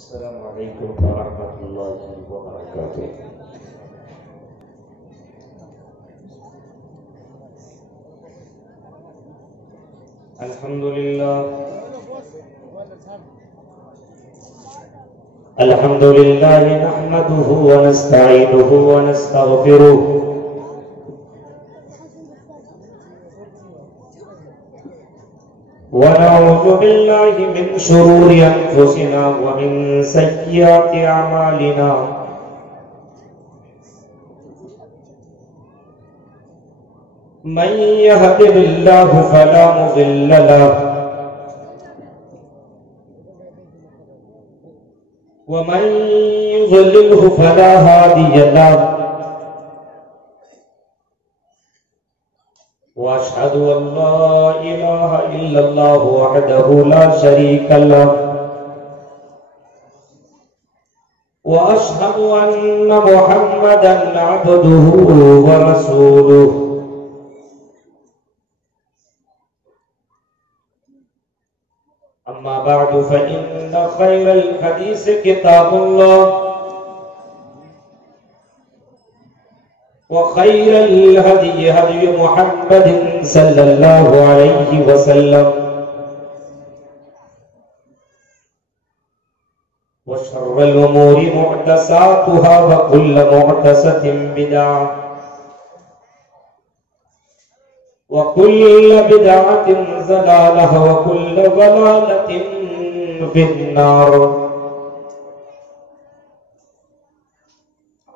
السلام علیکم ورحمۃ اللہ وبرکاتہ۔ الحمد للہ نحمده ونستعینه ونستغفره ونعوذ بالله من شرور أنفسنا ومن سيئات أعمالنا، من يهده الله فلا مضل له ومن يضلله فلا هادي له، وأشهد أن لا إله إلا الله وحده لا شريك له، وأشهد أن محمدا عبده ورسوله، أما بعد فإن خير الحديث كتاب الله، وخير الهدي هدي محمد صلى الله عليه وسلم، وشر الأمور محدثاتها وكل محدثة بدعة وكل بدعة ضلالة وكل ضلالة في النار۔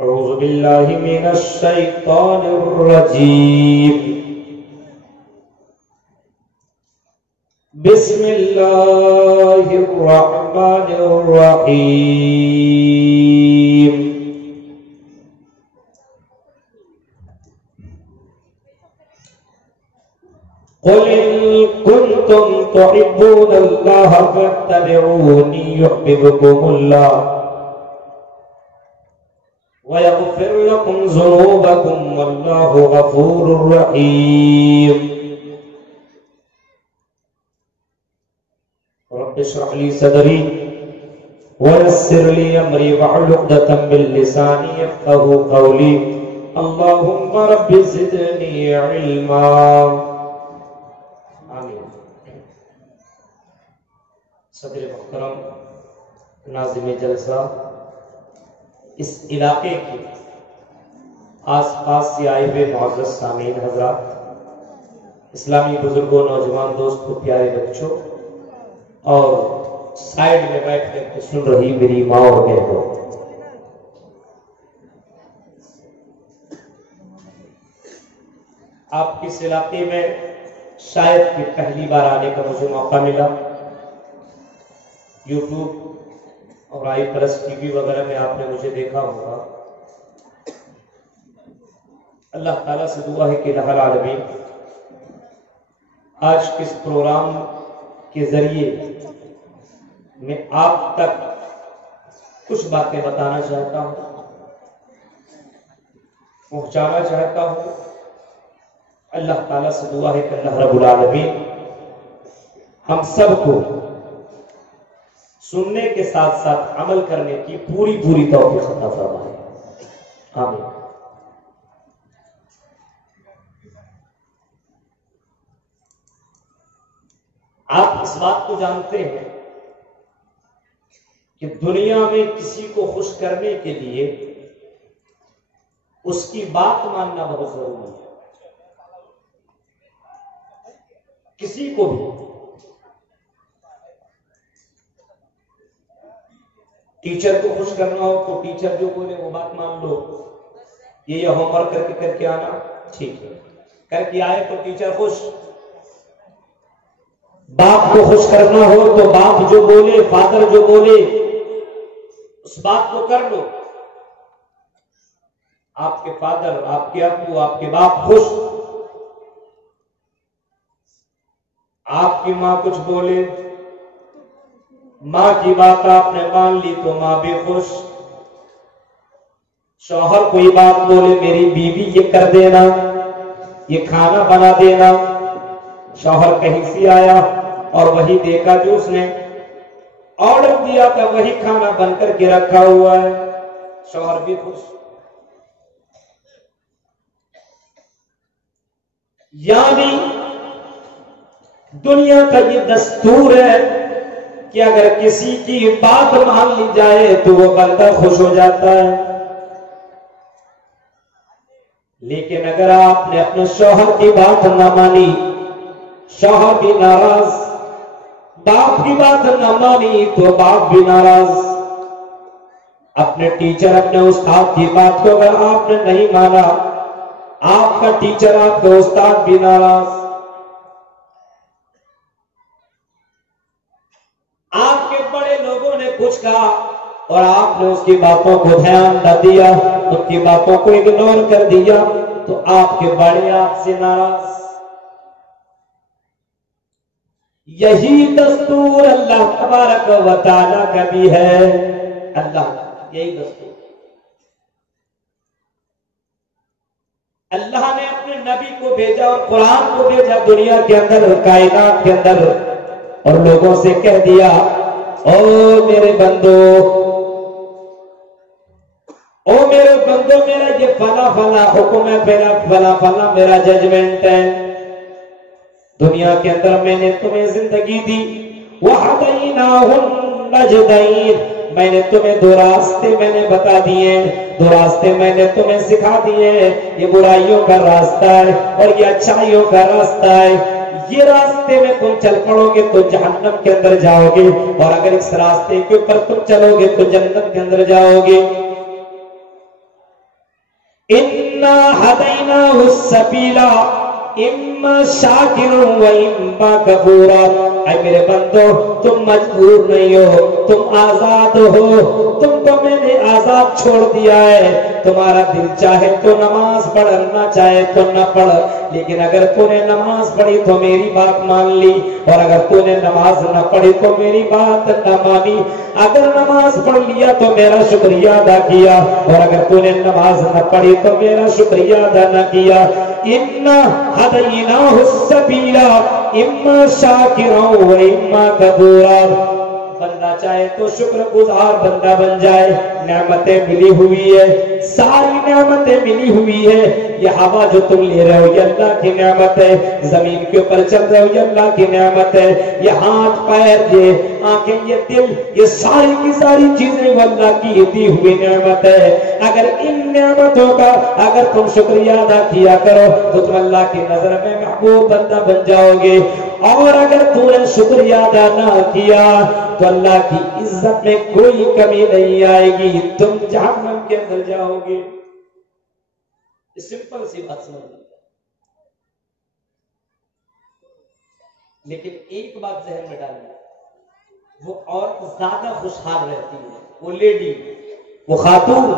أعوذ بالله من الشيطان الرجيم، بسم الله الرحمن الرحيم۔ قل إن كنتم تحبون الله فاتبعوني يحببكم الله ويغفر لكم ذنوبكم والله غفور رحيم۔ رب اشرح لي صدري ويسر لي أمري واحلل عقدة من لساني يفقهوا قولي، اللهم رب زدني علما۔ آمین۔ صدر محترم، ناظم جلسہ، اس علاقے کے آس پاس سے آئے ہوئے معزز سامعین حضرات، اسلامی بزرگوں، نوجوان دوستوں، پیارے بچوں اور سائیڈ میں بیٹھ کر سن رہی میری ماں اور بہنوں، آپ کے اس علاقے میں شاید کہ پہلی بار آنے کا مجھے موقع ملا۔ یوٹیوب اور آئی پلس ٹی وی وغیرہ میں آپ نے مجھے دیکھا ہوگا۔ اللہ تعالیٰ سے دعا ہے کہ الہ العالمین آج کے اس پروگرام کے ذریعے میں آپ تک کچھ باتیں بتانا چاہتا ہوں، پہنچانا چاہتا ہوں۔ اللہ تعالیٰ سے دعا ہے کہ اللہ رب العالمین ہم سب کو سننے کے ساتھ ساتھ عمل کرنے کی پوری توفیق عطا فرمائے، آمین۔ آپ اس بات کو جانتے ہیں کہ دنیا میں کسی کو خوش کرنے کے لیے اس کی بات ماننا بہت ضروری ہے۔ کسی کو بھی ٹیچر کو خوش کرنا ہو تو ٹیچر جو بولے وہ بات مان لو، یہ ہوم ورک کر کے آنا، ٹھیک ہے، کر کے آئے تو ٹیچر خوش۔ باپ کو خوش کرنا ہو تو باپ جو بولے، فادر جو بولے اس بات کو کر لو۔ آپ کے فادر، آپ کے ابو، آپ کے باپ خوش، آپ کی ماں کچھ بولے، ماں کی بات آپ نے مان لی تو ماں بھی خوش۔ شوہر کوئی بات بولے، میری بیوی یہ کر دینا، یہ کھانا بنا دینا، شوہر کہیں سے آیا اور وہی دیکھا جو اس نے آرڈر دیا تھا وہی کھانا بن کر کے رکھا ہوا ہے، شوہر بھی خوش۔ یعنی دنیا کا یہ دستور ہے کہ اگر کسی کی بات مان لی جائے تو وہ بندہ خوش ہو جاتا ہے، لیکن اگر آپ نے اپنے شوہر کی بات نہ مانی، شوہر بھی ناراض، باپ کی بات نہ مانی تو باپ بھی ناراض، اپنے ٹیچر اپنے استاد کی بات کو اگر آپ نے نہیں مانا، آپ کا ٹیچر آپ کا استاد بھی ناراض، آپ کے بڑے لوگوں نے کچھ کہا اور آپ نے اس کی باتوں کو دھیان نہ دیا، ان کی باتوں کو اگنور کر دیا تو آپ کے بڑے آپ سے ناراض۔ یہی دستور اللہ تبارک و تعالی کا بھی ہے، اللہ یہی دستور، اللہ نے اپنے نبی کو بھیجا اور قرآن کو بھیجا دنیا کے اندر، کائنات کے اندر، اور لوگوں سے کہہ دیا او میرے بندو، او میرے بندو، میرا یہ فلاں فلاں حکم ہے، میرا فلاں فلاں میرا ججمنٹ ہے، دنیا کے اندر میں نے تمہیں زندگی دی، وَهَدَيْنَاهُ النَّجْدَيْنِ، میں نے تمہیں دو راستے میں نے بتا دیے، دو راستے میں نے تمہیں سکھا دیے، یہ برائیوں کا راستہ ہے اور یہ اچھائیوں کا راستہ ہے، یہ راستے میں تم چل پڑو گے تو جہنم کے اندر جاؤ گے، اور اگر اس راستے کے اوپر تم چلو گے تو جنت کے اندر جاؤ گے۔ اِنَّا هَدَيْنَاهُ السَّبِيلَ اما شاکر و اما کفورا، اے میرے بندو تم مجبور نہیں ہو، تم آزاد ہو، تم کو میں نے آزاد چھوڑ دیا ہے، تمہارا دل چاہے تو نماز پڑھنا چاہے تو نہ پڑھ، لیکن اگر تو نے نماز پڑھی تو میری بات مان لی، اور اگر تو نے نماز نہ پڑھی تو میری بات نہ مانی، اگر نماز پڑھ لیا تو میرا شکریہ ادا کیا، اور اگر تو نے نماز نہ پڑھی تو میرا شکریہ ادا نہ کیا۔ اِنَّا هَدَيْنَاهُ السَّبِيلَ اِمَّا شَاكِرًا وَإِمَّا كَفُورًا، بندہ چاہے تو شکر گزار بندہ بن جائے، نعمتیں ملی ہوئی ہے، ساری نعمتیں ملی ہوئی ہے، یہ ہوا جو تم لے رہے ہو یہ اللہ کی نعمت ہے، زمین کے اوپر چل رہے ہو یہ اللہ کی نعمت ہے، یہ ہاتھ پیر یہ آنکھیں یہ دل یہ ساری کی ساری چیزیں وہ اللہ کی دی ہوئی نعمت ہے، اگر ان نعمتوں کا اگر تم شکریہ ادا کیا کرو تو تم اللہ کی نظر میں محبوب بندہ بن جاؤ گے، اور اگر تم نے شکریہ ادا نہ کیا تو اللہ کی عزت میں کوئی کمی نہیں آئے گی، تم جہنم کے اندر جاؤ گے۔ سمپل سی بات سمجھ لیں، لیکن ایک بات ذہن میں ڈالیں، وہ عورت زیادہ خوشحال رہتی ہے، وہ لیڈی، وہ خاتون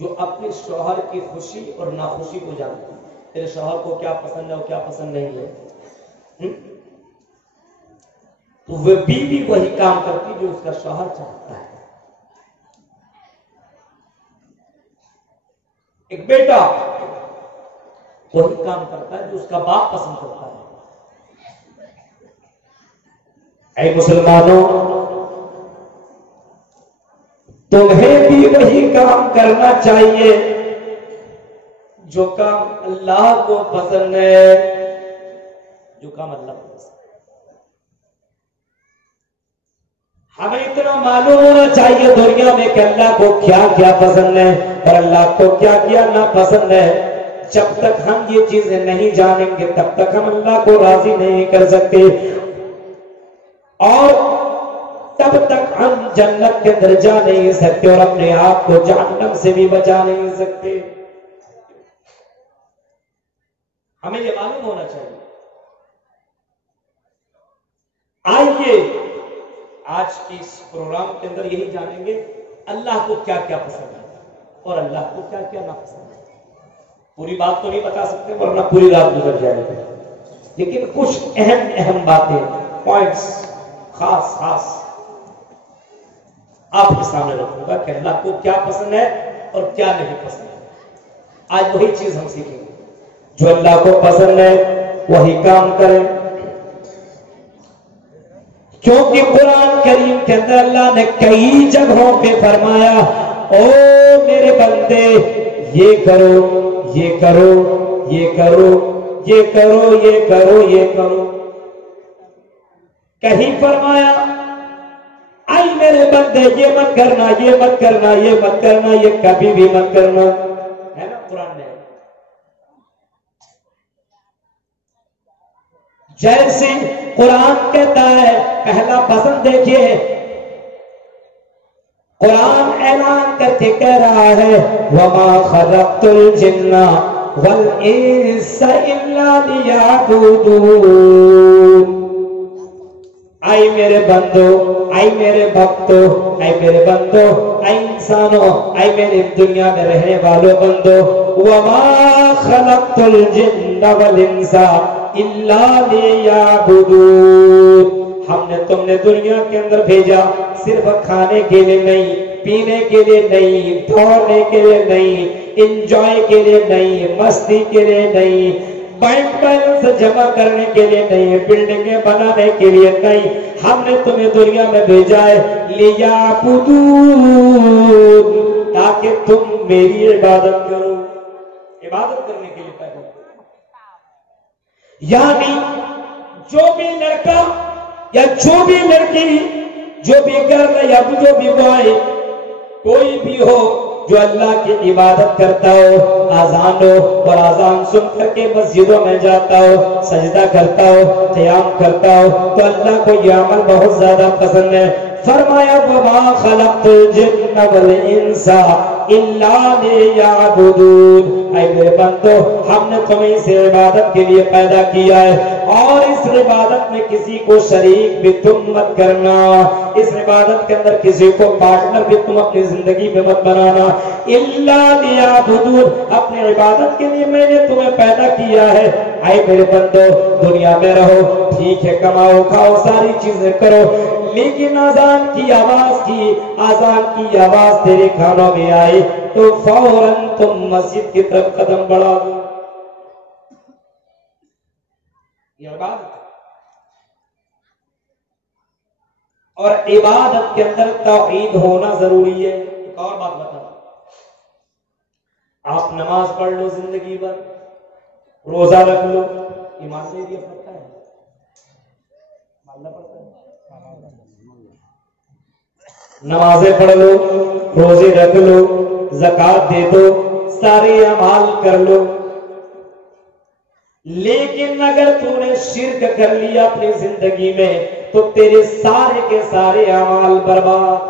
جو اپنے شوہر کی خوشی اور ناخوشی کو جانتی ہے، تیرے شوہر کو کیا پسند ہے اور کیا پسند نہیں ہے، تو وہ بیوی وہی کام کرتی جو اس کا شوہر چاہتا ہے۔ ایک بیٹا وہی کام کرتا ہے جو اس کا باپ پسند کرتا ہے۔ اے مسلمانوں، تمہیں بھی وہی کام کرنا چاہیے جو کام اللہ کو پسند ہے، جو کام اللہ کو پسند ہے۔ ہمیں اتنا معلوم ہونا چاہیے دنیا میں کہ اللہ کو کیا کیا پسند ہے اور اللہ کو کیا کیا ناپسند ہے۔ جب تک ہم یہ چیزیں نہیں جانیں گے تب تک ہم اللہ کو راضی نہیں کر سکتے، اور تب تک ہم جنت کے اندر جا نہیں سکتے اور اپنے آپ کو جہنم سے بھی بچا نہیں سکتے۔ ہمیں یہ معلوم ہونا چاہیے۔ آئیے آج کی اس پروگرام کے اندر یہی جانیں گے اللہ کو کیا کیا پسند ہے اور اللہ کو کیا کیا ناپسند ہے۔ پوری بات تو نہیں بتا سکتے ورنہ پوری رات گزر جائے گی، لیکن کچھ اہم اہم باتیں، پوائنٹس خاص خاص آپ کے سامنے رکھوں گا کہ اللہ کو کیا پسند ہے اور کیا نہیں پسند ہے۔ آج وہی چیز ہم سیکھیں گے، جو اللہ کو پسند ہے وہی کام کریں۔ کیونکہ قرآن کریم کے اندر اللہ نے کئی جگہوں پہ فرمایا او میرے بندے یہ کرو یہ کرو یہ کرو یہ کرو یہ کرو یہ کرو. کہیں فرمایا اے میرے بندے یہ مت کرنا یہ مت کرنا یہ مت کرنا یہ کبھی بھی مت کرنا, ہے نا قرآن میں. جیسے قرآن کہتا ہے پہلا پسند دیکھیے, قرآن اعلان کر کے کہہ رہا ہے وَمَا خَلَقْتُ الْجِنَّ وَالْإِنسَ إِلَّا لِيَعْبُدُونَ. اے میرے بندو, اے میرے بھکتو, اے میرے بندو, اے انسانوں, اے میری دنیا میں رہنے والوں بندو, وَمَا خَلَقْتُ الْجِنَّ وَالْإِنسَ إِلَّا لِيَعْبُدُونَ. ہم نے تم نے دنیا کے اندر بھیجا صرف کھانے کے لیے نہیں, پینے کے لیے نہیں, دوڑنے کے لیے نہیں, انجوائے کے لیے نہیں, مستی کے لیے نہیں, بینک بیلنس جمع کرنے کے لیے نہیں, بلڈنگیں بنانے کے لیے نہیں. ہم نے تمہیں دنیا میں بھیجا ہے لیعبدون, تاکہ تم میری عبادت کرو. عبادت کرنے کے لیے پیدا. یعنی جو بھی لڑکا یا جو بھی لڑکی, جو بھی گرل یا جو بھی بوائے, کوئی بھی ہو جو اللہ کی عبادت کرتا ہو, آذان ہو اور آذان سن کر کے مسجدوں میں جاتا ہو, سجدہ کرتا ہو, قیام کرتا ہو, تو اللہ کو یہ عمل بہت زیادہ پسند ہے. فرمایا وَمَا خَلَقْتُ الْجِنَّ وَالْإِنسَ إِلَّا لِيَعْبُدُونَ. اے میرے بندو ہم نے تمہیں اس عبادت کے لیے پیدا کیا ہے, اور اس عبادت میں کسی کو شریک بھی تم مت کرنا, اس عبادت کے اندر کسی کو پارٹنر بھی تم اپنی زندگی میں مت بنانا. إِلَّا لِيَعْبُدُونَ. اپنی عبادت کے لیے میں نے تمہیں پیدا کیا ہے. اے میرے بندو دنیا میں رہو ٹھیک ہے, کماؤ کھاؤ ساری چیزیں کرو, لیکن آذان کی آواز تیرے کانوں میں آئے تو فوراً تم مسجد کی طرف قدم بڑھا دو. یہ عبادت. اور عبادت کے اندر توحید ہونا ضروری ہے. ایک اور بات بتا, آپ نماز پڑھ لو زندگی بھر, روزہ رکھ لو, ایمان سے یہ پڑھتا ہے, پڑھتا ہے, نمازیں پڑھ لو, روزے رکھ لو, زکات دے دو, سارے اعمال کر لو, لیکن اگر تو نے شرک کر لیا اپنی زندگی میں تو تیرے سارے کے سارے اعمال برباد,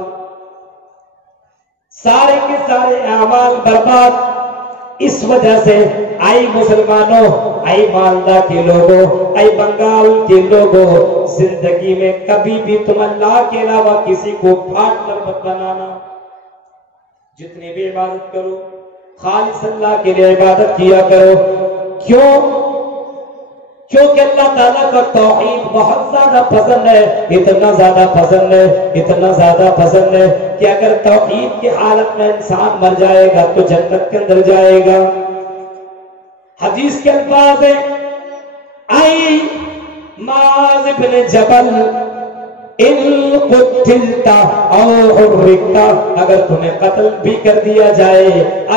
سارے کے سارے اعمال برباد. اس وجہ سے اے مسلمانوں, اے مالدہ کے لوگوں, اے بنگال کے لوگوں, زندگی میں کبھی بھی تم اللہ کے علاوہ کسی کو پارٹنر مت بنانا. جتنی بھی عبادت کرو خالص اللہ کے لیے عبادت کیا کرو. کیوں؟ کیونکہ اللہ تعالیٰ کا توحید بہت زیادہ پسند ہے, اتنا زیادہ پسند ہے, اتنا زیادہ پسند ہے کہ اگر توحید کی حالت میں انسان مر جائے گا تو جنت کے اندر جائے گا. حدیث کے الفاظ ہیں اے معاذ بن جبل ان قتلتا او حرقتا, اگر تمہیں قتل بھی کر دیا جائے,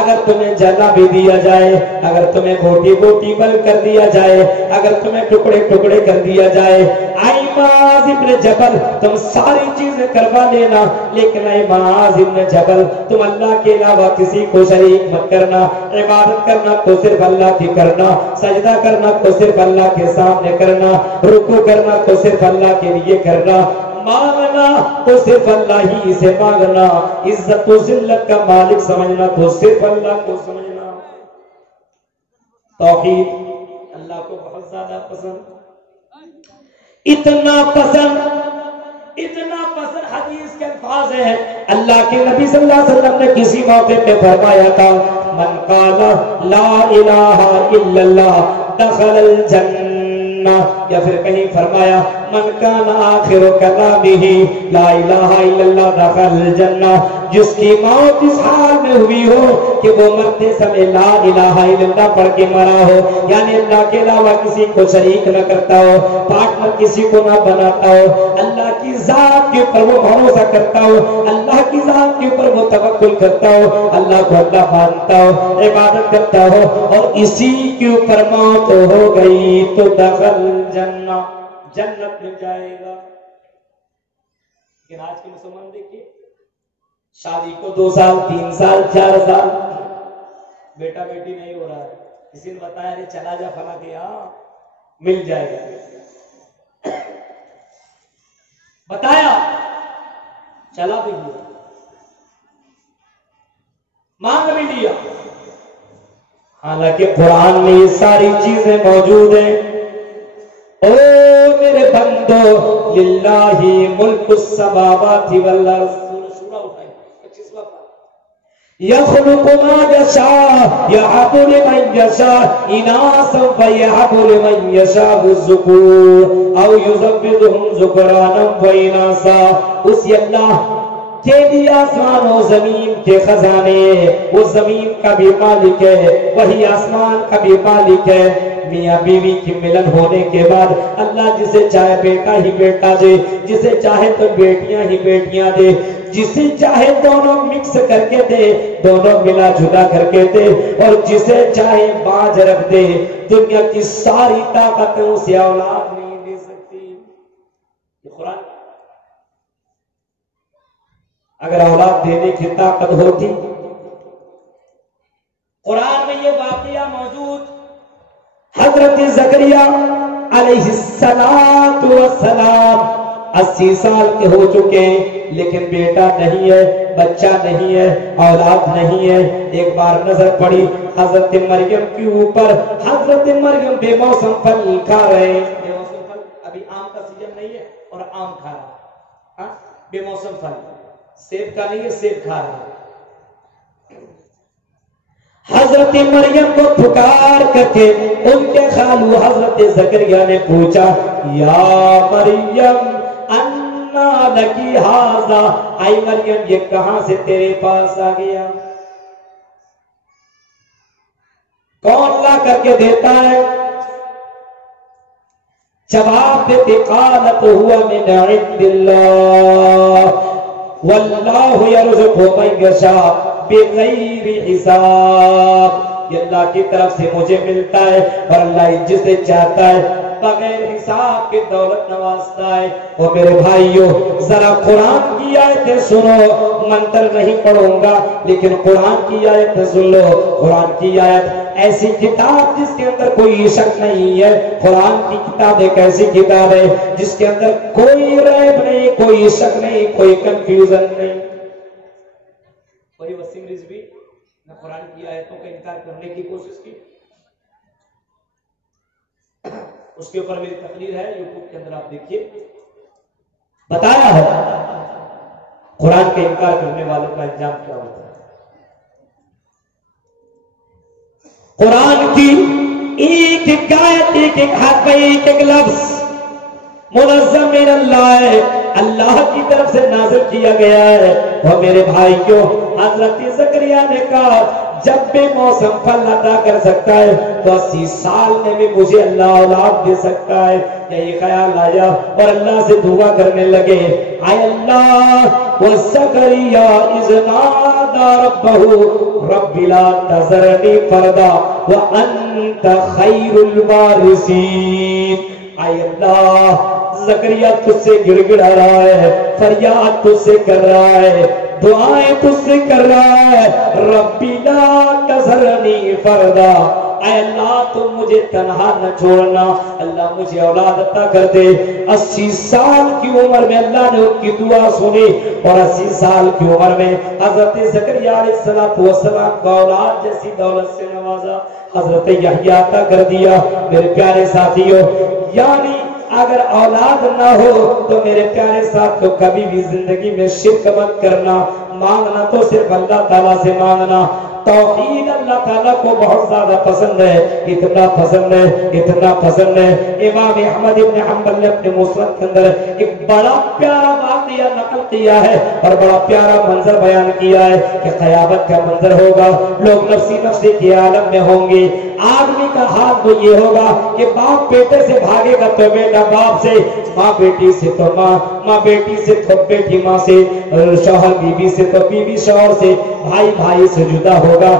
اگر تمہیں جلا بھی دیا جائے, اگر تمہیں بوٹی بوٹی بل کر دیا جائے, اگر تمہیں ٹکڑے ٹکڑے کر دیا جائے, اے معاذ بن جبل تم ساری چیزیں کروا لینا, لیکن اے معاذ بن جبل تم اللہ کے علاوہ کسی کو شریک مت کرنا. عبادت کرنا تو صرف اللہ کی کرنا, سجدہ کرنا تو صرف اللہ کے سامنے کرنا, رکوع کرنا تو صرف اللہ کے لیے کرنا, مانگنا تو صرف اللہ ہی سے مانگنا, عزت و ذلت کا مالک سمجھنا تو صرف اللہ کو سمجھنا. توحید اللہ کو بہت زیادہ پسند, اتنا پسند حدیث کے الفاظ ہیں. اللہ کے نبی صلی اللہ علیہ وسلم نے کسی موقع پہ فرمایا تھا من قال لا الہ الا اللہ دخل الجنہ. الجنہ، یا پھر کہیں فرمایا من کان آخر کلامہ لا الہ الا اللہ دخل الجنہ، جس کی موت اس حال میں ہوئی ہو کہ وہ مرتے سمے لا الہ الا اللہ پڑھ کے مرا ہو، یعنی اللہ کے علاوہ کسی کو شریک نہ کرتا ہو، پارٹنر کسی کو نہ بناتا ہو، اللہ کی ذات کے اوپر وہ بھروسہ کرتا ہو، اللہ کی ذات کے اوپر وہ توکل کرتا ہو، اللہ کو اللہ مانتا ہو، عبادت کرتا ہو، اور اسی کے اوپر موت ہو گئی تو دخل جنہ، جنت میں جائے گا۔ لیکن آج کے مسلمان دیکھیے، شادی کو 2 سال 3 سال 4 سال بیٹا بیٹی نہیں ہو رہا ہے، کسی نے بتایا ارے چلا جا فلاں کے یہاں مل جائے گا، بتایا چلا بھی گیا، مانگ بھی لیا، حالانکہ قرآن میں یہ ساری چیزیں موجود ہیں۔ او میرے بندو، للہ ملک السماوات والارض، یخلق ما یشاء یہب لمن یشاء اناثا ویہب لمن یشاء الذکور او یزوجہم ذکرانا واناثا۔ اسی اللہ کے لیے آسمان و زمین کے خزانے، وہ زمین کا بھی مالک ہے، وہی آسمان کا بھی مالک ہے۔ میاں بیوی کی ملن ہونے کے بعد اللہ جسے چاہے بیٹا ہی بیٹا دے، جسے چاہے تو بیٹیاں ہی بیٹیاں دے، جسے چاہے دونوں مکس کر کے دے، دونوں ملا جلا کر کے دے، اور جسے چاہے باج رکھ دے۔ دنیا کی ساری طاقتیں اسے اولاد نہیں دے سکتی۔ یہ قرآن، اگر اولاد دینے کی طاقت ہوتی، قرآن میں یہ واقعہ موجود، حضرت زکریا علیہ السلام 80 سال کے ہو چکے ہیں، لیکن بیٹا نہیں ہے، بچہ نہیں ہے، اولاد نہیں ہے۔ ایک بار نظر پڑی حضرت مریم کے اوپر، حضرت مریم بے موسم پھل کھا رہے ہیں، بے موسم پھل، ابھی آم کا سیزن نہیں ہے اور آم کھا رہا ہے، بے موسم پھل، سیب کا نہیں ہے، سیب کھا رہا ہے۔ حضرت مریم کو پکار کر کے ان کے خالو حضرت زکریا نے پوچھا، یا مریم انا لکی ھذا، اے مریم یہ کہاں سے تیرے پاس آ گیا؟ کون لا کر کے دیتا ہے؟ جواب دیتے، قالت ہوا من عند اللہ واللہ یرزق من یشاء بغیر حساب۔ یہ اللہ کی طرف سے مجھے ملتا ہے، اور اللہ جسے چاہتا ہے بغیر حساب کے دولت نوازتا ہے۔ اور میرے بھائیوں، ذرا قرآن کی آیتیں سنو، منتر نہیں پڑھوں گا لیکن قرآن کی آیتیں سن لو۔ قرآن کی آیت ایسی کتاب جس کے اندر کوئی شک نہیں ہے، قرآن کی کتاب ایک ایسی کتاب ہے جس کے اندر کوئی ریب نہیں، کوئی شک نہیں، کوئی کنفیوژن نہیں۔ کوئی وسیم رضوی نے قرآن کی آیتوں کا انکار کرنے کی کوشش کی، اس کے اوپر میری تقریر ہے یوٹیوب کے اندر، آپ دیکھیے، بتایا ہے قرآن کے انکار کرنے والوں کا انجام کیا ہوتا ہے۔ قرآن کی ایک ایک آیت، ایک ایک حرف، ایک ایک لفظ منظم من اللہ ہے، اللہ کی طرف سے نازل کیا گیا ہے۔ اور میرے بھائیوں، حضرت زکریا نے کہا جب بھی موسم پھل عطا کر سکتا ہے تو 80 سال میں بھی مجھے اللہ اولاد دے سکتا ہے۔ یہی خیال آیا اور اللہ سے دعا کرنے لگے، اے اللہ، وزکریا اذ نادى ربہ رب لا تذرنی فردا وانت خیر الوارثین۔ اے اللہ، زکریا تجھ سے گڑ گڑا رہا ہے، فریاد تجھ سے کر رہا ہے، دعائیں تجھ سے کر رہا ہے، ربی لا تذرنی فردا، اے اللہ تم مجھے تنہا نہ چھوڑنا، اللہ مجھے اولاد عطا کر دے۔ 80 سال کی عمر میں اللہ نے ان کی دعا سنی، اور 80 سال کی عمر میں حضرت زکریا علیہ السلام کو اولاد جیسی دولت سے نوازا، حضرت یحییٰ عطا کر دیا۔ میرے پیارے ساتھیوں، یعنی اگر اولاد نہ ہو تو میرے پیارے ساتھ تو کبھی بھی زندگی میں شرک مت کرنا، مانگنا تو صرف اللہ تعالیٰ سے مانگنا، توحید اللہ تعالیٰ کو بہت زیادہ پسند ہے، اتنا پسند ہے، اتنا پسند ہے۔ امام احمد ابن حنبل نے اپنے مسند کے اندر ایک بڑا پیارا واقعہ نقل کیا ہے اور بڑا پیارا منظر بیان کیا ہے کہ قیامت کا منظر ہوگا، لوگ نفسی نفسی کے عالم میں ہوں گے۔ آدمی کا حال تو یہ ہوگا کہ باپ بیٹے سے بھاگے گا تو بیٹا باپ سے، ماں بیٹی سے تو ماں، ماں بیٹی سے تو بیٹی ماں سے، شوہر بیوی سے تو بیوی شوہر سے، بھائی بھائی سے جدا ہوگا۔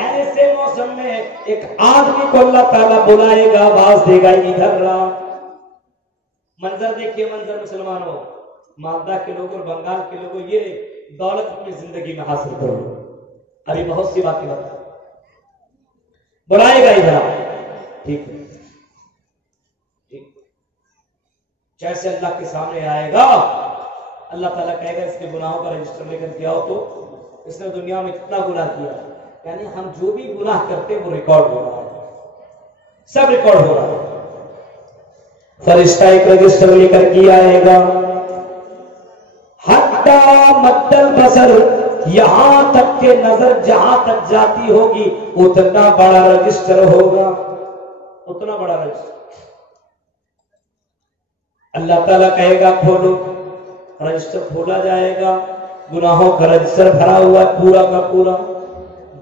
ایسے موسم میں ایک آدمی کو اللہ تعالیٰ بلائے گا، آواز دے گا ادھر رہا۔ منظر دیکھیے، منظر مسلمانوں، مالدہ کے لوگ اور بنگال کے لوگوں، یہ دولت اپنی زندگی میں حاصل کرو، ابھی بہت سی باتیں بتا بلائے گا ادھر، ٹھیک ہے، جیسے اللہ کے سامنے آئے گا اللہ تعالیٰ کہے گا اس کے گناہوں کا رجسٹر لے کر کے آؤ، تو اس نے دنیا میں کتنا گناہ کیا، یعنی ہم جو بھی گناہ کرتے وہ ریکارڈ ہو رہا ہے، سب ریکارڈ ہو رہا ہے۔ فرشتہ ایک رجسٹر لے کر کے آئے گا، حتی مد البصر، یہاں تک کہ نظر جہاں تک جاتی ہوگی اتنا بڑا رجسٹر ہوگا، اتنا بڑا رجسٹر۔ اللہ تعالیٰ کہے گا کھولو، رجسٹر کھولا جائے گا، گناہوں کا رجسٹر بھرا ہوا ہے پورا کا پورا۔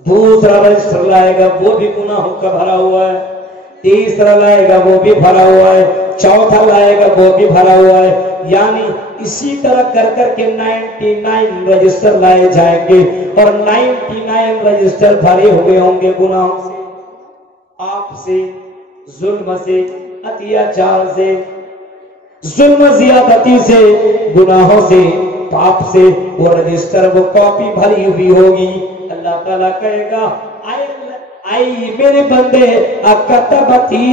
دوسرا رجسٹر لائے گا، وہ بھی گناہوں کا بھرا ہوا ہے۔ تیسرا لائے گا، وہ بھی بھرا ہوا ہے۔ چوتھا لائے گا، وہ بھی بھرا ہوا ہے۔ یعنی اسی طرح کر کر کے 99 رجسٹر لائے جائیں گے اور 99 رجسٹر بھرے ہوئے ہوں گے گناہوں سے، آپ سے، ظلم سے، اتیاچار سے، ظلم زیادتی سے، گناہوں سے، پاپ سے، وہ رجسٹر وہ کاپی بھری ہوئی ہوگی۔ اللہ تعالیٰ کہے گا اے میرے بندے اکتبتی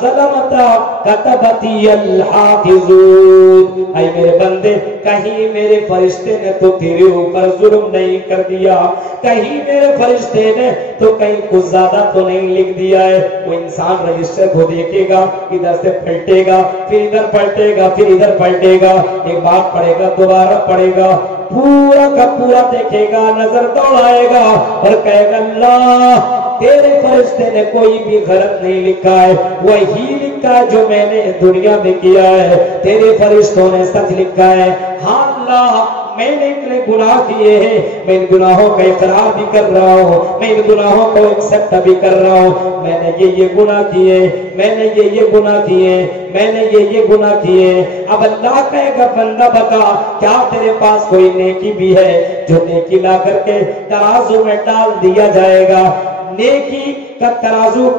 ظلمتا کتبتی الحافظون، اے میرے بندے کہیں میرے فرشتے نے تو تیرے اوپر ظلم نہیں کر دیا، کہیں میرے فرشتے نے تو کہیں کچھ زیادہ تو نہیں لکھ دیا ہے۔ وہ انسان رجسٹر کو دیکھے گا، ادھر سے پلٹے گا، پھر ادھر پلٹے گا، پھر ادھر پلٹے گا، ایک بار پڑھے گا، دوبارہ پڑھے گا، پورا کا پورا دیکھے گا، نظر دوڑائے گا اور کہے گا اللہ تیرے فرشتے نے کوئی بھی غلط نہیں لکھا ہے، وہی لکھا ہے جو میں نے دنیا میں کیا ہے، تیرے فرشتوں نے سچ لکھا ہے۔ ہاں اللہ میں نے اتنے گناہ کیے ہیں، میں ان گناہوں کا اقرار بھی کر رہا ہوں، میں ان گناہوں کو ایکسپٹ بھی کر رہا ہوں، میں نے یہ گناہ کیے، میں نے یہ گناہ کیے، میں نے یہ گناہ کیے۔ اب اللہ کہے گا بندہ بتا کیا تیرے پاس کوئی نیکی بھی ہے جو نیکی لا کر کے ترازو میں ڈال دیا جائے گا؟ نیکی کا ترازو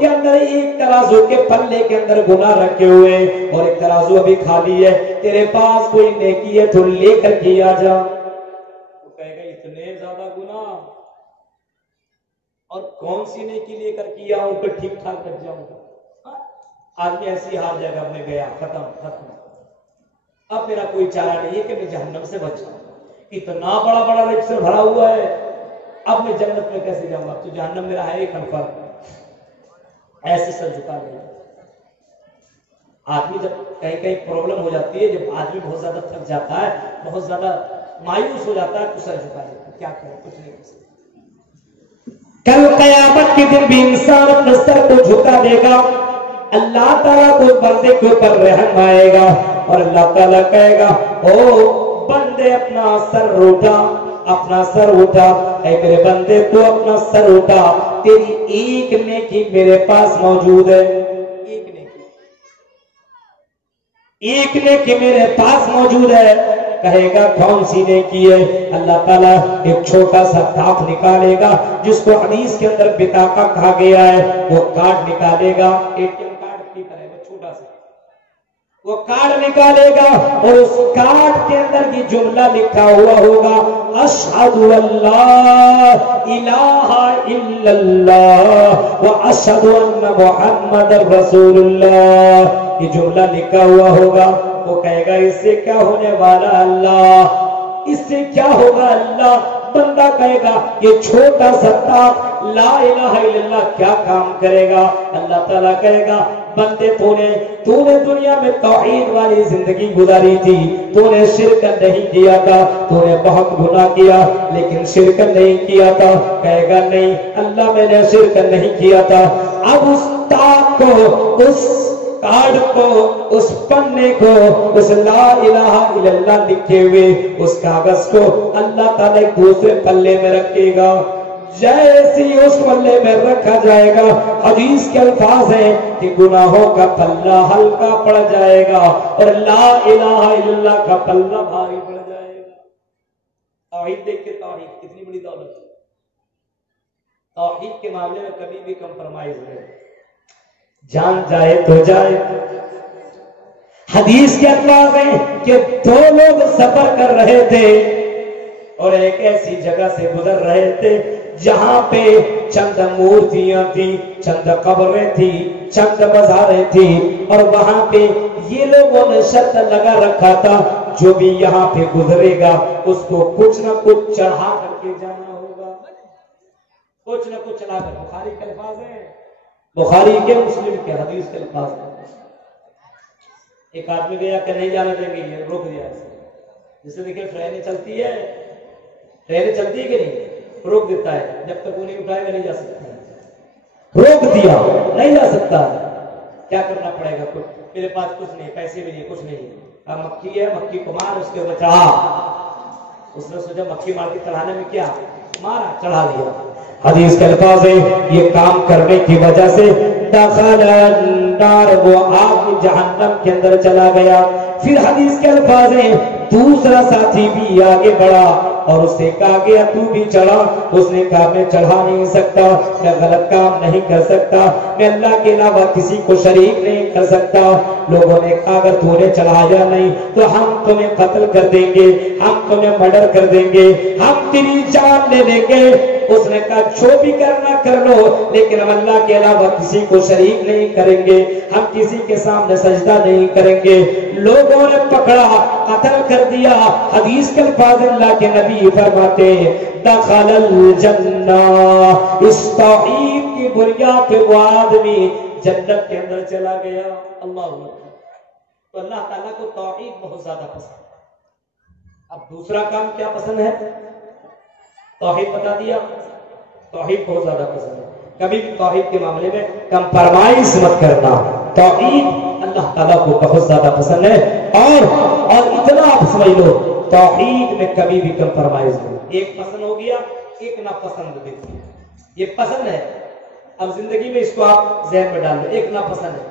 کے اندر ایک ترازو کے پلے کے اندر گناہ رکھے ہوئے اور ایک ترازو ابھی خالی ہے، تیرے پاس کوئی نیکی ہے تو لے کر کے آ جا۔ وہ کہے گا اتنے زیادہ گناہ اور کون سی نیکی لے کر کے آؤں کہ ٹھیک ٹھاک بچ جاؤں گا؟ آدمی ایسی ہار جائے گا، میں گیا، ختم، اب میرا کوئی چارہ نہیں ہے کہ میں جہنم سے بچ جاؤں، اتنا بڑا بڑا رجسٹر بھرا ہوا ہے، اب میں جنت میں کیسے جاؤں گا؟ تو جہنم میرا ہے ہی کنفرم۔ ایسے سر جھکا گیا آدمی، جب کہیں پرابلم ہو جاتی ہے، جب آدمی بہت زیادہ تھک جاتا ہے، بہت زیادہ مایوس ہو جاتا ہے تو سر جھکا دیتا ہے، کیا کرے، کچھ نہیں کر سکتا۔ کل قیامت کے دن بھی انسان اپنے سر کو جھکا دے گا، اللہ تعالیٰ کو بندے کے اوپر رحم آئے گا اور اللہ تعالیٰ کہے گا او بندے اپنا سر اٹھا، اپنا سر اٹھا، اے میرے بندے تو اپنا سر اٹھا، تیری ایک نیکی میرے پاس موجود ہے، ایک نیکی میرے پاس موجود ہے۔ کہے گا کون سی نیکی ہے؟ اللہ تعالیٰ ایک چھوٹا سا کارڈ نکالے گا جس کو حدیث کے اندر بطاقہ کہا گیا ہے، وہ کارڈ نکالے گا، ATM کارڈ کی طرح وہ چھوٹا سا، وہ کارڈ نکالے گا اور اس کارڈ کے اندر یہ جملہ لکھا ہوا ہوگا اشہد اللہ الہ الا اللہ واشہد ان محمد رسول اللہ، یہ جملہ لکھا ہوا ہوگا۔ وہ کہے گا اس سے کیا ہونے والا اللہ، اس سے کیا ہوگا اللہ؟ بندہ کہے گا یہ چھوٹا سا لا الہ الا اللہ کیا کام کرے گا؟ اللہ تعالیٰ کہے گا بندے تو نے دنیا میں توحید والی زندگی گزاری تھی، تو نے شرک نہیں کیا تھا، تو نے بہت گناہ کیا لیکن شرک نہیں کیا تھا، کہے گا نہیں اللہ میں نے شرک نہیں کیا تھا۔ اب اس تاک کو، اس کارڈ کو، اس پنے کو، اس لا الہ الا اللہ لکھے ہوئے اس کاغذ کو اللہ تعالیٰ ایک دوسرے پلے میں رکھے گا، جیسی اس پلے میں رکھا جائے گا، حدیث کے الفاظ ہیں کہ گناہوں کا پلہ ہلکا پڑ جائے گا اور لا الہ الا اللہ کا پلہ بھاری پڑ جائے گا۔ توحید دیکھ کے توحید کتنی بڑی دولت ہے، توحید کے معاملے میں کبھی بھی کمپرومائز نہیں، جان جائے تو جائے۔ حدیث کے الفاظ ہیں کہ دو لوگ سفر کر رہے تھے اور ایک ایسی جگہ سے گزر رہے تھے جہاں پہ چند مورتیاں تھی، چند قبریں تھی، چند مزاریں تھی، اور وہاں پہ یہ لوگوں نے شرط لگا رکھا تھا جو بھی یہاں پہ گزرے گا اس کو کچھ نہ کچھ چڑھا کر کے جانا ہوگا، کچھ نہ کچھ چڑھا کر۔ بخاری کے الفاظ ہیں، بخاری کے مسلم کے حدیث کے الفاظ ہیں۔ ایک آدمی گیا کہ نہیں جانا دیں گے، یہ روک دیا اسے، جسے دیکھیں ٹرینیں چلتی ہے، ٹرینیں چلتی ہے کہ نہیں، روک دیتا ہے، جب تک وہ نہیں اٹھائے گا نہیں جا سکتا، روک دیا نہیں جا سکتا، کیا کرنا پڑے گا؟ میرے پاس کچھ نہیں، پیسے بھی نہیں، کچھ نہیں، مکھی ہے، مکھی کو مار، اس کے اوپر چڑھا۔ اس نے سوچا مکھی مار کے چڑھانے میں کیا، مارا، چڑھا لیا۔ حدیث کے الفاظ ہے یہ کام کرنے کی وجہ سے دخل النار، وہ آگ جہنم کے اندر چلا گیا۔ پھر حدیث کے الفاظ ہیں دوسرا ساتھی بھی آگے بڑھا اور اس نے کہا گیا تو بھی چڑھا، اس نے کہا میں چڑھا نہیں سکتا، میں غلط کام نہیں کر سکتا، میں اللہ کے علاوہ کسی کو شریک نہیں کر سکتا۔ لوگوں نے کہا اگر تو نے چڑھایا نہیں تو ہم تمہیں قتل کر دیں گے، ہم تمہیں مرڈر کر دیں گے، ہم تیری جان لے لیں گے۔ اس نے کہا جو بھی کرنا کر لو لیکن ہم اللہ کے علاوہ کسی کو شریک نہیں کریں گے، ہم کسی کے سامنے سجدہ نہیں کریں گے۔ لوگوں نے پکڑا، قتل کر دیا۔ حدیث کے الفاظ اللہ کے نبی فرماتے دخل الجنہ، اس توحید کی بنیاد پہ وہ آدمی جنت کے اندر چلا گیا۔ اللہ اکبر۔ تو اللہ تعالیٰ کو توحید بہت زیادہ پسند ہے۔ اب دوسرا کام کیا پسند ہے؟ توحید بتا دیا، توحید بہت زیادہ پسند ہے۔ کبھی بھی توحید کے معاملے میں کمپرومائز مت کرنا۔ توحید اللہ تعالیٰ کو بہت زیادہ پسند ہے، اور اتنا آپ سمجھ لو توحید میں کبھی بھی کمپرومائز نہیں۔ ایک پسند ہو گیا، ایک ناپسند دیکھیے، یہ پسند ہے، اب زندگی میں اس کو آپ ذہن میں ڈال لو، ایک ناپسند ہے۔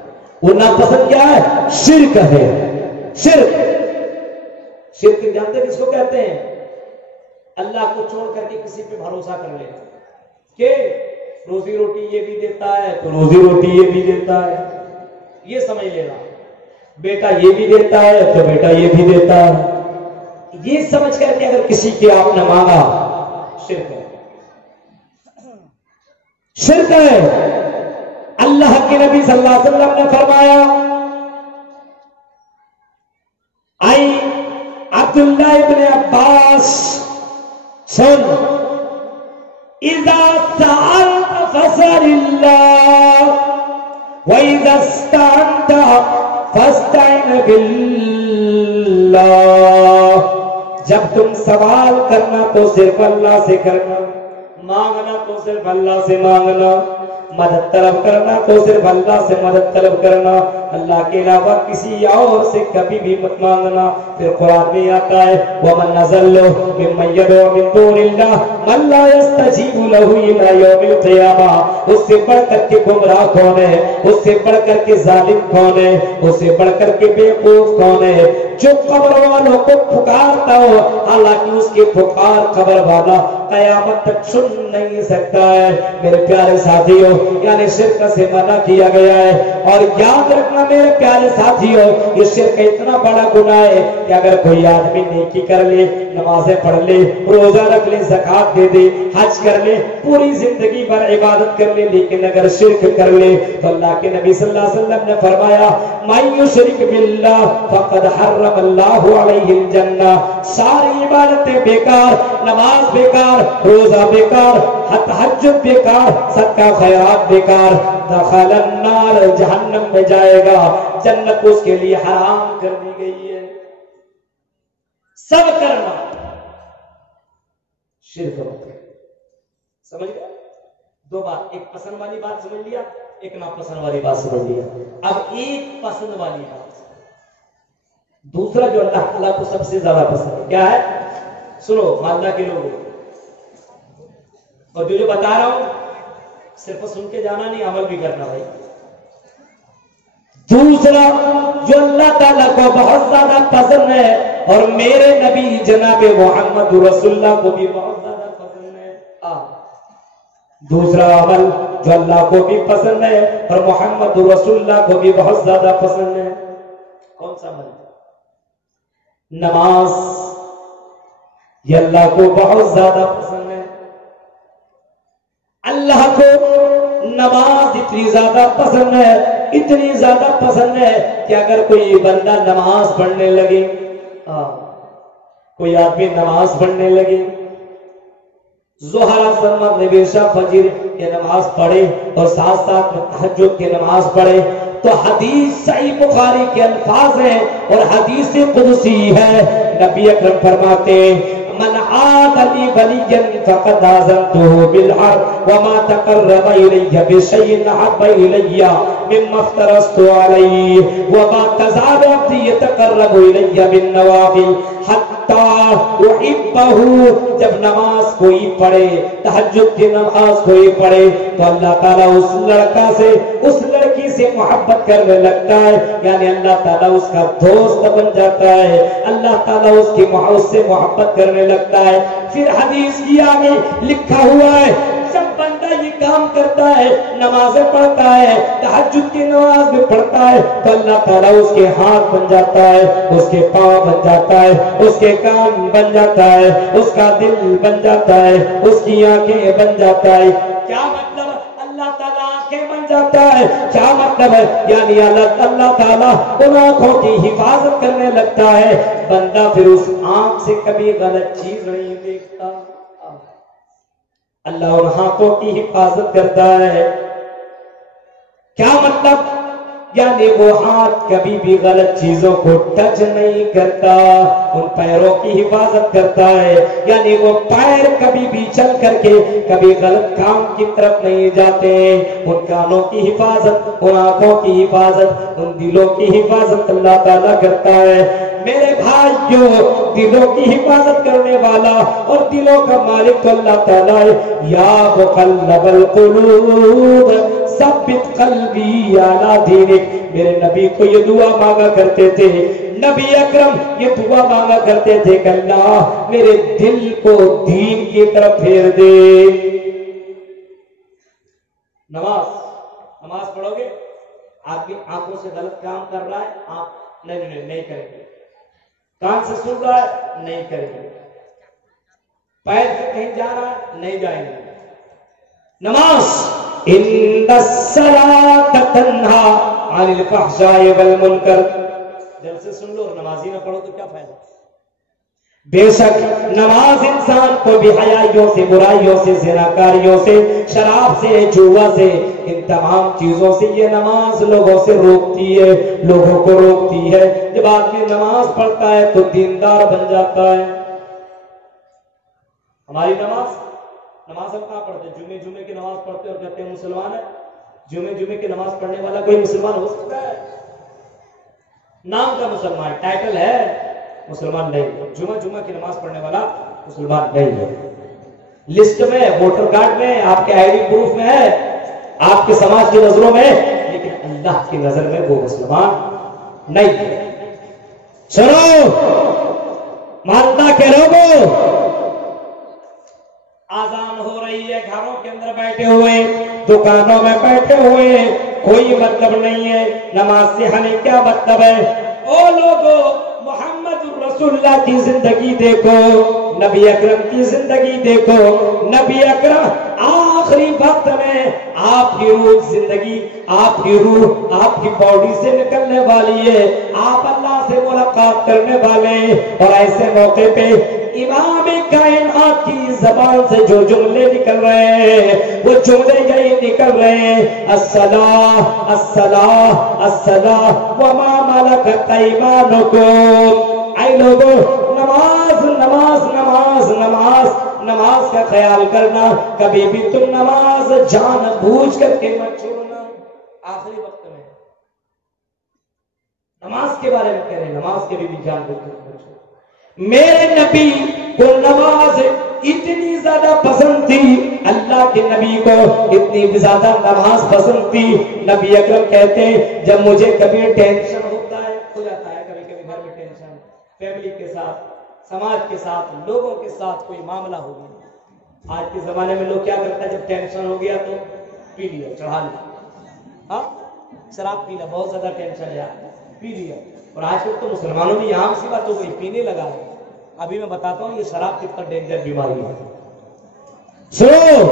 وہ ناپسند کیا ہے؟ شرک ہے۔ شرک، شرک جانتے کس کو کہتے ہیں؟ اللہ کو چھوڑ کر کے کسی پہ بھروسہ کر لے کہ روزی روٹی یہ بھی دیتا ہے تو روزی روٹی یہ بھی دیتا ہے، یہ سمجھ لینا، بیٹا یہ بھی دیتا ہے تو بیٹا یہ بھی دیتا ہے، یہ سمجھ کر کے اگر کسی کے آپ نے مانگا، شرک ہے، شرک ہے۔ اللہ کے نبی صلی اللہ علیہ وسلم نے فرمایا، آئی عبداللہ ابن عباس سن، اذا سألت فاسأل اللہ وَإِذَا اسْتَعَنْتَ فَاسْتَعِنْ بِاللَّهِ، جب تم سوال کرنا تو صرف اللہ سے کرنا، مانگنا تو صرف اللہ سے مانگنا، مدد طلب کرنا تو صرف اللہ سے مدد طلب کرنا، اللہ کے علاوہ کسی اور سے کبھی بھی مت مانگنا۔ پھر قرآن میں آتا ہے وَمَنْ أَضَلُّ مِمَّنْ يَدْعُو مِن دُونِ اللَّهِ مَن لَّا يَسْتَجِيبُ لَهُ إِلَىٰ يَوْمِ الْقِيَامَةِ، اس سے بڑھ کر کے گمراہ کون ہے؟ اس سے بڑھ کر کے ظالم کون ہے؟ اس سے بڑھ کر کے بے وقوف کون ہے؟ جو قبر والوں کو پکارتا ہو حالانکہ اس کے پکار قبر والا قیامت تک سن نہیں سکتا ہے۔ میرے پیارے ساتھیوں، یعنی شرک سے منع کیا گیا ہے، اور یاد رکھنا میرے پیارے ساتھیوں، یہ شرک اتنا بڑا گناہ ہے کہ اگر کوئی آدمی نیکی کر لے، نمازیں پڑھ لے، روزہ رکھ لے، زکات دے دے، حج کر لے، پوری زندگی بھر عبادت کر لے، لیکن اگر شرک کر لے تو اللہ کے نبی صلی اللہ علیہ وسلم نے فرمایا مَن یشرک باللہ فقد حرم اللہ علیہ الجنہ، ساری عبادتیں بیکار، نماز بیکار، روزہ بیکار، تہجد بیکار، صدقہ خیرات بیکار، دخل النار جہنم میں جائے گا، جنت اس کے لیے حرام کر دی گئی ہے۔ سب کرنا شرک ہوتا ہے، سمجھ گئے؟ دو بات، ایک پسند والی بات سمجھ لیا، ایک ناپسند والی بات سمجھ لیا۔ اب ایک پسند والی بات، دوسرا جو اللہ تعالیٰ کو سب سے زیادہ پسند ہے کیا ہے؟ سنو مالدہ کے لوگ، اور جو بتا رہا ہوں صرف سن کے جانا نہیں، عمل بھی کرنا بھائی۔ دوسرا جو اللہ تعالیٰ کو بہت زیادہ پسند ہے اور میرے نبی جناب محمد رسول اللہ کو بھی بہت زیادہ پسند ہے، دوسرا عمل جو اللہ کو بھی پسند ہے اور محمد رسول اللہ کو بھی بہت زیادہ پسند ہے، کون سا عمل؟ نماز۔ یہ اللہ کو بہت زیادہ پسند ہے۔ اللہ کو نماز اتنی زیادہ پسند ہے، اتنی زیادہ پسند ہے کہ اگر کوئی بندہ نماز پڑھنے لگے، کوئی آدمی نماز پڑھنے لگے، ظہر اثر مغرب عشاء فجر کی نماز پڑھے اور ساتھ ساتھ تہجد کی نماز پڑھے، تو حدیث صحیح بخاری کے الفاظ ہیں اور حدیث قدسی ہے، نبی اکرم فرماتے ہیں من عاد لی ولیا فقد آذنته بالحرب وما تقرب الی بشیء احب الی مما افترضت علیہ وما تزال عبدی یتقرب الی بالنوافل حتی احبہ۔ جب نماز کوئی پڑھے، تہجد کی نماز کوئی پڑھے، تو اللہ تعالیٰ اس لڑکا سے، اس لڑکی سے محبت کرنے لگتا ہے، یعنی اللہ تعالیٰ اس کا دوست بن جاتا ہے، اللہ تعالیٰ اس سے محبت کرنے لگتا ہے۔ پھر حدیث کی آگے لکھا ہوا ہے جب بندہ یہ کام کرتا ہے، نمازیں پڑھتا ہے، تہجد کی نماز بھی پڑھتا ہے، تو اللہ تعالیٰ اس کے ہاتھ بن جاتا ہے، اس کے پاؤں بن جاتا ہے، اس کے کان بن جاتا ہے، اس کا دل بن جاتا ہے، اس کی آنکھیں بن جاتا ہے۔ کیا مطلب؟ اللہ تعالیٰ آنکھیں بن جاتا ہے، کیا مطلب ہے؟ یعنی اللہ تعالیٰ ان آنکھوں کی حفاظت کرنے لگتا ہے، بندہ پھر اس آنکھ سے کبھی غلط چیز نہیں دیکھتا، اللہ ان ہاتھوں کی حفاظت کرتا ہے۔ کیا مطلب؟ یعنی وہ ہاتھ کبھی بھی غلط چیزوں کو ٹچ نہیں کرتا، ان پیروں کی حفاظت کرتا ہے، یعنی وہ پیر کبھی بھی چل کر کے کبھی غلط کام کی طرف نہیں جاتے، ان کانوں کی حفاظت، ان آنکھوں کی حفاظت، ان دلوں کی حفاظت اللہ تعالیٰ کرتا ہے۔ میرے بھائیوں، دلوں کی حفاظت کرنے والا اور دلوں کا مالک تو اللہ تعالیٰ ہے۔ یا مقلب القلوب ثبت قلبی علی دینک، میرے نبی کو یہ دعا مانگا کرتے تھے، نبی اکرم یہ دعا مانگا کرتے تھے کہ اللہ میرے دل کو دین کی طرف پھیر دے۔ نماز پڑھو گے، آپ کی آنکھوں سے غلط کام کر رہا ہے، آپ نہیں کریں گے، کان سے سن رہا ہے، نہیں کریں گے، پیر سے کہیں جا رہا ہے، نہیں جائیں گے۔ نماز ان الصلاۃ تنہی عن الفحشاء والمنکر، دل سے سن لو اور نمازی نہ پڑھو تو کیا فائدہ؟ بے شک نماز انسان کو بے حیائیوں سے، برائیوں سے، زناکاریوں سے، شراب سے، جوا سے، ان تمام چیزوں سے یہ نماز لوگوں سے روکتی ہے، لوگوں کو روکتی ہے۔ جب آدمی نماز پڑھتا ہے تو دیندار بن جاتا ہے۔ ہماری نماز ہم کہاں پڑھتے ہیں؟ جمعے کی نماز پڑھتے اور کہتے ہیں مسلمان ہے۔ جمعے کی نماز پڑھنے والا کوئی مسلمان ہو سکتا ہے؟ نام کا مسلمان، ٹائٹل ہے، مسلمان نہیں۔ جمعہ کی نماز پڑھنے والا مسلمان نہیں ہے۔ لسٹ میں، ووٹر کارڈ میں، آپ کے آئی ڈی پروف میں ہے، آپ کے سماج کی نظروں میں، لیکن اللہ کی نظر میں وہ مسلمان نہیں ہے۔ سنو مالدہ کے لوگوں، آزان ہو رہی ہے، گھروں کے اندر بیٹھے ہوئے، دکانوں میں بیٹھے ہوئے، کوئی مطلب نہیں ہے نماز سے، ہمیں کیا مطلب ہے؟ او لوگوں، محمد رسول اللہ کی زندگی دیکھو، نبی اکرم کی زندگی دیکھو۔ نبی اکرم آخری وقت میں آپ کی روح زندگی، آپ کی روح آپ کی باڈی سے نکلنے والی ہے، آپ اللہ سے ملاقات کرنے والے ہیں، اور ایسے موقع پہ امام کائنات پاک کی زبان سے جو جملے نکل رہے ہیں وہ جملے یہی نکل رہے ہیں الصلاۃ الصلاۃ الصلاۃ وما ملکت ایمانکم۔ اے لوگوں، نماز نماز نماز نماز نماز کا خیال کرنا، کبھی بھی تم نماز جان بوجھ کر کے مت چھوڑنا۔ آخری وقت میں نماز کے بارے میں کہہ رہے ہیں، نماز کے بھی جان بوجھ کر مت چھوڑنا۔ میرے نبی کو نماز اتنی زیادہ پسند تھی، اللہ کے نبی کو اتنی زیادہ نماز پسند تھی، نبی اکرم کہتے ہیں جب مجھے کبھی ٹینشن ہوتا ہے، ہو جاتا ہے کبھی کبھی گھر میں ٹینشن، فیملی کے ساتھ، سماج کے ساتھ، لوگوں کے ساتھ کوئی معاملہ ہو گیا۔ آج کے زمانے میں لوگ کیا کرتا ہے، جب ٹینشن ہو گیا تو پی لیا، چڑھا لیا، ہاں شراب پی لیا، بہت زیادہ ٹینشن ہے پی لیا۔ اور آج کل تو مسلمانوں میں عام سی بات ہو گئی، پینے لگا ہے۔ ابھی میں بتاتا ہوں یہ شراب کتنا ڈینجر بیماری ہے۔ سنو،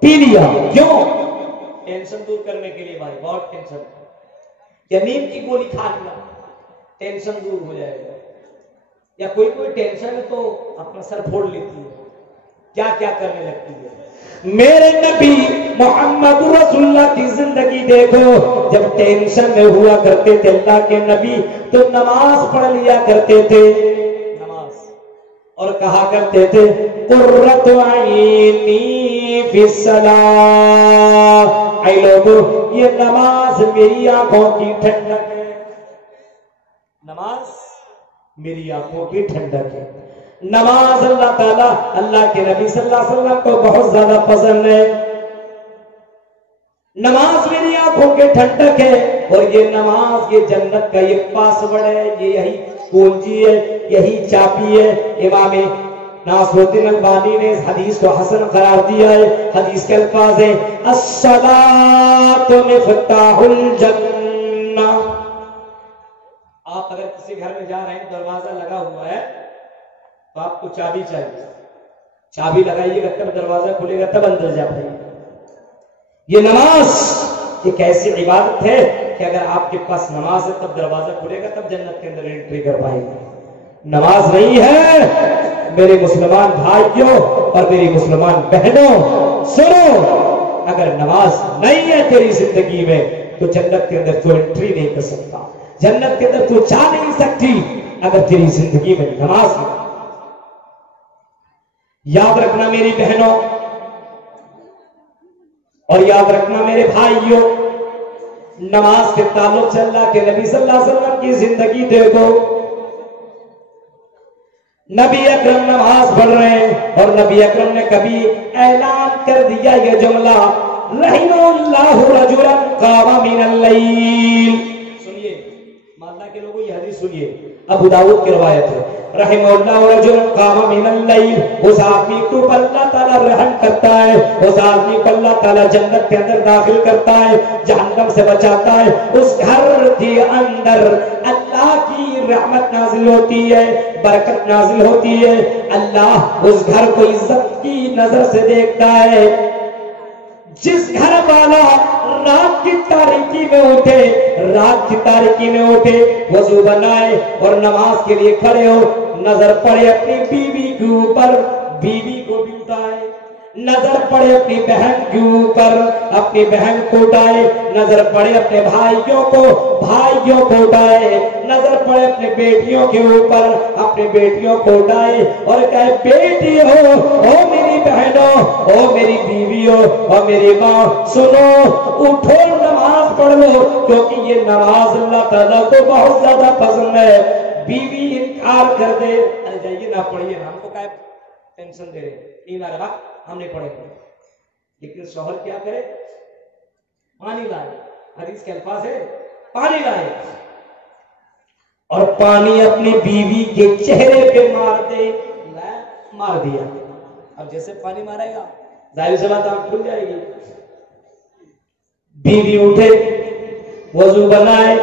پی لیا کیوں؟ ٹینشن دور کرنے کے لیے، بھائی بہت ٹینشن، یا نیند کی گولی کھا لیا، ٹینشن دور ہو جائے گا۔ یا کوئی ٹینشن ہے تو اپنا سر پھوڑ لیتی ہے، کیا کیا کرنے لگتی ہے۔ میرے نبی محمد رسول اللہ کی زندگی دیکھو، جب ٹینشن میں ہوا کرتے تھے اللہ کے نبی تو نماز پڑھ لیا کرتے تھے، نماز، اور کہا کرتے تھے قرۃ عینی فی الصلاۃ، اے لوگوں یہ نماز میری آنکھوں کی ٹھنڈک ہے، نماز میری آنکھوں کی ٹھنڈک ہے۔ نماز اللہ تعالیٰ اللہ کے نبی صلی اللہ علیہ وسلم کو بہت زیادہ پسند ہے۔ نماز میری آنکھوں کے ٹھنڈک ہے، اور یہ نماز یہ جنت کا یہ پاسورڈ ہے، یہ یہی کنجی ہے، یہی چابی ہے۔ امام ناصر الدین البانی نے اس حدیث کو حسن قرار دیا ہے۔ حدیث کے الفاظ ہیں الصلاۃ مفتاح الجنہ۔ آپ اگر کسی گھر میں جا رہے ہیں، دروازہ لگا ہوا ہے تو آپ کو چابی چاہیے، چابی لگائیے گا تب دروازہ کھلے گا، تب اندر جا پائیں گے۔ یہ نماز ایک ایسی عبادت ہے کہ اگر آپ کے پاس نماز ہے تب دروازہ کھلے گا، تب جنت کے اندر انٹری کر پائیں گے۔ نماز نہیں ہے میرے مسلمان بھائیوں اور میری مسلمان بہنوں، سنو، اگر نماز نہیں ہے تیری زندگی میں تو جنت کے اندر تو انٹری نہیں کر سکتا، جنت کے اندر تو جا نہیں سکتی اگر تیری زندگی میں نماز نہیں۔ یاد رکھنا میری بہنوں اور یاد رکھنا میرے بھائیوں، نماز کے تعلق سے اللہ کے نبی صلی اللہ علیہ وسلم کی زندگی دیکھو۔ نبی اکرم نماز پڑھ رہے ہیں اور نبی اکرم نے کبھی اعلان کر دیا یہ جملہ رحم اللہ رجلا قام من اللیل۔ سنیے مالدہ کے لوگوں یہ حدیث سنیے، ابو داؤد کی روایت ہے، رحم اللہ رجلا قام من اللیل، اس آدمی کو اللہ تعالیٰ رحم کرتا ہے، اس آدمی کو اللہ تعالیٰ جنت کے اندر داخل کرتا ہے، جہنم سے بچاتا ہے، اس گھر کے اندر اللہ کی رحمت نازل ہوتی ہے، برکت نازل ہوتی ہے، اللہ اس گھر کو عزت کی نظر سے دیکھتا ہے۔ جس گھر والا رات کی تاریکی میں اٹھے، رات کی تاریکی میں اٹھے، وضو بنائے اور نماز کے لیے کھڑے ہو، نظر پڑے اپنی بیوی کے اوپر، بیوی کو بھی اٹھائے، نظر پڑے اپنی بہن کے اوپر، اپنی بہن کو اٹھائے، نظر پڑے اپنے بھائیوں کو اٹھائے، نظر پڑے اپنے بیٹیوں کے اوپر، اپنے بیٹیوں کو اٹھائے اور کہے بیٹی ہو، او میری بہنوں، او میری بیویوں، او میری ماں، سنو اٹھو نماز پڑھ لو، کیونکہ یہ نماز اللہ تعالیٰ کو بہت زیادہ پسند ہے۔ بیوی انکار کر دے، ارے جائیے نہ پڑھیے، ہم کو کیا ٹینشن دے رہے، نہیں آ رہا، ہم نے پڑھے، لیکن شوہر کیا کرے، پانی لائے، حدیث کے الفاظ ہے پانی لائے اور پانی اپنی بیوی کے چہرے پہ مار دے، مار دیا۔ اب جیسے پانی مارے گا ظاہر سی بات آنکھ کھل جائے گی۔ بیوی اٹھے، وضو بنائے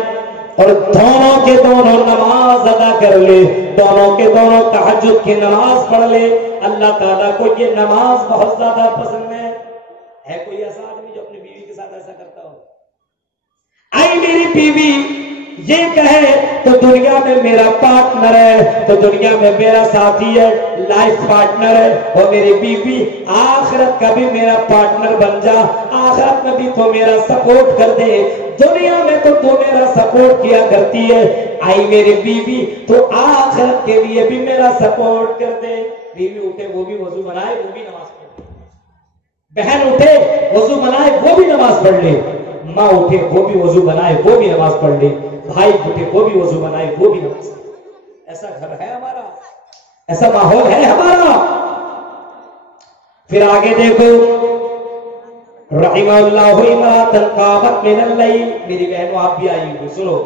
اور دونوں کے دونوں نماز ادا کر لے، دونوں کے دونوں تہجد کی نماز پڑھ لے۔ اللہ تعالیٰ کو یہ نماز بہت زیادہ پسند ہے کوئی ایسا آدمی جو اپنی بیوی کے ساتھ ایسا کرتا ہو؟ اے میری بیوی، یہ کہے تو دنیا میں میرا پارٹنر ہے، تو دنیا میں میرا ساتھی ہے، لائف پارٹنر ہے، اور میری بیوی آخرت کا بھی میرا پارٹنر بن جا، آخرت میں بھی تو میرا سپورٹ کر دے، دنیا میں تو میرا سپورٹ کیا کرتی ہے، آئی میری بیوی تو آخرت کے لیے بھی میرا سپورٹ کر دے۔ بیوی اٹھے وہ بھی وضو بنائے وہ بھی نماز پڑھے، بہن اٹھے وضو بنائے وہ بھی نماز پڑھ لے، ماں اٹھے وہ بھی وضو بنائے وہ بھی نماز پڑھ لے، بھائی اٹھے وہ بھی وضو بنائے وہ بھی نماز پڑھ لے۔ ایسا گھر ہے ہمارا، ایسا ماحول ہے ہمارا۔ پھر آگے دیکھو، رحم اللہ امرأۃ قامت من اللیل، میری بہنوں آپ بھی آئی ہوئی سنو،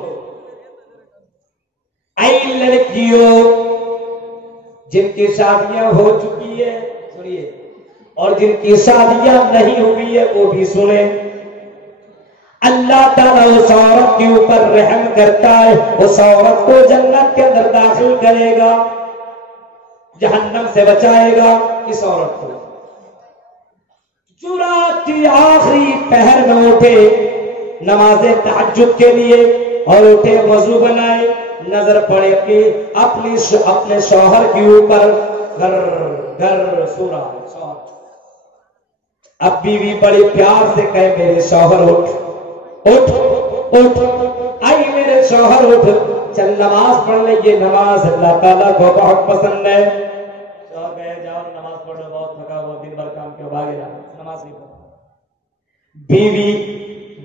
اے لڑکیوں جن کی شادیاں ہو چکی ہے سنیے، اور جن کی شادیاں نہیں ہوئی ہے وہ بھی سنیں، اللہ تعالیٰ اس عورت کے اوپر رحم کرتا ہے، اس عورت کو جنت کے اندر داخل کرے گا، جہنم سے بچائے گا۔ اس عورت کو جو رات کی آخری پہر میں اٹھے نماز تہجد کے لیے اور اٹھے وضو بنائے، نظر پڑے اپنے شوہر کے اوپر، گھر گھر سو رہا ہے شوہر، اب بیوی بڑی پیار سے کہے میرے شوہر اٹھ اٹھ اٹھ، آئی میرے شوہر اٹھ، چل نماز پڑھ لے، یہ نماز اللہ تعالیٰ کو بہت پسند ہے۔ شوہر کہے جاؤ نماز پڑھو، بہت تھکا ہوا دن بھر کام کیا، بھاگے نماز نہیں پڑھو۔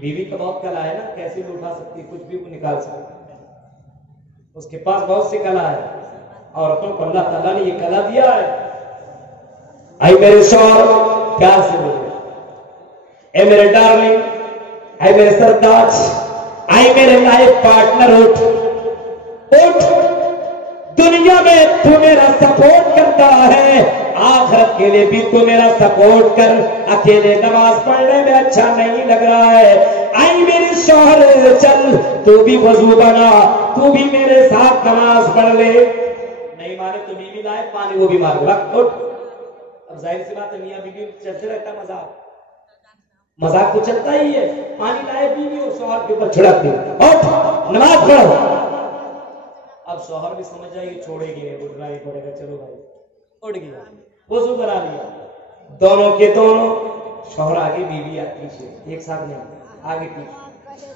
بیوی کا بہت کلا ہے نا، کیسے بھی اٹھا سکتی، کچھ بھی وہ نکال سکتی، اس کے پاس بہت سی کلا ہے، عورتوں کو اللہ تعالیٰ نے یہ کلا دیا ہے۔ آئی میرے شوہر پیار سے بولے، اے میرے ڈارلنگ، اے میرے سرداج، اے میرے لائف پارٹنر، اٹھ اٹھ، دنیا میں تو میرا سپورٹ کرتا ہے، آخرت کے لیے بھی تو میرا سپورٹ کر، اکیلے نماز پڑھنے میں اچھا نہیں لگ رہا ہے، آئی میرے شوہر چل تو بھی وضو بنا، تو بھی میرے ساتھ نماز پڑھ لے۔ نہیں مانے تو بیوی لائے پانی وہ بھی مار دے، اٹھ۔ اب ظاہر سی بات ہے میاں بیوی چلتے رہتا مذاق تو چلتا ہی ہے، پانی لائے بیوی اور شوہر کے اوپر چھڑک دی، اٹھ نماز پڑھو۔ اب شوہر بھی سمجھ جائے گی چھوڑے گی نہیں، اٹھنا ہی پڑے گا، چلو بھائی اٹھ گیا، وضو کرا لیا، دونوں کے دونوں، شوہر آگے بیوی پیچھے، ایک ساتھ نہیں آگے پیچھے،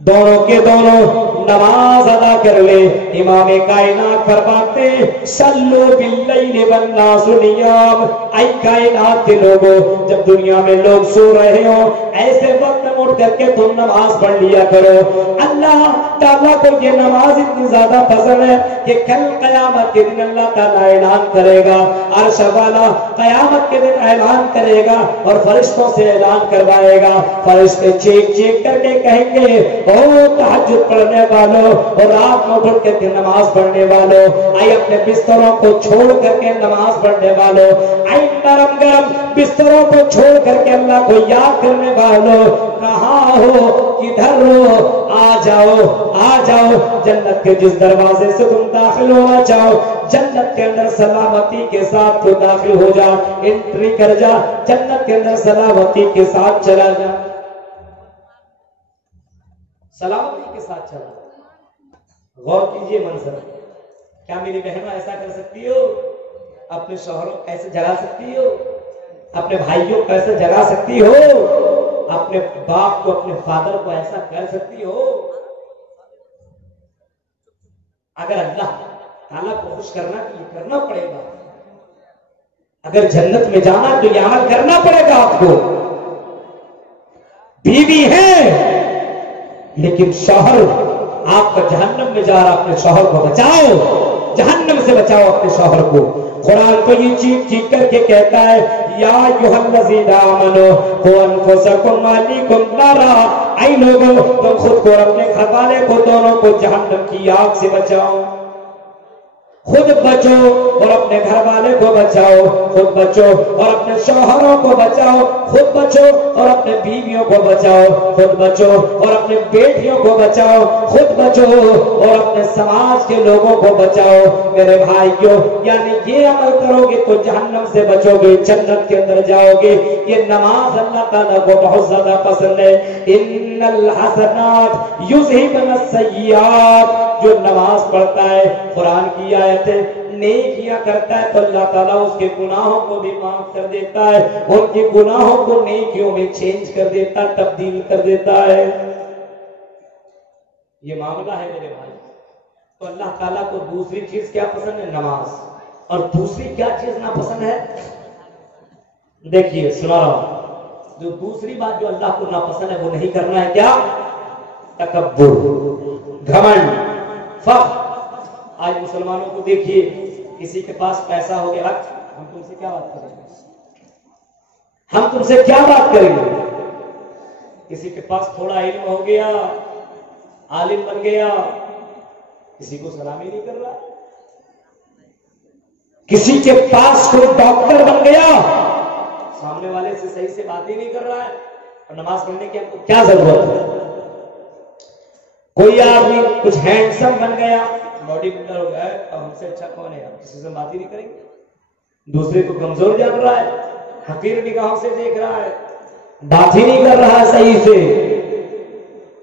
دونوں کے دونوں نماز ادا کر لے۔ امام کائنات فرماتے صلو باللیل والناس نیام، اے کائنات کے لوگوں، جب دنیا میں لوگ سو رہے ہوں ایسے وقت اٹھ کر کے تم نماز پڑھ لیا کرو۔ اللہ تعالیٰ کو یہ نماز اتنی زیادہ پسند ہے کہ کل قیامت کے دن اللہ تعالیٰ اعلان کرے گا، عرش والا قیامت کے دن اعلان کرے گا اور فرشتوں سے اعلان کروائے گا، فرشتے چیک چیک کر کے کہیں گے او تہجد پڑھنے والوں اور رات میں اٹھ کر کے نماز پڑھنے والوں، آئی اپنے بستروں کو چھوڑ کر کے نماز پڑھنے والوں، آئی نرم گرم بستروں کو چھوڑ کر کے اللہ کو یاد کرنے والوں، کہاں ہو کدھر ہو، آ جاؤ جنت کے جس دروازے سے تم داخل ہونا چاہو جنت کے اندر سلامتی کے ساتھ تو داخل ہو جا، انٹری کر جا، جنت کے اندر سلامتی کے ساتھ چلا جا، سلامتی کے ساتھ چلا۔ غور کیجئے منظر، کیا میری بہنوں ایسا کر سکتی ہو؟ اپنے شوہروں کو ایسے جگا سکتی ہو؟ اپنے بھائیوں کو ایسے جگا سکتی ہو؟ اپنے باپ کو اپنے فادر کو ایسا کر سکتی ہو؟ اگر اللہ تعالیٰ کو خوش کرنا تو یہ کرنا پڑے گا، اگر جنت میں جانا تو یہ عمل کرنا پڑے گا آپ کو۔ بیوی ہے لیکن شوہر آپ کا جہنم میں جا رہا، اپنے شوہر کو بچاؤ، جہنم سے بچاؤ اپنے شوہر کو۔ قرآن تو یہ چیخ چیخ کر کے کہتا ہے یا ایھا الذین آمنوا قوا انفسکم واہلیکم نارا، اے لوگوں تم خود کو اور اپنے گھر والے کو دونوں کو جہنم کی آگ سے بچاؤ، خود بچو اور اپنے گھر والے کو بچاؤ، خود بچو اور اپنے شوہروں کو بچاؤ، خود بچو اور اپنے بیویوں کو بچاؤ، خود بچو اور اپنے بیٹیوں کو بچاؤ، خود بچو اور اپنے سماج کے لوگوں کو بچاؤ۔ میرے بھائیوں، یعنی یہ عمل کرو گے تو جہنم سے بچو گے، جنت کے اندر جاؤ گے۔ یہ نماز اللہ تعالیٰ کو بہت زیادہ پسند ہے۔ ان الحسنات یذہبن السیئات، جو نماز پڑھتا ہے، قرآن کی آیت ہے، نیکیاں کرتا ہے تو اللہ تعالیٰ اس کے گناہوں کو بھی معاف کر دیتا ہے، ان کے گناہوں کو نیکیوں میں چینج کر دیتا ہے، تبدیل کر دیتا ہے۔ یہ معاملہ ہے میرے بھائی۔ تو اللہ تعالیٰ کو دوسری چیز کیا پسند ہے؟ نماز۔ اور دوسری کیا چیز ناپسند ہے؟ دیکھیے سنا رہا ہوں، جو دوسری بات جو اللہ کو ناپسند ہے وہ نہیں کرنا ہے، کیا؟ تکبر، گھمنڈ، فخر۔ آج مسلمانوں کو دیکھیے، کسی کے پاس پیسہ ہو گیا، ہم تم سے کیا بات کریں گے؟ ہم تم سے کیا بات کریں گے؟ کسی کے پاس تھوڑا علم ہو گیا، عالم بن گیا، کسی کو سلام ہی نہیں کر رہا۔ کسی کے پاس کوئی ڈاکٹر بن گیا، سامنے والے سے صحیح سے بات ہی نہیں کر رہا ہے، اور نماز پڑھنے کی ہم کو کیا ضرورت ہے؟ کوئی آدمی کچھ ہینڈسم بن گیا، باڈی بلڈر ہو گیا ہے، اب ہم سے اچھا کون ہے؟ ہم کسی سے بات ہی نہیں کریں گے۔ دوسرے کو کمزور جان رہا ہے، حقیر نگاہوں سے دیکھ رہا ہے، بات ہی نہیں کر رہا ہے صحیح سے۔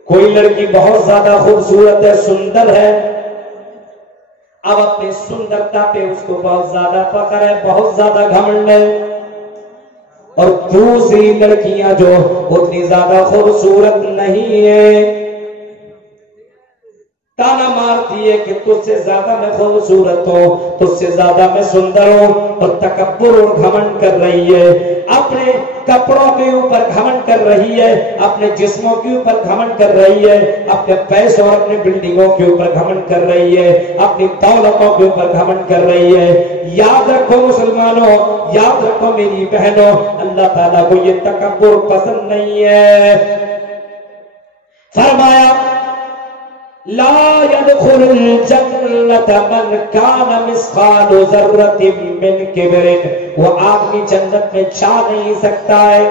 کوئی لڑکی بہت زیادہ خوبصورت ہے، سندر ہے، اب اپنی سندرتا پہ اس کو بہت زیادہ فخر ہے، بہت زیادہ گھمنڈ ہے، اور دوسری لڑکیاں جو اتنی زیادہ خوبصورت نہیں ہے، تانا مارتی ہے کہ تجھ سے زیادہ میں خوبصورت ہوں، تجھ سے زیادہ میں سندر ہوں، اور تکبر اور گھمنڈ کر رہی ہے، اپنے کپڑوں کے اوپر گھمنڈ کر رہی ہے، اپنے جسموں کے اوپر گھمنڈ کر رہی ہے، اپنے پیسوں اور اپنے بلڈنگوں کے اوپر گھمنڈ کر رہی ہے، اپنی دولتوں کے اوپر گھمنڈ کر رہی ہے۔ یاد رکھو مسلمانوں، یاد رکھو میری بہنوں، اللہ تعالیٰ کو یہ تکبر پسند نہیں ہے۔ فرمایا لا يدخل الجنت من كان مثقال ذرة من کبر، وہ آدمی جنت میں جا نہیں سکتا ہے،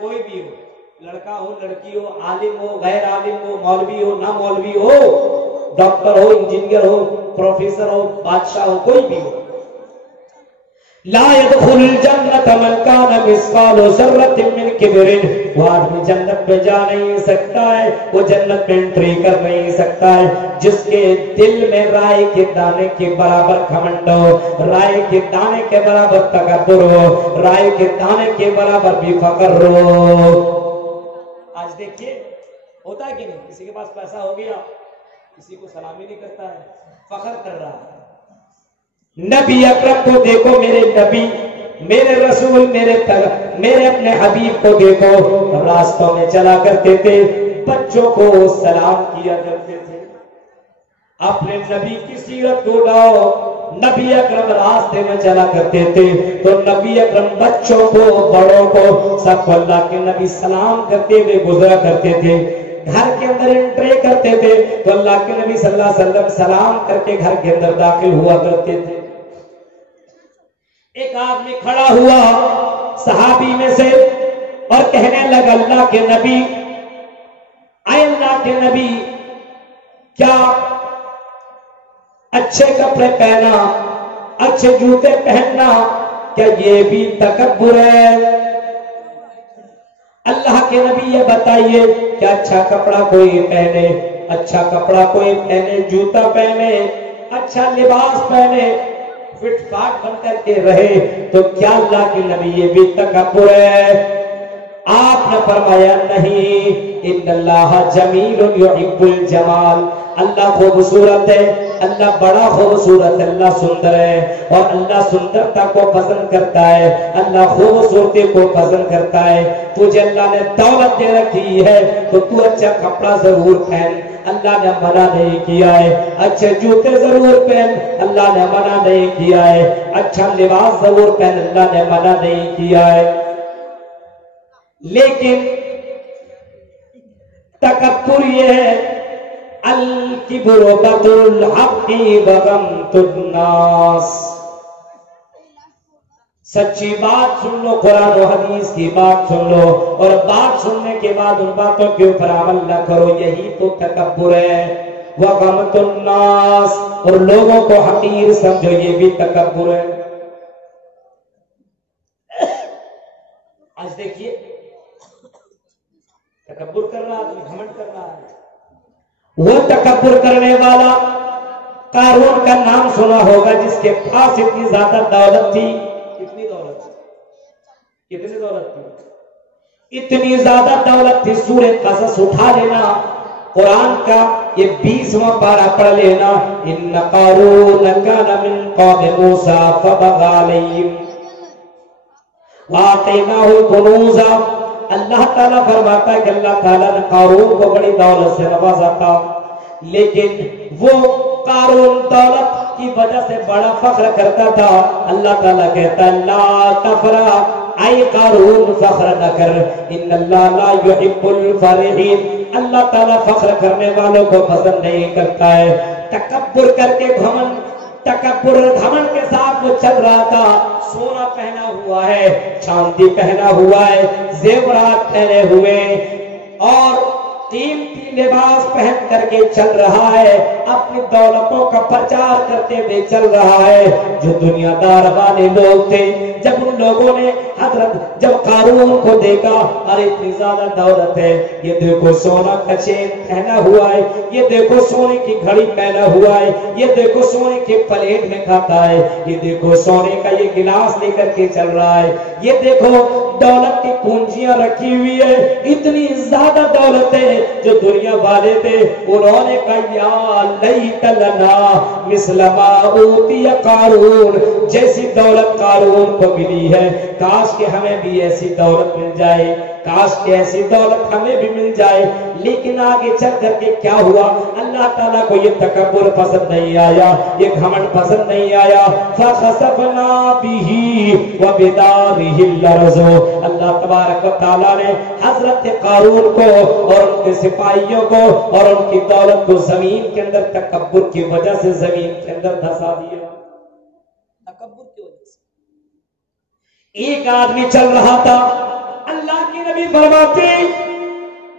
کوئی بھی ہو، لڑکا ہو، لڑکی ہو، عالم ہو، غیر عالم ہو، مولوی ہو، نہ مولوی ہو، ڈاکٹر ہو، انجینئر ہو، پروفیسر ہو، بادشاہ ہو، کوئی بھی ہو۔ لا يدخل الجنت من كان مثقال ذرة من کبر، وہ آدمی جنت میں جا نہیں سکتا ہے، وہ جنت میں انٹری کر نہیں سکتا ہے جس کے دل میں رائے کے دانے کے برابر گھمنڈ ہو، رائے کے دانے کے برابر تکبر ہو، رائے کے دانے کے برابر بھی فخر ہو۔ آج دیکھیے ہوتا ہے کہ نہیں، کسی کے پاس پیسہ ہو گیا، کسی کو سلامی نہیں کرتا ہے، فخر کر رہا ہے۔ نبی اکرم کو دیکھو، میرے نبی، میرے رسول، میرے اپنے حبیب کو دیکھو، راستوں میں چلا کرتے تھے، بچوں کو سلام کیا کرتے تھے۔ اپنے نبی کی سیرت کو لاؤ، نبی اکرم راستے میں چلا کرتے تھے تو نبی اکرم بچوں کو، بڑوں کو، سب کو اللہ کے نبی سلام کرتے ہوئے گزرا کرتے تھے۔ گھر کے اندر انٹری کرتے تھے تو اللہ کے نبی صلی اللہ علیہ وسلم سلام کر کے گھر کے اندر داخل ہوا کرتے تھے۔ ایک آدمی کھڑا ہوا صحابی میں سے اور کہنے لگا اللہ کے نبی، اے اللہ کے نبی، کیا اچھے کپڑے پہنا، اچھے جوتے پہننا، کیا یہ بھی تکبر ہے؟ اللہ کے نبی یہ بتائیے، کیا اچھا کپڑا کوئی پہنے، اچھا کپڑا کوئی پہنے، جوتا پہنے، اچھا لباس پہنے، فٹ فاٹ بن کر کے رہے تو کیا اللہ کے نبی یہ بھی تکبر ہے؟ آپ نے فرمایا نہیں، ان اللہ جمیل یحب الجمال، اللہ خوبصورت ہے، اللہ بڑا خوبصورت ہے، اللہ سندر ہے، اور اللہ سندرتا کو پسند کرتا ہے، اللہ خوبصورتی کو پسند کرتا ہے۔ تجھے اللہ نے دولت دے رکھی ہے تو تو اچھا کپڑا ضرور پہن، اللہ نے منع نہیں کیا ہے، اچھے جوتے ضرور پہن، اللہ نے منع نہیں کیا ہے، اچھا لباس ضرور پہن، اللہ نے منع نہیں کیا ہے۔ لیکن تکبر یہ ہے، الکبر بطر الحق وغمط الناس، سچی بات سن لو، قرآن و حدیث کی بات سن لو، اور بات سننے کے بعد ان باتوں کے اوپر عمل نہ کرو، یہی تو تکبر ہے۔ وغمط الناس، اور لوگوں کو حقیر سمجھو، یہ بھی تکبر ہے۔ آج دیکھیے تکبر کر رہا ہے، گھمنڈ کر رہا ہے۔ وہ تکبر کرنے والا قارون کا نام سنا ہوگا، جس کے پاس اتنی زیادہ دولت تھی۔ کتنی دولت تھی؟ کتنی دولت تھی؟ اتنی زیادہ دولت تھی۔ سورہ قصص اٹھا لینا، قرآن کا یہ 20واں پارہ پڑھ لینا۔ ان قارون کان من قوم موسیٰ فبغى علیہم وآتیناہ الکنوز۔ اللہ تعالیٰ فرماتا ہے کہ اللہ تعالیٰ نے قارون کو بڑی دولت سے نوازا تھا، لیکن وہ قارون دولت کی وجہ سے بڑا فخر کرتا تھا۔ اللہ تعالیٰ کہتا ہے لا تفرح اے قارون، فخر نہ کر، ان اللہ لا يحب الفرحین، اللہ تعالیٰ فخر کرنے والوں کو پسند نہیں کرتا ہے۔ تکبر کر کے گھمنڈ، تکبر اور گھمنڈ کے ساتھ وہ چل رہا تھا۔ سونا پہنا ہوا ہے، چاندی پہنا ہوا ہے، زیورات پہنے ہوئے، اور قیمتی لباس پہن کر کے چل رہا ہے، اپنی دولتوں کا پرچار کرتے ہوئے چل رہا ہے۔ جو دنیا دار والے لوگ تھے، جب ان لوگوں نے جب قارون کو دیکھا، ارے اتنی زیادہ دولت ہے، یہ دیکھو سونا کا چین پہنا ہوا ہے، یہ دیکھو سونے کی گھڑی پہنا ہوا ہے، یہ دیکھو سونے کے پلیٹ میں کھاتا ہے، یہ دیکھو سونے کا یہ گلاس لے کر کے چل رہا ہے، یہ دیکھو دولت کی کنجیاں رکھی ہوئی ہے، اتنی زیادہ دولت ہے۔ جو دنیا والے تھے انہوں نے کہا یا لیت لنا مثل ما اوتی قارون، جیسی دولت قارون کو ملی ہے، کاش کہ ہمیں بھی ایسی دولت مل جائے، کاش کہ ایسی دولت ہمیں بھی مل جائے۔ لیکن آگے چل کر کے کیا ہوا؟ اللہ تعالیٰ کو یہ تکبر پسند نہیں آیا، یہ گھمنڈ پسند نہیں آیا۔ فَخَسَفْنَا بِهِ وَبِدَارِهِ الْأَرْضَ، اللہ تبارک و تعالیٰ نے حضرت قارون کو اور ان کے سپاہیوں کو اور ان کی دولت کو زمین کے اندر تکبر کی وجہ سے زمین کے اندر دھسا دیا۔ تکبر کی وجہ سے ایک آدمی چل رہا تھا، اللہ کی نبی فرماتے،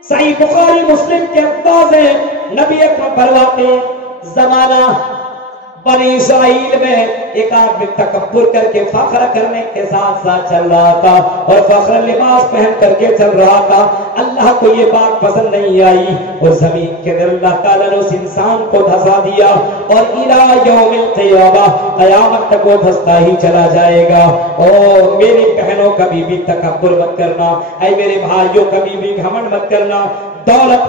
صحیح بخاری مسلم کے الفاظ ہیں، نبی اکرم فرماتے زمانہ بنی اسرائیل میں ایک آدمی تکبر کر کے فخر کرنے کے ساتھ ساتھ چل رہا تھا، اور فخر لباس پہن کر کے چل رہا تھا۔ اللہ کو یہ بات پسند نہیں آئی، اور زمین کے اندر اللہ تعالیٰ نے اس انسان کو دھسا دیا، اور الی یوم القیامہ، قیامت تک وہ دھستا ہی چلا جائے گا۔ اور میری بہنوں کبھی بھی تکبر مت کرنا، اے میرے بھائیوں کبھی بھی گھمنڈ مت کرنا۔ دولت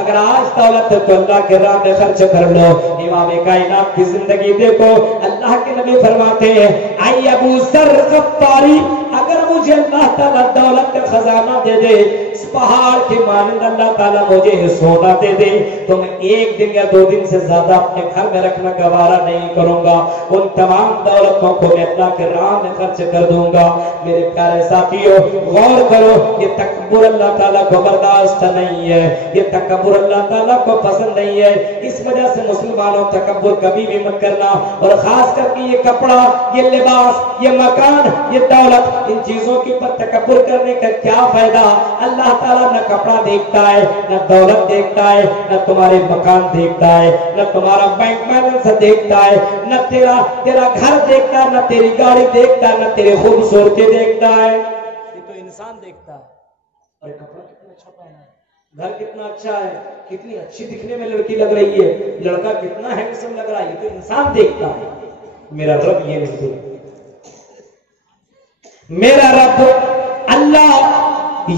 اگر آج دولت ہے تو اللہ کے راہ میں خرچ کر لو۔ امام کائنات کی زندگی دیکھو، اللہ کے نبی فرماتے ہیں اے ابو ذر غفاری، اگر مجھے اللہ تعالیٰ دولت کا خزانہ دے دے، اس پہاڑ کے مانند اللہ تعالیٰ مجھے سونا دے دے، تو میں ایک دن یا 2 دن سے زیادہ اپنے گھر میں رکھنا گوارا نہیں کروں گا، ان تمام دولتوں کو میں اللہ کے راہ میں خرچ کر دوں گا۔ میرے پیارے ساتھیوں غور کرو، یہ تکبر اللہ تعالیٰ کو برداشت نہیں ہے، یہ تکبر اللہ تعالیٰ کو پسند نہیں ہے۔ اس وجہ سے مسلمانوں تکبر کبھی بھی مت کرنا، اور خاص کر کے یہ کپڑا، یہ لباس، یہ مکان، یہ دولت، ان چیزوں کے اوپر تکبر کرنے کا کیا فائدہ؟ اللہ تعالیٰ نہ کپڑا دیکھتا ہے، نہ دولت دیکھتا ہے، نہ تمہارے مکان دیکھتا ہے، نہ تمہارا بینک بیلنس دیکھتا ہے، نہ تیرا گھر دیکھتا ہے، نہ تیری گاڑی دیکھتا ہے، نہ تیری خوبصورتی دیکھتا ہے، یہ تو انسان دیکھتا ہے۔ اور کپڑا کتنا اچھا پہنا ہے، گھر کتنا اچھا ہے، کتنی اچھی دکھنے میں لڑکی لگ رہی ہے، لڑکا کتنا ہینڈسم لگ رہا ہے، یہ تو انسان دیکھتا ہے۔ میرا رب یہ نہیں دیکھتا، میرا رب اللہ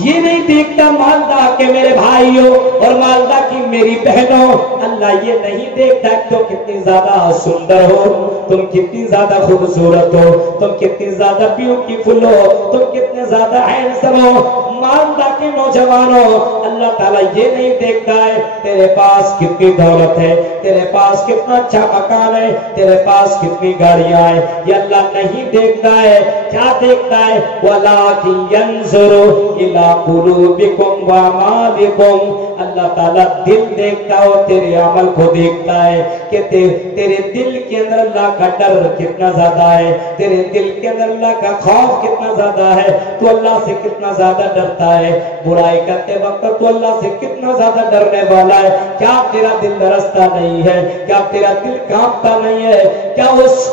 یہ نہیں دیکھتا مالدہ کے میرے بھائیوں اور مالدہ کی میری بہنوں، اللہ یہ نہیں دیکھتا تم کتنی زیادہ سندر ہو، تم کتنی زیادہ خوبصورت ہو، تم کتنی زیادہ بیوٹیفل ہو، تم کتنے زیادہ ہینڈسم ہو۔ مالدہ کے نوجوانوں، اللہ تعالیٰ یہ نہیں دیکھتا ہے تیرے پاس کتنی دولت ہے، تیرے پاس کتنا اچھا مکان ہے، تیرے پاس کتنی گاڑیاں ہیں، یہ اللہ نہیں دیکھتا ہے۔ کیا دیکھتا ہے؟ وَلَٰكِن يَنظُرُ إِلَىٰ قُلُوبِكُمْ وَأَعْمَالِكُمْ، اللہ تعالیٰ دل دیکھتا ہے اور تیرے عمل کو دیکھتا ہے کہ تیرے دل کے اندر اللہ کا ڈر کتنا زیادہ ہے، تیرے دل کے اندر اللہ کا خوف کتنا زیادہ ہے، تو اللہ سے کتنا زیادہ ڈرتا ہے، برائی کرتے وقت تو اللہ سے کتنا زیادہ ڈرنے والا ہے۔ کیا تیرا دل لرزتا نہیں ہے؟ کیا تیرا دل کانپتا نہیں ہے؟ کیا اس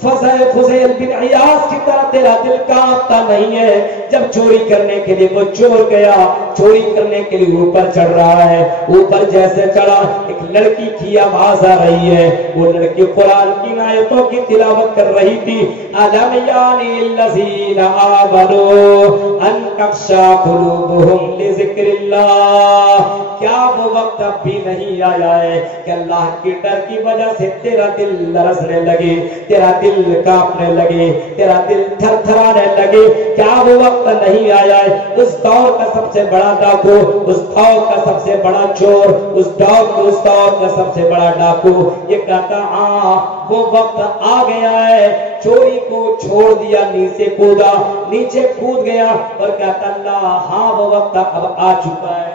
فضیل بن عیاض کی طرح تیرا دل کانپتا نہیں ہے جب چوری کرنے کے لیے وہ چور گیا، چوری کرنے کے لیے اوپر چڑھ رہا ہے، اوپر جیسے چڑھا ایک لڑکی کی آواز آ رہی ہے، وہ لڑکی قرآن کی آیتوں کی تلاوت کر رہی تھی، أَلَمْ يَعْنِ لِلَّذِينَ آمَنُوا أَن تَخْشَعَ قُلُوبُهُمْ لِذِكْرِ اللَّهِ، کیا وہ وقت اب بھی نہیں آیا ہے کہ اللہ کے ڈر کی وجہ سے تیرا دل لرزنے لگے، تیرا دل کانپنے لگے، تیرا دل تھر تھرانے لگے؟ کیا وہ وقت نہیں آیا ہے؟ اس دور کا سب سے بڑا ڈاکو، اس دور کا سب سے بڑا چور، اس دور کا سب سے بڑا ڈاکو یہ کہتا ہاں وہ وقت آ گیا ہے، چوری کو چھوڑ دیا، نیچے کود گیا اور کہتا اللہ ہاں وہ وقت اب آ چکا ہے۔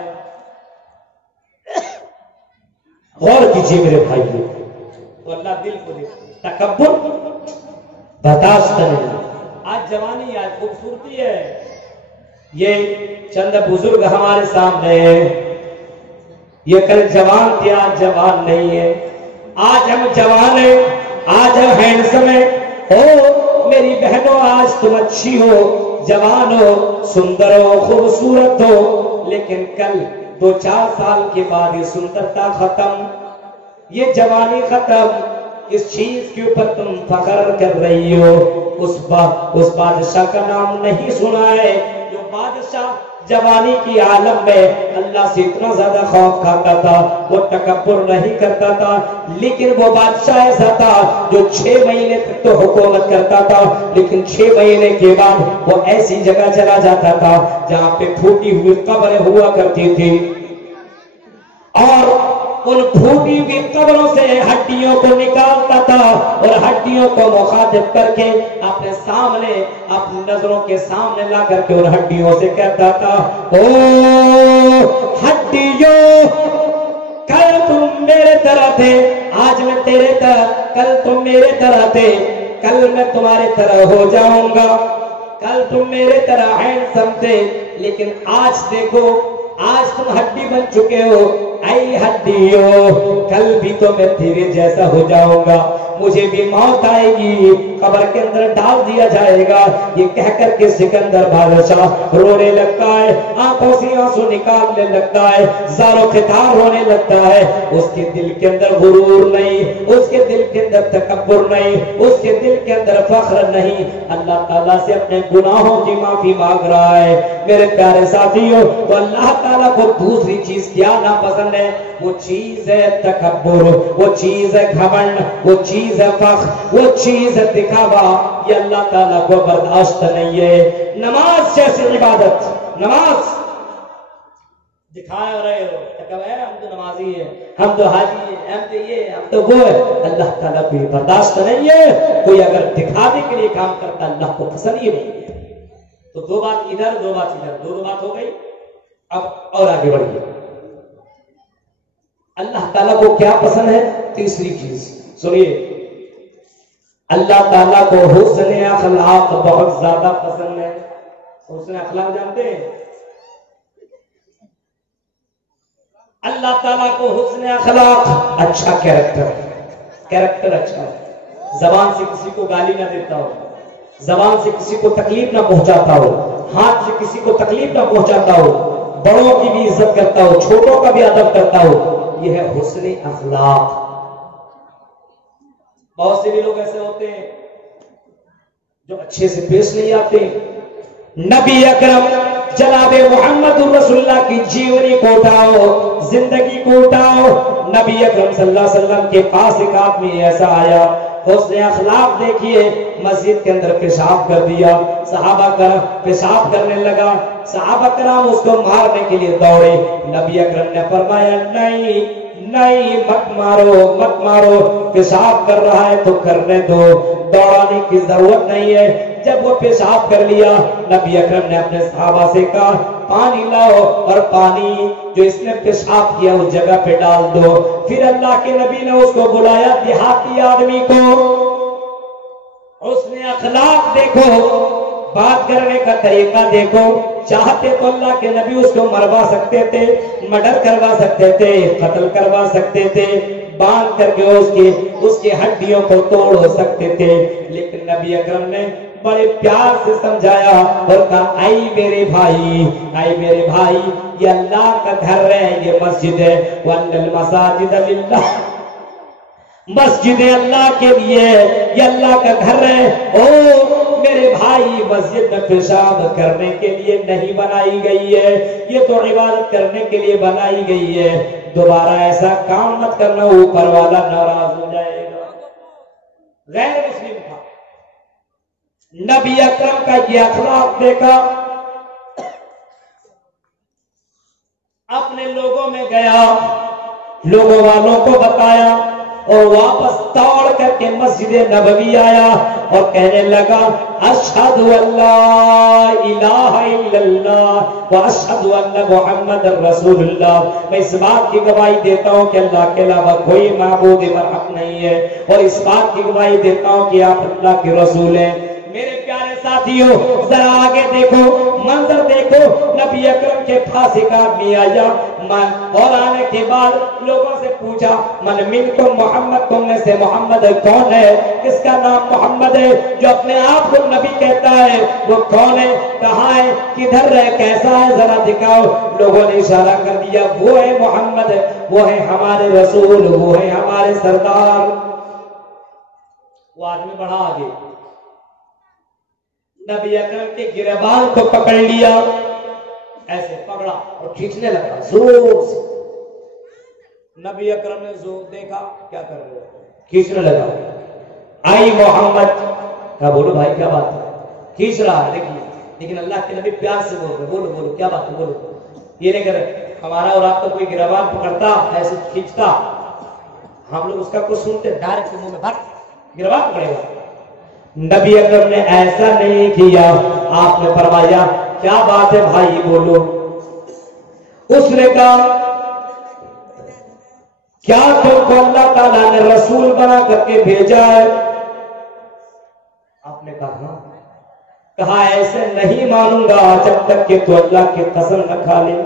غور کیجیے میرے بھائیو، تو اللہ دل کو دیکھتا، تکبر برداشت نہیں۔ آج جوانی، آج خوبصورتی ہے، یہ چند بزرگ ہمارے سامنے ہیں، یہ کل جوان تھے آج جوان نہیں ہے، آج ہم جوان ہیں، آج ہم ہینڈسم ہیں۔ او میری بہنوں، آج تم اچھی ہو، جوان ہو، سندر ہو، خوبصورت ہو، لیکن کل 2-4 سال کے بعد یہ سندرتا ختم، یہ جوانی ختم، اس چیز کے اوپر تم فخر کر رہی ہو، اس بادشاہ کا نام نہیں سنا ہے جو بادشاہ جوانی کی عالم میں اللہ سے اتنا زیادہ خوف کھاتا تھا، وہ تکبر نہیں کرتا تھا، لیکن وہ بادشاہ ایسا تھا جو 6 مہینے تک تو حکومت کرتا تھا، لیکن 6 مہینے کے بعد وہ ایسی جگہ چلا جاتا تھا جہاں پہ پھوٹی ہوئی قبریں ہوا کرتی تھی، اور ان پھوٹی ہوئی قبروں سے ہڈیوں کو نکالتا تھا اور ہڈیوں کو مخاطب کر کے اپنے سامنے، اپنی نظروں کے سامنے لا کر کے ان ہڈیوں سے کہتا تھا او ہڈیوں، کل تم میرے طرح تھے، آج میں تیرے طرح، کل تم میرے طرح تھے، کل میں تمہارے طرح ہو جاؤں گا، کل تم میرے طرح ہینڈسم تھے، لیکن آج دیکھو، آج تم ہڈی بن چکے ہو، اے ہڈیوں، کل بھی تو میں تیرے جیسا ہو جاؤں گا، مجھے بھی موت آئے گی، قبر کے اندر ڈال دیا جائے گا۔ یہ کہہ کر کے سکندر بادشاہ رونے لگتا ہے، آنکھوں سے آنسو نکالنے لگتا ہے، زار و خطار ہونے لگتا ہے۔ اس کے دل کے اندر غرور نہیں، اس کے دل کے اندر تکبر نہیں، اس کے دل کے اندر فخر نہیں، اللہ تعالیٰ سے اپنے گناہوں کی معافی مانگ رہا ہے۔ میرے پیارے ساتھیوں، تو اللہ تعالیٰ کو دوسری چیز کیا ناپسند ہے؟ وہ چیز ہے تکبر، وہ چیز ہے گھمنڈ، وہ چیز ہے فخر، وہ چیز ہے دکھاوا، یہ اللہ تعالیٰ کو برداشت نہیں ہے۔ نماز جیسی عبادت، نماز دکھائے رہے ہو، ہم تو نمازی ہیں، ہم تو حاجی ہیں، ہم تو یہ، ہم تو وہ ہے، اللہ تعالیٰ کو یہ برداشت نہیں ہے۔ کوئی اگر دکھانے کے لیے کام کرتا اللہ کو پسند ہی نہیں ہے۔ تو 2 بات ادھر، 2 بات ادھر، 2 بات ہو گئی۔ اب اور آگے بڑھیے، اللہ تعالیٰ کو کیا پسند ہے؟ تیسری چیز سنیے، اللہ تعالیٰ کو حسن اخلاق بہت زیادہ پسند ہے۔ حسن اخلاق جانتے ہیں؟ اللہ تعالیٰ کو حسن اخلاق، اچھا کیریکٹر اچھا ہو، زبان سے کسی کو گالی نہ دیتا ہو، زبان سے کسی کو تکلیف نہ پہنچاتا ہو، ہاتھ سے کسی کو تکلیف نہ پہنچاتا ہو، بڑوں کی بھی عزت کرتا ہو، چھوٹوں کا بھی ادب کرتا ہو، یہ ہے حسن اخلاق۔ بہت سے بھی لوگ ایسے ہوتے ہیں جو اچھے سے پیش نہیں آتے۔ نبی اکرم جناب محمد رسول اللہ کی جیونی کو اٹھاؤ، زندگی کو اٹھاؤ، نبی اکرم صلی اللہ علیہ وسلم کے پاس ایک آدمی ایسا آیا، حسن اخلاق دیکھیے، مسجد کے اندر پیشاب کر دیا، صحابہ کرام پیشاب کرنے لگا، صحابہ کرام اس کو مارنے کے لیے دوڑے، نبی اکرم نے فرمایا نہیں نہیں، مت مارو مت مارو، پیشاب کر رہا ہے تو کرنے دو، دوڑانے کی ضرورت نہیں ہے۔ جب وہ پیشاب کر لیا نبی اکرم نے اپنے صحابہ سے کہا پانی لاؤ اور پانی جو اس نے پیشاب کیا اس جگہ پہ ڈال دو. پھر اللہ کے نبی نے اس کو بلایا دیہاتی آدمی کو. اس نے اخلاق دیکھو, بات کرنے کا طریقہ دیکھو. چاہتے تو اللہ کے نبی اس کو مروا سکتے تھے, مرڈر کروا سکتے تھے, قتل کروا سکتے تھے, باندھ کر کے اس کی ہڈیوں کو توڑ سکتے تھے, لیکن نبی اکرم نے بڑے پیار سے سمجھایا اور کہا اے میرے بھائی, اے میرے بھائی, یہ اللہ کا گھر ہے, یہ مسجد ہے. وَأَنَّ الْمَسَاجِدَ لِلَّهِ, مسجد اللہ کے لیے, یہ اللہ کا گھر ہے. او میرے بھائی, مسجد میں پیشاب کرنے کے لیے نہیں بنائی گئی ہے, یہ تو عبادت کرنے کے لیے بنائی گئی ہے. دوبارہ ایسا کام مت کرنا, اوپر والا ناراض ہو جائے گا. غیر مسلم تھا. نبی اکرم کا یہ اخلاق دیکھا, اپنے لوگوں میں گیا, لوگوں والوں کو بتایا اور واپس دوڑ کر کے مسجد نبوی آیا اور کہنے لگا اشہد ان لا الہ الا اللہ واشہد ان محمد رسول اللہ. میں اس بات کی گواہی دیتا ہوں کہ اللہ کے علاوہ کوئی معبود برحق نہیں ہے, اور اس بات کی گواہی دیتا ہوں کہ آپ اللہ کے رسول ہیں. میرے پیارے ساتھیوں, ذرا آگے دیکھو, منظر دیکھو. نبی اکرم کے پاس ایک آدمی آیا اور آنے کے بعد لوگوں سے پوچھا من منکم محمد, تم میں سے محمد کون ہے, کس کا نام محمد ہے, جو اپنے آپ کو نبی کہتا ہے وہ کون ہے, کہاں ہے, کدھر ہے, کیسا ہے, ذرا دکھاؤ. لوگوں نے اشارہ کر دیا وہ ہے محمد, وہ ہے ہمارے رسول, وہ ہے ہمارے سردار. وہ آدمی بڑھا آگے, نبی اکرم کے گریبان کو پکڑ لیا, ایسے پکڑا اور کھینچنے لگا زور سے. نبی اکرم نے زور دیکھا کیا کر رہے, کھینچنے لگا. آئی محمد, کہا بولو بھائی کیا بات ہے, کھینچ رہا ہے دیکھیے, لیکن اللہ کے نبی پیار سے بول رہے, بولو بولو کیا بات ہے, بولو. یہ نہیں کرے ہمارا اور آپ کا کوئی گریبان پکڑتا ایسے کھینچتا, ہم لوگ اس کا کچھ سنتے ڈائریکٹ منہ میں بھر گریبان پکڑے گا. نبی اکرم نے ایسا نہیں کیا. آپ نے فرمایا کیا بات ہے بھائی بولو. اس نے کہا کیا تم کو اللہ تعالیٰ نے رسول بنا کر کے بھیجا ہے. آپ نے کہا ہاں. کہا ایسے نہیں مانوں گا جب تک کہ تو اللہ کی قسم نہ کھا لے.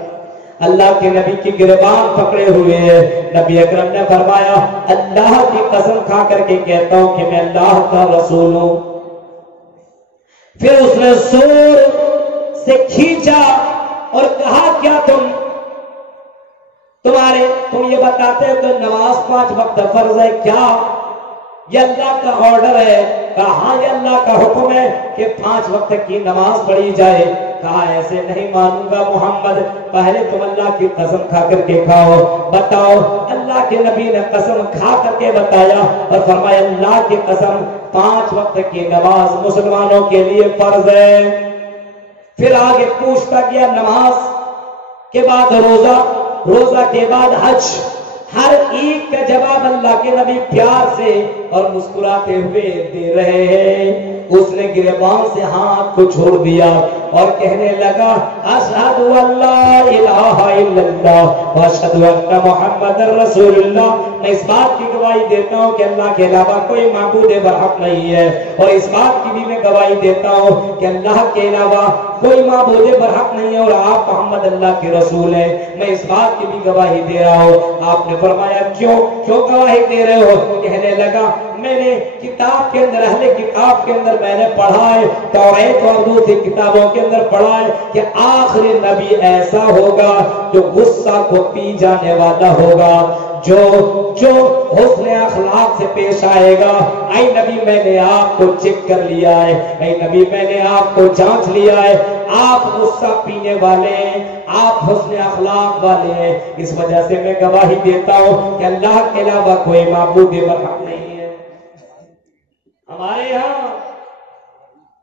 اللہ کے نبی کی گریبان پکڑے ہوئے ہیں. نبی اکرم نے فرمایا اللہ کی قسم کھا کر کے کہتا ہوں کہ میں اللہ کا رسول ہوں. پھر اس نے زور سے کھینچا اور کہا کیا تم یہ بتاتے ہو تو نماز 5 وقت فرض ہے کیا, یہ اللہ کا آرڈر ہے. کہا ہاں یہ اللہ کا حکم ہے کہ 5 وقت کی نماز پڑھی جائے. کہا ایسے نہیں مانوں گا محمد, پہلے تم اللہ کی قسم کھا کر کے کھاؤ, بتاؤ. اللہ کے نبی نے قسم کھا کر کے بتایا اور فرمایا اللہ کی قسم 5 وقت کی نماز مسلمانوں کے لیے فرض ہے. پھر آگے پوچھتا گیا نماز کے بعد روزہ, روزہ کے بعد حج. ہر ایک کا جواب اللہ کے نبی پیار سے اور مسکراتے ہوئے دے رہے ہیں. اس نے گریبان سے ہاتھ کو چھوڑ دیا اور کہنے لگا اشہد ان لا الہ الا اللہ واشہد ان محمد رسول اللہ. میں اس بات کی گواہی دیتا ہوں کہ اللہ کے علاوہ کوئی معبود برحق نہیں ہے, اور اس بات کی بھی میں گواہی دیتا ہوں کہ اللہ کے علاوہ کوئی معبود برحق نہیں ہے اور آپ محمد اللہ کے رسول ہیں. میں اس بات کی بھی گواہی دے رہا ہوں. آپ نے فرمایا کیوں گواہی دے رہے ہو. کہنے لگا میں نے کتاب کے اندر, اہل کتاب کے اندر میں نے پڑھا ہے, توریت اور دوسری کتابوں کے اندر پڑھا ہے کہ آخری نبی ایسا ہوگا جو غصہ کو پی جانے والا ہوگا, جو حسن اخلاق سے پیش آئے گا. اے نبی میں نے آپ کو چیک کر لیا ہے, اے نبی میں نے آپ کو جانچ لیا ہے, آپ غصہ پینے والے ہیں, آپ حسن اخلاق والے ہیں. اس وجہ سے میں گواہی دیتا ہوں کہ اللہ کے علاوہ کوئی معبود برحق نہیں ہے. ہمارے یہاں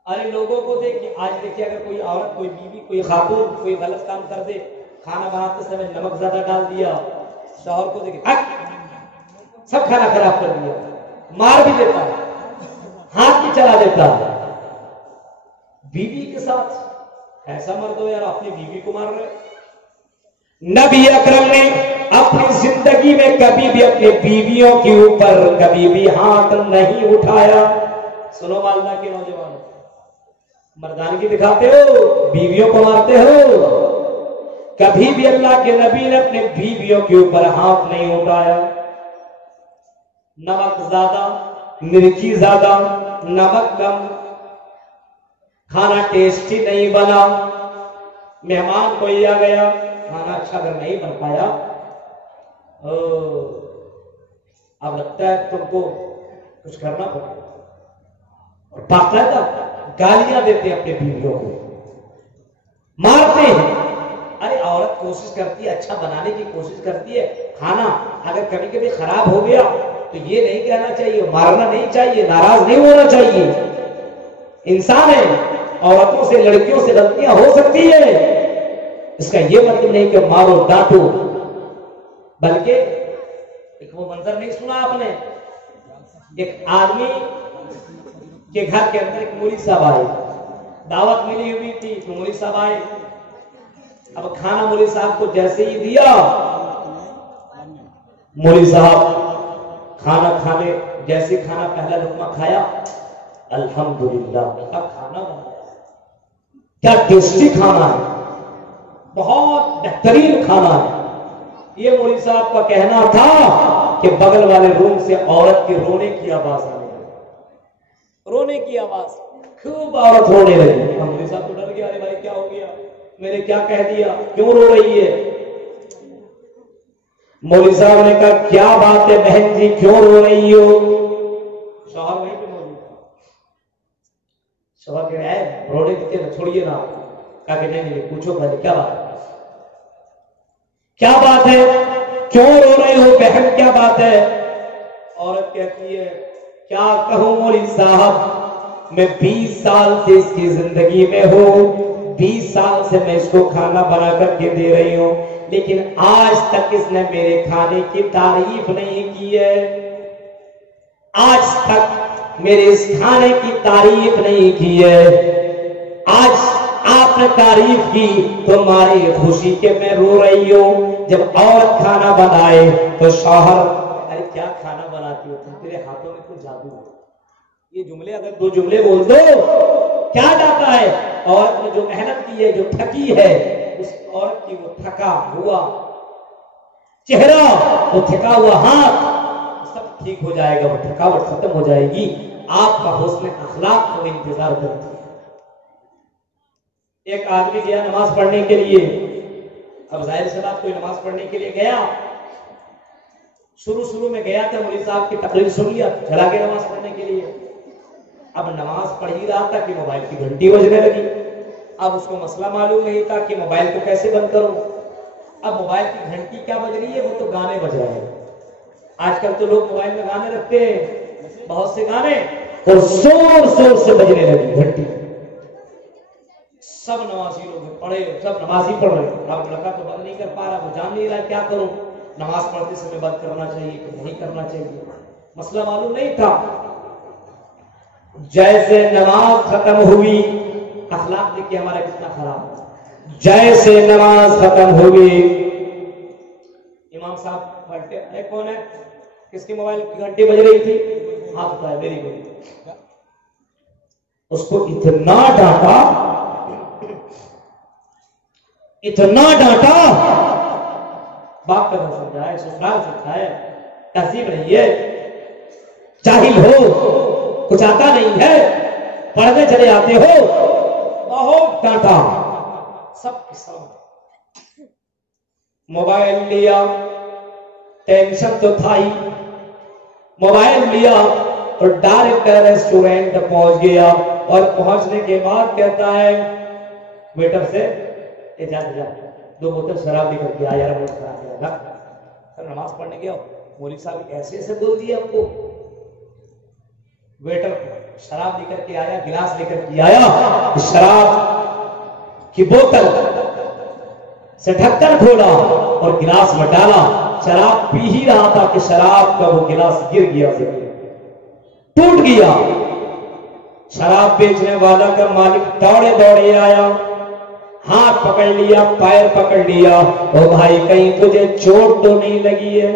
ارے لوگوں کو دیکھیے, آج دیکھیے اگر کوئی عورت, کوئی بیوی, کوئی خاتون کوئی غلط کام کر دے, کھانا بناتے سمے نمک زیادہ ڈال دیا, شوہر کو دیکھیے سب کھانا خراب کر دیا, مار بھی دیتا ہے, ہاتھ بھی چلا دیتا ہے. بیوی کے ساتھ ایسا مرد ہو یار اپنی بیوی کو مار رہے. نبی اکرم نے اپنی زندگی میں کبھی بھی اپنی بیویوں کے اوپر کبھی بھی ہاتھ نہیں اٹھایا. سنو والدہ کے نوجوانوں، مردانگی دکھاتے ہو، بیویوں کو مارتے ہو. کبھی بھی اللہ کے نبی نے اپنے بیویوں کے اوپر ہاتھ نہیں اٹھایا. نمک زیادہ، مرچی زیادہ، نمک کم، کھانا ٹیسٹی نہیں بنا، مہمان کوئی آ گیا، کھانا اچھا اگر نہیں بن پایا، اب لگتا ہے تم کو کچھ کرنا پڑے. اور باقاعدہ گالیاں دیتے اپنے بیویوں کو، مارتے ہیں. ارے عورت کوشش کرتی ہے، اچھا بنانے کی کوشش کرتی ہے. کھانا اگر کبھی کبھی خراب ہو گیا تو یہ نہیں کہنا چاہیے، مارنا نہیں چاہیے، ناراض نہیں ہونا چاہیے. انسان ہے، عورتوں سے لڑکیوں سے غلطیاں ہو سکتی ہے. اس کا یہ مطلب نہیں کہ مارو ڈانٹو. بلکہ ایک وہ منظر نہیں سنا آپ نے، ایک آدمی کے گھر کے اندر ایک مولوی صاحب آئے، دعوت ملی ہوئی تھی تو مولوی صاحب آئے. اب کھانا مولوی صاحب کو جیسے ہی دیا، مولوی صاحب کھانا کھانے جیسے کھانا پہلا لقمہ کھایا، الحمدللہ کیا کھانا بنا، کیا ٹیسٹی کھانا ہے، بہت بہترین کھانا ہے. یہ مولوی صاحب کا کہنا تھا کہ بغل والے روم سے عورت کے رونے کی آواز آنے لگی، رونے کی آواز، خوب عورت رونے لگی. مولوی صاحب تو ڈر گیا، ارے بھائی کیا ہو گیا، میں نے کیا کہہ دیا، کیوں رو رہی ہے. مولوی صاحب نے کہا کیا بات ہے بہن جی، کیوں رو رہی ہو. شوہر نہیں تو موجود تھا. شوہر کہہ رہے ہیں رونے دیتے نا، چھوڑیے نا. کہا کہ نہیں پوچھو پہلے کیا بات ہے، کیا بات ہے، کیوں رو رہے ہو بہن، کیا بات ہے. عورت کہتی ہے کیا کہوں مولوی صاحب، میں 20 سال سے اس کی زندگی میں ہوں، 20 سال سے میں اس کو کھانا بنا کر کے دے رہی ہوں، لیکن آج تک اس نے میرے کھانے کی تعریف نہیں کی ہے. آج تک میرے اس کھانے کی تعریف نہیں کی ہے. آج آپ نے تعریف کی تو ہماری خوشی کے میں رو رہی ہوں. جب عورت کھانا بنائے تو شوہر ارے کیا کھانا بناتی ہو تم، تیرے ہاتھوں میں تو جادو ہے. یہ جملے اگر 2 جملے بول دو کیا جاتا ہے. عورت نے جو محنت کی ہے، جو تھکی ہے، اس عورت کی وہ تھکا ہوا چہرہ، وہ تھکا ہوا ہاتھ سب ٹھیک ہو جائے گا، وہ تھکاوٹ ختم ہو جائے گی. آپ کا حسن اخلاق کو انتظار کرتی ہے. ایک آدمی گیا نماز پڑھنے کے لیے. اب ظاہر سی بات کوئی نماز پڑھنے کے لیے گیا، شروع میں گیا تھا، مولوی صاحب کی تقریر سن لیا، چلا گیا نماز پڑھنے کے لیے. اب نماز پڑھ ہی رہا تھا کہ موبائل کی گھنٹی بجنے لگی. اب اس کو مسئلہ معلوم نہیں تھا کہ موبائل کو کیسے بند کروں. اب موبائل کی گھنٹی کیا بج رہی ہے، وہ تو گانے بج رہے ہیں. آج کل تو لوگ موبائل میں گانے رکھتے ہیں، بہت سے گانے، اور زور سے بجنے لگی گھنٹی. سب نمازی لوگ پڑھے، سب نمازی پڑھ رہے. اب لڑکا تو بند نہیں کر پا رہا، وہ جان نہیں رہا کیا کروں، نماز پڑھتے سمے بند کرنا چاہیے کہ نہیں کرنا چاہیے. مسئلہ معلوم نہیں تھا. جیسے نماز ختم ہوئی، اخلاق دیکھیے ہمارا کتنا خراب. جیسے نماز ختم ہوئی، امام صاحب پلٹے، ارے کون ہے، کس کی موبائل کی گھنٹی بج رہی تھی، ہاتھ اٹھایا میری گھنٹی. اس کو اتنا ڈانٹا، اتنا ڈانٹا، باپ کا گھر سمجھائے، سسرال سکھائے، تہذیب نہیں ہے، جاہل ہو، کچھ آتا نہیں ہے، پڑھنے چلے آتے ہو، بہت ڈانٹا. سب کے سب موبائل لیا، ٹینشن تو تھا ہی، موبائل لیا اور ڈائریکٹ ریسٹورینٹ پہنچ گیا. اور پہنچنے کے بعد کہتا ہے ویٹر سے جا 2 بوتل شراب لے کر کے آیا. یار موڈ خراب ہے نا، نماز پڑھنے گیا، مولوی صاحب ایسے بول دیا ہم کو. ویٹر شراب لے کر کے آیا، گلاس لے کر کے آیا، شراب کی بوتل سے ڈھکن کھولا اور گلاس میں ڈالا. شراب پی ہی رہا تھا کہ شراب کا وہ گلاس گر گیا، ٹوٹ گیا. شراب بیچنے والا کا مالک دوڑے دوڑے آیا، ہاتھ پکڑ لیا، پیر پکڑ لیا، او بھائی کہیں تجھے چوٹ تو نہیں لگی ہے؟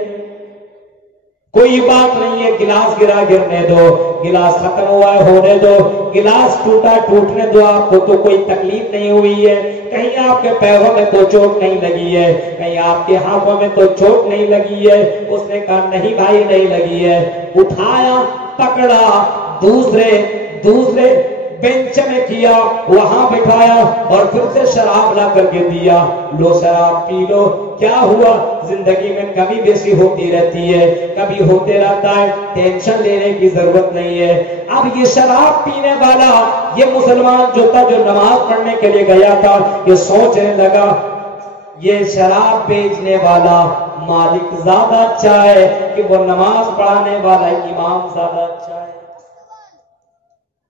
کوئی بات نہیں ہے، گلاس گرا گرنے دو، گلاس ختم ہوا ہے ہونے دو، گلاس ٹوٹا ٹوٹنے دو، آپ کو تو کوئی تکلیف نہیں ہوئی ہے، کہیں آپ کے پیروں میں تو چوٹ نہیں لگی ہے، کہیں آپ کے ہاتھوں میں تو چوٹ نہیں لگی ہے۔ اس نے کہا نہیں بھائی نہیں لگی ہے۔ اٹھایا، پکڑا، دوسرے بینچ میں کیا، وہاں بٹھایا اور پھر سے شراب لا کر کے دیا، لو شراب پی لو۔ کیا ہوا؟ زندگی میں کبھی بیسی ہوتی رہتی ہے، کبھی ہوتے رہتا ہے، ٹینشن لینے کی ضرورت نہیں ہے۔ اب یہ شراب پینے والا، یہ مسلمان جو تھا، جو نماز پڑھنے کے لیے گیا تھا، یہ سوچنے لگا یہ شراب بیچنے والا مالک زیادہ اچھا ہے کہ وہ نماز پڑھانے والا امام زیادہ اچھا ہے؟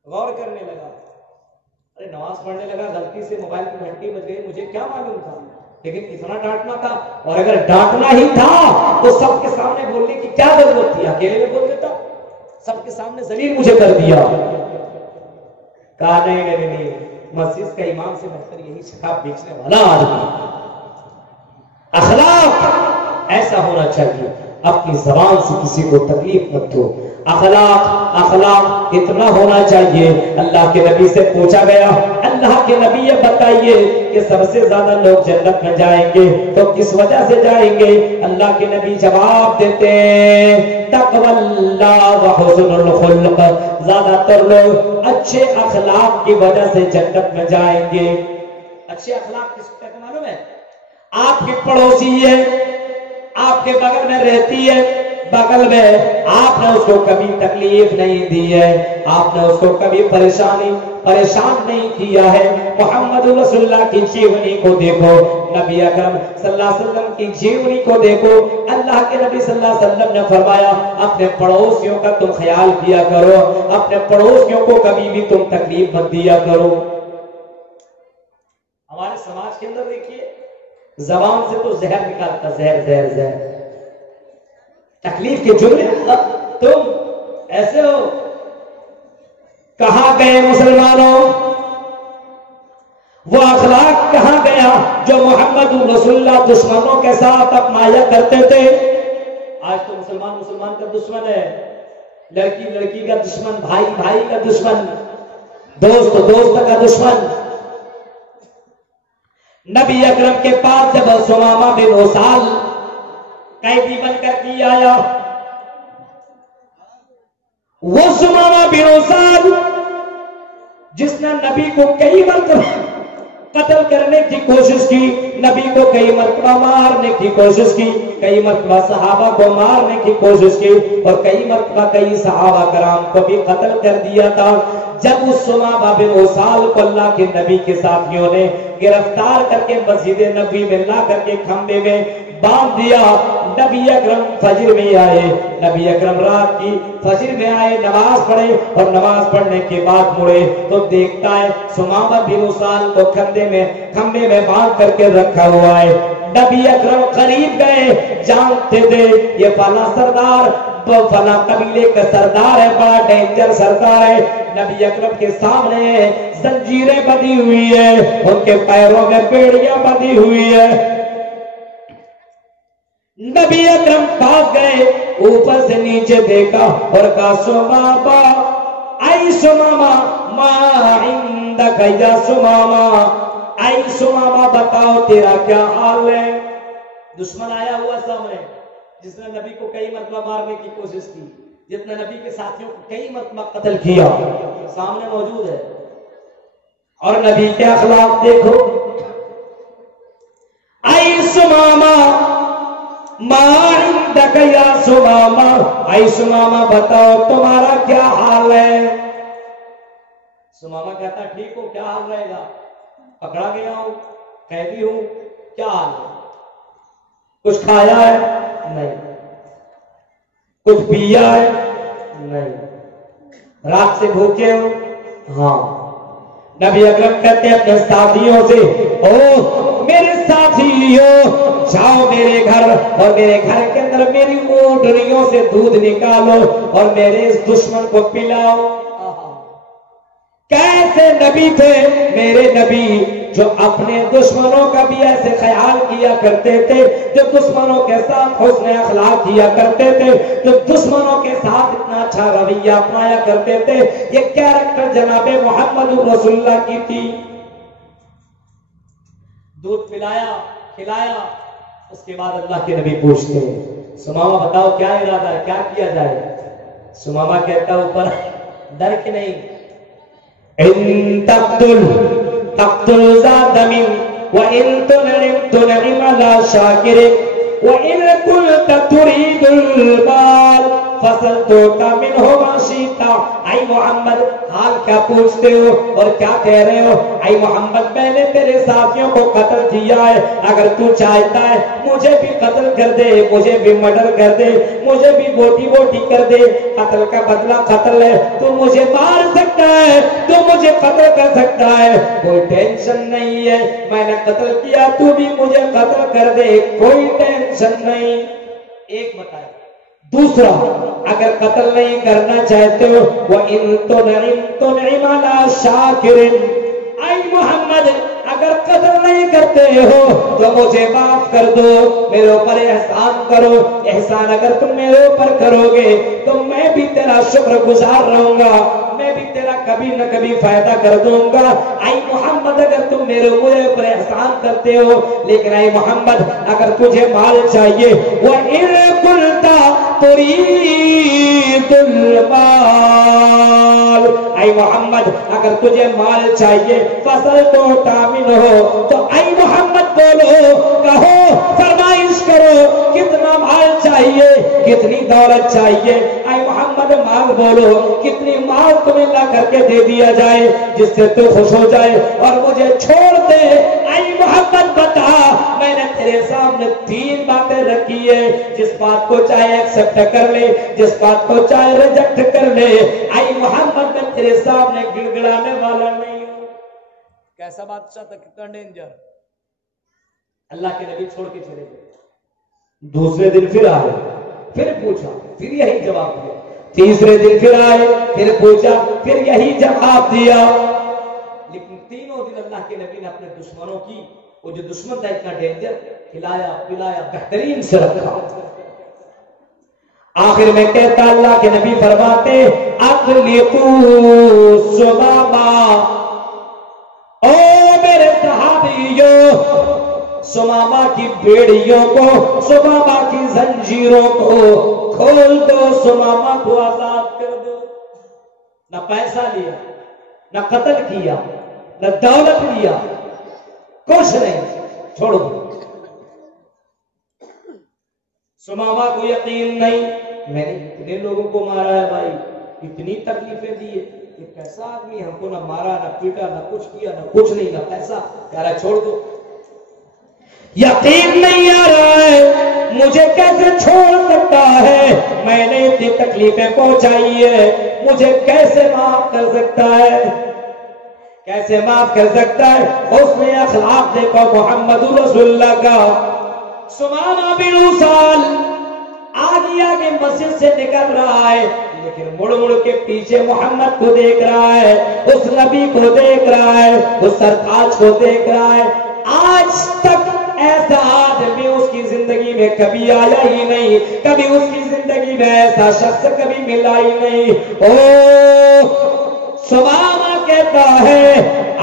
غور کرنے لگا، ارے نماز پڑھنے لگا، غلطی سے موبائل کی گھنٹی بج گئی، مجھے کیا معلوم تھا، لیکن اتنا ڈانٹنا تھا، اور اگر ڈانٹنا ہی تھا تو سب کے سامنے بولنے کی کیا ضرورت تھی؟ اکیلے میں بول دیتا، سب کے سامنے ذلیل مجھے کر دیا۔ کہا نہیں، مسجد کا امام سے بہتر یہی شراب بیچنے والا آدمی۔ اخلاق ایسا ہونا چاہیے، اپنی زبان سے کسی کو تکلیف مت دو۔ اخلاق اتنا ہونا چاہیے۔ اللہ کے نبی سے پوچھا گیا، اللہ کے نبی یہ بتائیے کہ سب سے زیادہ لوگ جنت میں جائیں گے تو کس وجہ سے جائیں گے؟ اللہ کے نبی جواب دیتے ہیں تقوی اللہ و حسن الخلق، زیادہ تر لوگ اچھے اخلاق کی وجہ سے جنت میں جائیں گے۔ اچھے اخلاق کس کو کہتے ہیں معلوم ہے؟ آپ کی پڑوسی ہے، آپ کے بغل میں رہتی ہے، بغل میں آپ نے اس کو کبھی تکلیف نہیں دی ہے، آپ نے اس کو کبھی پریشان نہیں کیا ہے۔ محمد رسول اللہ کی جیونی کو دیکھو، نبی اکرم صلی اللہ علیہ وسلم کی جیونی کو دیکھو۔ اللہ کے نبی صلی اللہ علیہ وسلم نے فرمایا اپنے پڑوسیوں کا تم خیال کیا کرو، اپنے پڑوسیوں کو کبھی بھی تم تکلیف مت دیا کرو۔ ہمارے سماج کے اندر دیکھیے، زبان سے تو زہر نکالتا، زہر تکلیف کے جملے، تم ایسے ہو۔ کہاں گئے مسلمانوں وہ اخلاق؟ کہاں گیا جو محمد رسول اللہ دشمنوں کے ساتھ اپنایا کرتے تھے؟ آج تو مسلمان کا دشمن ہے، لڑکی کا دشمن، بھائی کا دشمن، دوست کا دشمن۔ نبی اکرم کے پاس جب سمامہ بن اسال قیدی بن کر کے آیا، وہ سمامہ بن اسال جس نے نبی کو کئی مرتبہ قتل کرنے کی کوشش کی، نبی کو کئی مرتبہ مارنے کی کوشش کی، کئی مرتبہ صحابہ کو مارنے کی کوشش کی، اور کئی مرتبہ کئی صحابہ کرام کو بھی قتل کر دیا تھا۔ جب اس سمامہ بن اسال کو اللہ کے نبی کے ساتھیوں نے گرفتار کر کے مسجد نبوی میں لا کر کے کھمبے میں باندھ دیا، نبی اکرم فجر میں آئے، نبی اکرم رات کی فجر میں آئے، نماز پڑھے، اور نماز پڑھنے کے بعد مڑے تو دیکھتا ہے سمامہ بن اسال کو کھمبے میں باندھ کر کے رکھا ہوا ہے۔ نبی اکرم قریب گئے، جانتے تھے یہ فلاں سردار تو فلاں قبیلے کا سردار ہے، بڑا ڈینجر سردار ہے۔ نبی اکرم کے سامنے زنجیریں بندھی ہوئی ہے، ان کے پیروں میں بیڑیاں بندھی ہوئی ہے۔ نبی اکرم پاس گئے، اوپر سے نیچے دیکھا اور کہا سمامہ، اے سمامہ ما عندک یا سمامہ، اے سمامہ بتاؤ تیرا کیا حال ہے؟ دشمن آیا ہوا سامنے، جس نے نبی کو کئی مرتبہ مارنے کی کوشش کی، جس نے نبی کے ساتھیوں کو کئی مرتبہ قتل کیا، سامنے موجود ہے، اور نبی کے اخلاق دیکھو۔ اے سمامہ ما عندک یا سمامہ، اے سمامہ بتاؤ تمہارا کیا حال ہے؟ سمامہ کہتا ٹھیک ہو، کیا حال رہے گا؟ پکڑا گیا ہوں، قیدی ہوں، کیا حال ہے؟ کچھ کھایا ہے؟ نہیں۔ کچھ پیا ہے؟ نہیں۔ رات سے بھوکے ہو؟ ہاں۔ نبی اکرم کہتے ہیں اپنے ساتھیوں سے، او میرے ساتھیوں، جاؤ میرے گھر، اور میرے گھر کے اندر میری اونٹنیوں سے دودھ نکالو اور میرے اس دشمن کو پلاؤ۔ ایسے نبی تھے میرے نبی جو اپنے دشمنوں کا بھی ایسے خیال کیا کرتے تھے، جو دشمنوں کے ساتھ حسن اخلاق کیا کرتے تھے، جو دشمنوں کے ساتھ اتنا اچھا رویہ اپنایا کرتے تھے. یہ کیریکٹر جناب محمد رسول اللہ کی تھی. دودھ پلایا کھلایا، اس کے بعد اللہ کے نبی پوچھتے ہیں سمامہ بتاؤ کیا ارادہ ہے، کیا کیا جائے؟ سمامہ کہتا ہے اوپر ڈر کے نہیں، ان تقتل ذا دم وان تنعم على شاکر وان كنت تريد المال فصلت منه ما شئت. اے محمد حال کیا پوچھتے ہو اور کیا کہہ رہے ہو؟ اے محمد میں نے تیرے ساتھیوں کو قتل کیا ہے، اگر تو چاہتا ہے مجھے بھی قتل کر دے، مجھے بھی مرڈر کر دے، مجھے بھی بوٹی بوٹی کر دے. قتل کا بدلہ قتل ہے، تو مجھے مار سکتا ہے، تو مجھے قتل کر سکتا ہے، کوئی ٹینشن نہیں ہے. میں نے قتل کیا تو بھی مجھے قتل کر دے، کوئی ٹینشن نہیں. ایک بتائے. دوسرا اگر قتل نہیں کرنا چاہتے ہو وَإِن تُنْعِمْ عَلَى شَاكِرٍ، اے محمد اگر قتل نہیں کرتے ہو تو مجھے معاف کر دو، میرے اوپر احسان کرو. احسان اگر تم میرے اوپر کرو گے تو میں بھی تیرا شکر گزار رہوں گا، میں بھی تیرا کبھی نہ کبھی فائدہ کر دوں گا. اے محمد اگر تم میرے اوپر احسان کرتے ہو، لیکن اے محمد اگر تجھے مال چاہیے وَإِن كُنْتَ تُرِيدُ الْمَالَ، اے محمد اگر تجھے مال چاہیے فصل تو تامن ہو، تو اے محمد بولو، کہو، فرمائش کرو کتنا مال چاہیے، کتنی دولت چاہیے. اے محمد مال بولو، کتنی مال تمہیں لا کر کے دے دیا جائے جس سے تو خوش ہو جائے اور مجھے چھوڑ دے. اے محمد بتا، میں نے تیرے سامنے 3 باتیں رکھی ہے، جس بات کو چاہے ایکسپٹ کر لے، جس بات کو چاہے ریجیکٹ کر لے. اے محمد میں تیرے سامنے گڑگڑانے والا نہیں ہوں. کیسا بادشاہ تھا، کتنا ڈینجر. اللہ کے نبی چھوڑ کے چلے گئے. دوسرے دن پھر آئے، پھر پوچھا، پھر یہی جواب دیا. تیسرے دن پھر آئے، پھر پوچھا، پھر یہی جواب دیا. لیکن تینوں دن اللہ کے نبی نے اپنے دشمنوں کی، وہ جو دشمن تھا اتنا ڈینجر، کھلایا پلایا، بہترین سے رکھا. آخر میں کہتا اللہ کے نبی فرماتے اطلقوا سمامہ، او میرے صحابیوں، سمامہ کی بیڑیوں کو، سمامہ کی زنجیروں کو کھول دو، سمامہ کو آزاد کر دو. نہ پیسہ لیا، نہ قتل کیا، نہ دولت لیا، کچھ نہیں، چھوڑ دو. سمامہ کو یقین نہیں، میں نے اتنے لوگوں کو مارا ہے بھائی، اتنی تکلیفیں دی ہے، یہ کیسا آدمی، ہم کو نہ مارا نہ پیٹا نہ کچھ کیا نہ کچھ نہیں نہ پیسہ، کہہ رہا ہے چھوڑ دو. یقین نہیں آ رہا ہے مجھے کیسے چھوڑ سکتا ہے، میں نے اتنی تکلیفیں پہنچائی ہے، مجھے کیسے معاف کر سکتا ہے، کیسے معاف کر سکتا ہے. اس نے اخلاق دیکھو محمد رسول اللہ کا. سمامہ بن اسال آگے آگے مسجد سے نکل رہا ہے، لیکن مڑ مڑ کے پیچھے محمد کو دیکھ رہا ہے، اس نبی کو دیکھ رہا ہے، اس سرتاج کو دیکھ رہا ہے. آج تک ایسا آدمی اس کی زندگی میں کبھی آیا ہی نہیں، کبھی اس کی زندگی میں ایسا شخص کبھی ملا ہی نہیں. سمامہ کہتا ہے،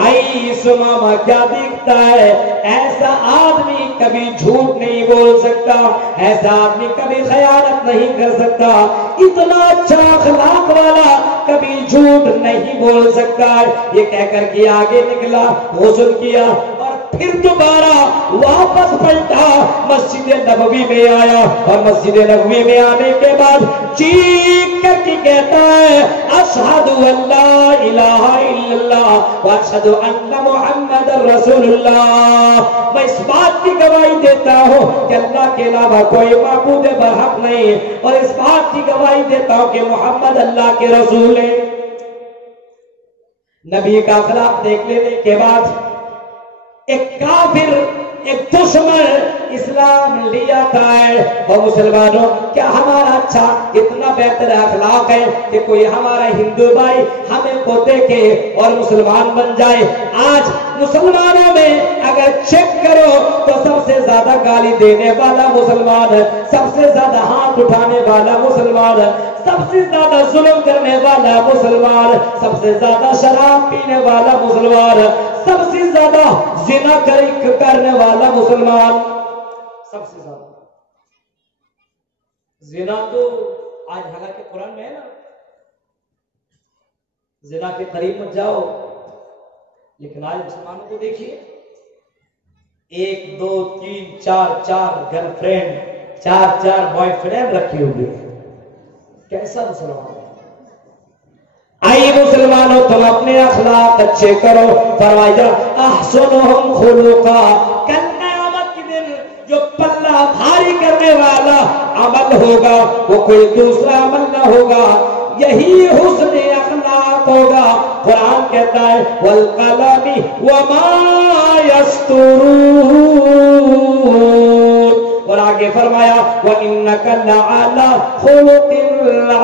آئی سمامہ کیا دیکھتا ہے، ایسا آدمی کبھی جھوٹ نہیں بول سکتا، ایسا آدمی کبھی خیانت نہیں کر سکتا، اتنا اچھا اخلاق والا کبھی جھوٹ نہیں بول سکتا. یہ کہہ کر کے آگے نکلا، غسل کیا اور پھر دوبارہ واپس پلٹا، مسجد نبوی میں آیا اور مسجد نبوی میں آنے کے بعد چیخ کر کے کہتا ہے اشہد ان لا الہ الا اللہ واشہد ان محمد رسول اللہ. میں اس بات کی گواہی دیتا ہوں کہ اللہ کے علاوہ کوئی معبود برحق نہیں، اور اس بات کی گواہی دیتا ہوں کہ محمد اللہ کے رسول ہیں. نبی کا اخلاق دیکھ لینے کے بعد ایک کافر ایک دشمن اسلام لے آتا ہے، وہ مسلمانوں کیا ہمارا اچھا اتنا بہتر اخلاق ہے کہ کوئی ہمارا ہندو بھائی ہمیں کو دیکھے اور مسلمان بن جائے؟ آج مسلمانوں میں اگر چیک کرو تو سب سے زیادہ گالی دینے والا مسلمان ہے، سب سے زیادہ ہاتھ اٹھانے والا مسلمان ہے، سب سے زیادہ ظلم کرنے والا مسلمان، سب سے زیادہ شراب پینے والا مسلمان، سب سے زیادہ زنا کرنے والا مسلمان، سب سے زیادہ زنا تو آج حالانکہ قرآن میں ہے نا زنا کے قریب مت جاؤ، لیکن آج مسلمانوں کو دیکھیے 1 2 3 4 گرل فرینڈ 4 بوائے فرینڈ رکھے ہوئے ہیں۔ کیسا مسلمان ہے؟ آئیے مسلمانوں تم اپنے اخلاق اچھے کرو، فرمایا احسنہم خلقا، کل قیامت کے دن جو پلہ بھاری کرنے والا عمل ہوگا وہ کوئی دوسرا عمل نہ ہوگا، یہی حسن اخلاق ہوگا۔ قرآن کہتا ہے والقلم وما یسطرون، اور آگے فرمایا وَإِنَّكَ لَعَلَىٰ خُلُقٍ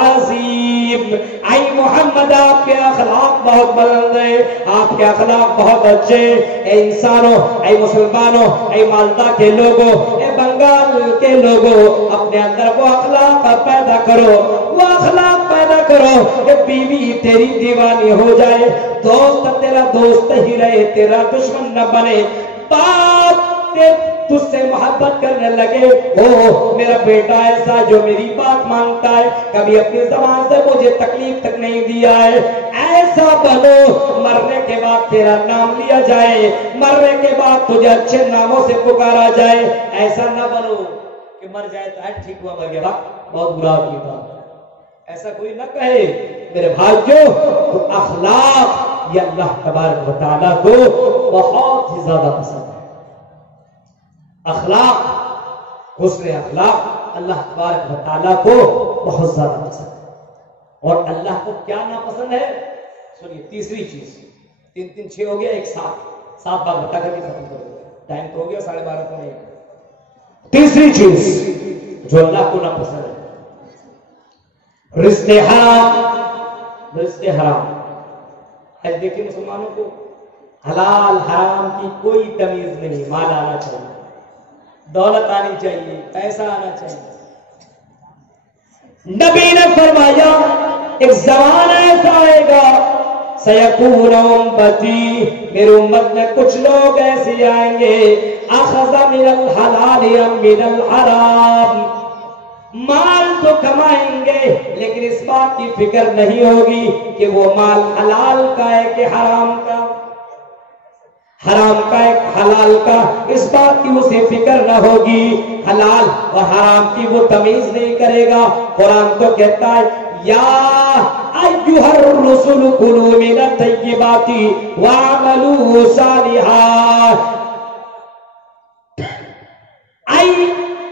عَظِيمٍ۔ اے محمد آپ کے اخلاق بہت بلند ہیں، آپ کے اخلاق بہت اچھے، اے انسانوں، اے مسلمانوں، اے مالدہ کے لوگوں، اے بنگال کے لوگوں، اپنے اندر وہ اخلاق پیدا کرو، وہ اخلاق پیدا کرو کہ بیوی تیری دیوانی ہو جائے، دوست تیرا دوست ہی رہے، تیرا دشمن نہ بنے، باپ تجھ سے محبت کرنے لگے، او میرا بیٹا ایسا جو میری بات مانتا ہے، کبھی اپنی زبان سے مجھے تکلیف تک نہیں دیا ہے، ایسا بنو مرنے کے بعد تیرا نام لیا جائے، مرنے کے بعد تجھے اچھے ناموں سے پکارا جائے، ایسا نہ بنو کہ مر جائے تو ٹھیک ہوا مر گیا بہت برا آدمی تھا، ایسا کوئی نہ کہے۔ میرے بھائیو اخلاق یہ اللہ تبارک و تعالیٰ کو بہت ہی زیادہ پسند ہے، اخلاق حسن اخلاق اللہ تبارک و تعالیٰ کو بہت زیادہ پسند ہے۔ اور اللہ کو کیا ناپسند ہے؟ سنیے تیسری چیز، 3 3 6 ہو گیا، ایک 7 بات بتا کر کے ختم کر دو، ٹائم تو ہو گیا 12:30 پونے۔ تیسری چیز جو اللہ کو ناپسند ہے رزق حرام، رزق حرام۔ آج دیکھیں مسلمانوں کو حلال حرام کی کوئی تمیز نہیں، مال آنا چاہیے، دولت آنی چاہیے، پیسہ آنا چاہیے۔ نبی نے فرمایا ایک زمانہ ایسا آئے گا سیکون امتی، میری امت میں کچھ لوگ ایسے آئیں گے اخذ من الحلال ام من الحرام، مال تو کمائیں گے لیکن اس بات کی فکر نہیں ہوگی کہ وہ مال حلال کا ہے کہ حرام کا، حرام کا ایک حلال کا، اس بات کی اسے فکر نہ ہوگی، حلال اور حرام کی وہ تمیز نہیں کرے گا۔ قرآن تو کہتا ہے یا ایھا الرسل کلوا من الطیبات واعملوا صالحا، اے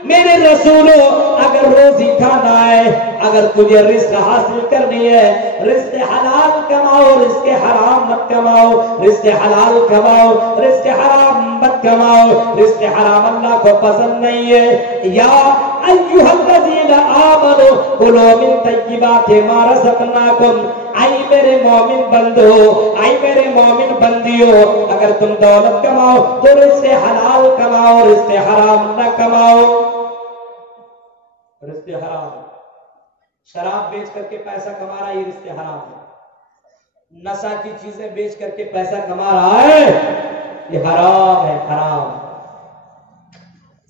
میرے رسولوں اگر روزی کھانا ہے، اگر تجھے رزق حاصل کرنی ہے، رزق حلال کماؤ، رزق حرام مت کماؤ، رزق حلال کماؤ، رزق حرام مت کماؤ، رزق حرام اللہ کو پسند نہیں ہے۔ یا ایھا الذین آمنوا کلوا من طیبات ما رزقناکم، اے میرے مومن بندو، اے میرے مومن بندیو، اگر تم دولت کماؤ تو رزق حلال کماؤ، رزق حرام نہ کماؤ۔ رزق حرام، شراب بیچ کر کے پیسہ کما رہا ہے یہ رزق حرام ہے، نشہ کی چیزیں بیچ کر کے پیسہ کما رہا ہے یہ حرام ہے، حرام،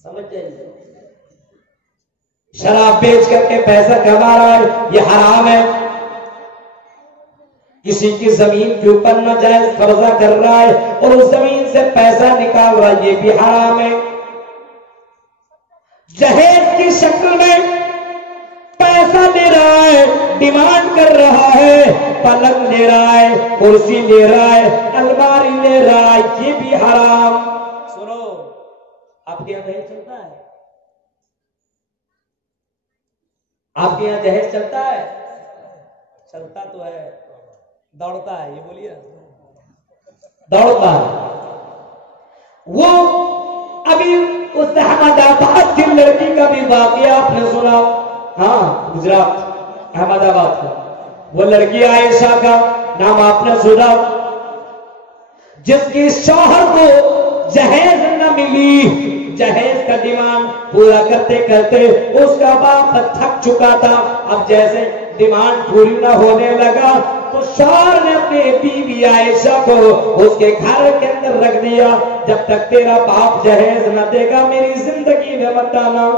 سمجھ جائیے، شراب بیچ کر کے پیسہ کما رہا ہے یہ حرام ہے، کسی کی زمین کے اوپر ناجائز قبضہ کر رہا ہے اور اس زمین سے پیسہ نکال رہا ہے یہ بھی حرام ہے، جہیز کی شکل میں پیسہ لے رہا ہے، ڈیمانڈ کر رہا ہے، پلنگ لے رہا ہے، کرسی لے رہا ہے، الماری لے رہا ہے، یہ بھی حرام۔ سنو آپ کے یہاں جہیز چلتا ہے؟ آپ کے یہاں جہیز چلتا ہے؟ چلتا تو ہے، دوڑتا ہے، یہ بولیے دوڑتا ہے۔ وہ اب ابھی اس احمد آباد کی لڑکی کا بھی واقعہ آپ نے سنا؟ ہاں، گجرات احمد آباد کا وہ لڑکی عائشہ کا نام آپ نے سنا، جس کی شوہر کو جہیز نہ ملی، جہیز کا ڈیمانڈ پورا کرتے کرتے اس کا باپ تھک چکا تھا۔ اب جیسے ڈیمانڈ پوری نہ ہونے لگا تو شوہر نے اپنی بیوی عائشہ کو اس کے گھر کے اندر رکھ دیا، جب تک تیرا باپ جہیز نہ دے گا میری زندگی میں مت آنا۔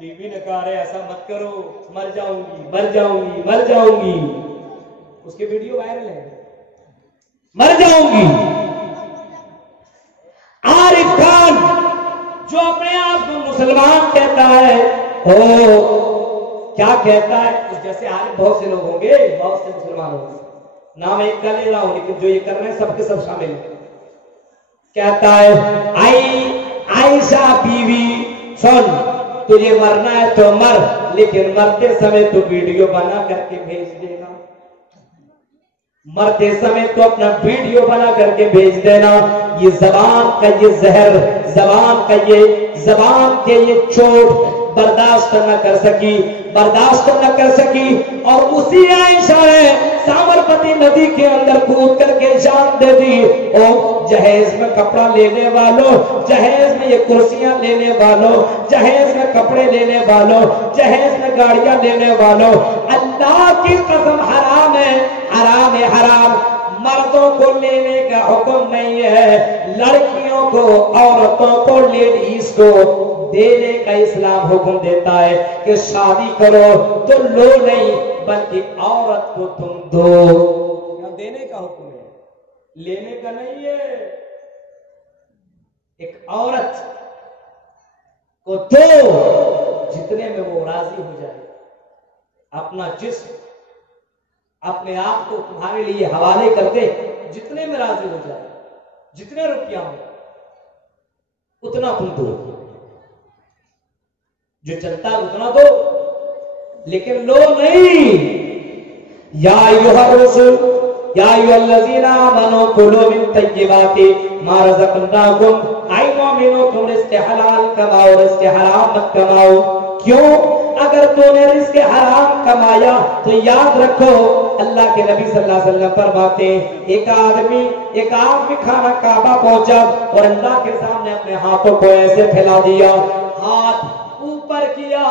بیوی نے کہا رہے ایسا مت کرو، مر جاؤں گی مر جاؤں گی مر جاؤں گی، اس کی ویڈیو وائرل ہے، مر جاؤں گی۔ عارف خان جو اپنے آپ کو مسلمان کہتا ہے، کیا کہتا ہے؟ اس جیسے عارف بہت سے لوگ ہوں گے، بہت سے مسلمان ہوں گے، نام ایک کا لے رہا ہوں لیکن جو یہ کر رہے ہیں سب کے سب شامل ہیں۔ کہتا ہے عائشہ بیوی سن، تجھے مرنا ہے تو مر، لیکن مرتے سمے تو ویڈیو بنا کر کے بھیج دینا، مرتے سمے تو اپنا ویڈیو بنا کر کے بھیج دینا۔ یہ زبان کا یہ زہر، زبان کا زبان کے یہ چوٹ برداشت نہ کر سکی، برداشت نہ کر سکی، اور اسی عائشہ نے سامرپتی ندی کے اندر کود کر کے جان دے دی۔ او جہیز میں کپڑا لینے والوں، جہیز میں یہ کرسیاں لینے والوں، جہیز میں کپڑے لینے والوں، جہیز میں گاڑیاں لینے والوں، اللہ کی قسم حرام ہے، حرام ہے، حرام۔ مردوں کو لینے کا حکم نہیں ہے، لڑکیوں کو، عورتوں کو، لیڈیز کو دینے کا اسلام حکم دیتا ہے کہ شادی کرو تو لو نہیں بلکہ عورت کو تم دو، دینے کا حکم ہے، لینے کا نہیں ہے۔ ایک عورت کو دو جتنے میں وہ راضی ہو جائے، اپنا جسم اپنے آپ کو تمہارے لیے حوالے کر دے، جتنے میں راضی ہو جائے، جتنے روپیہ ہو اتنا تم دو، جو چلتا ہے اتنا دو، لیکن لو نہیں۔ یا ایھا الرسول یا ایھا الذین آمنوا کلوا من طیبات ما رزقناکم، اے مومنو تم رزق حلال کماؤ، رزق حرام مت کماؤ۔ کیوں؟ اگر تو نے رزق حرام کمایا تو یاد رکھو اللہ کے نبی صلی اللہ علیہ وسلم فرماتے ہیں ایک آدمی کھانا کعبہ پہنچا اور اللہ کے سامنے اپنے ہاتھوں کو ایسے پھیلا دیا، ہاتھ اوپر کیا،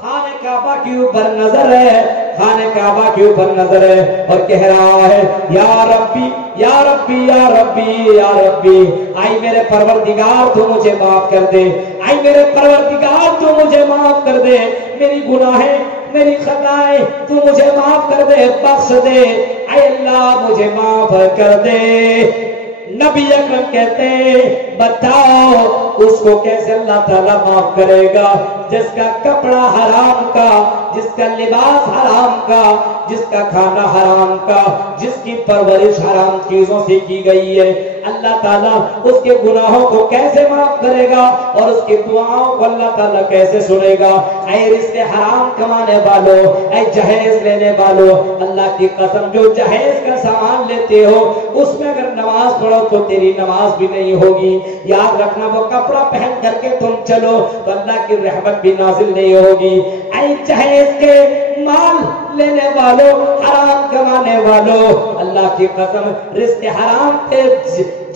خانے کعبہ کے اوپر نظر ہے، خانے کعبہ کے اوپر نظر ہے، اور کہہ رہا ہے یا ربی یا ربی یا ربی یا ربی، آئی میرے پروردگار تو مجھے معاف کر دے، آئی میرے پروردگار تو مجھے معاف کر دے، میری گناہیں میری خطائیں تو مجھے معاف کر دے، بخش دے، اے اللہ مجھے معاف کر دے۔ نبی اکرم کہتے ہیں بتاؤ اس کو کیسے اللہ تعالیٰ معاف کرے گا جس کا کپڑا حرام کا، جس کا لباس حرام کا، جس کا کھانا حرام کا، جس کی پرورش حرام چیزوں سے کی گئی ہے۔ اللہ تعالیٰ اس کے گناہوں کو کیسے معاف کرے گا اور اس کی دعاؤں کو اللہ تعالیٰ کیسے سنے گا؟ اے رزق حرام کمانے والوں، اے جہیز لینے والوں، اللہ کی قسم جو جہیز کا سامان لیتے ہو اس میں اگر نماز پڑھو تو تیری نماز بھی نہیں ہوگی۔ یاد رکھنا وہ کپڑا پہن کر کے تم چلو تو اللہ کی رحمت بھی نازل نہیں ہوگی۔ اے جہیز کے مال لینے والوں، حرام کمانے والوں، اللہ کی قسم رزق حرام پہ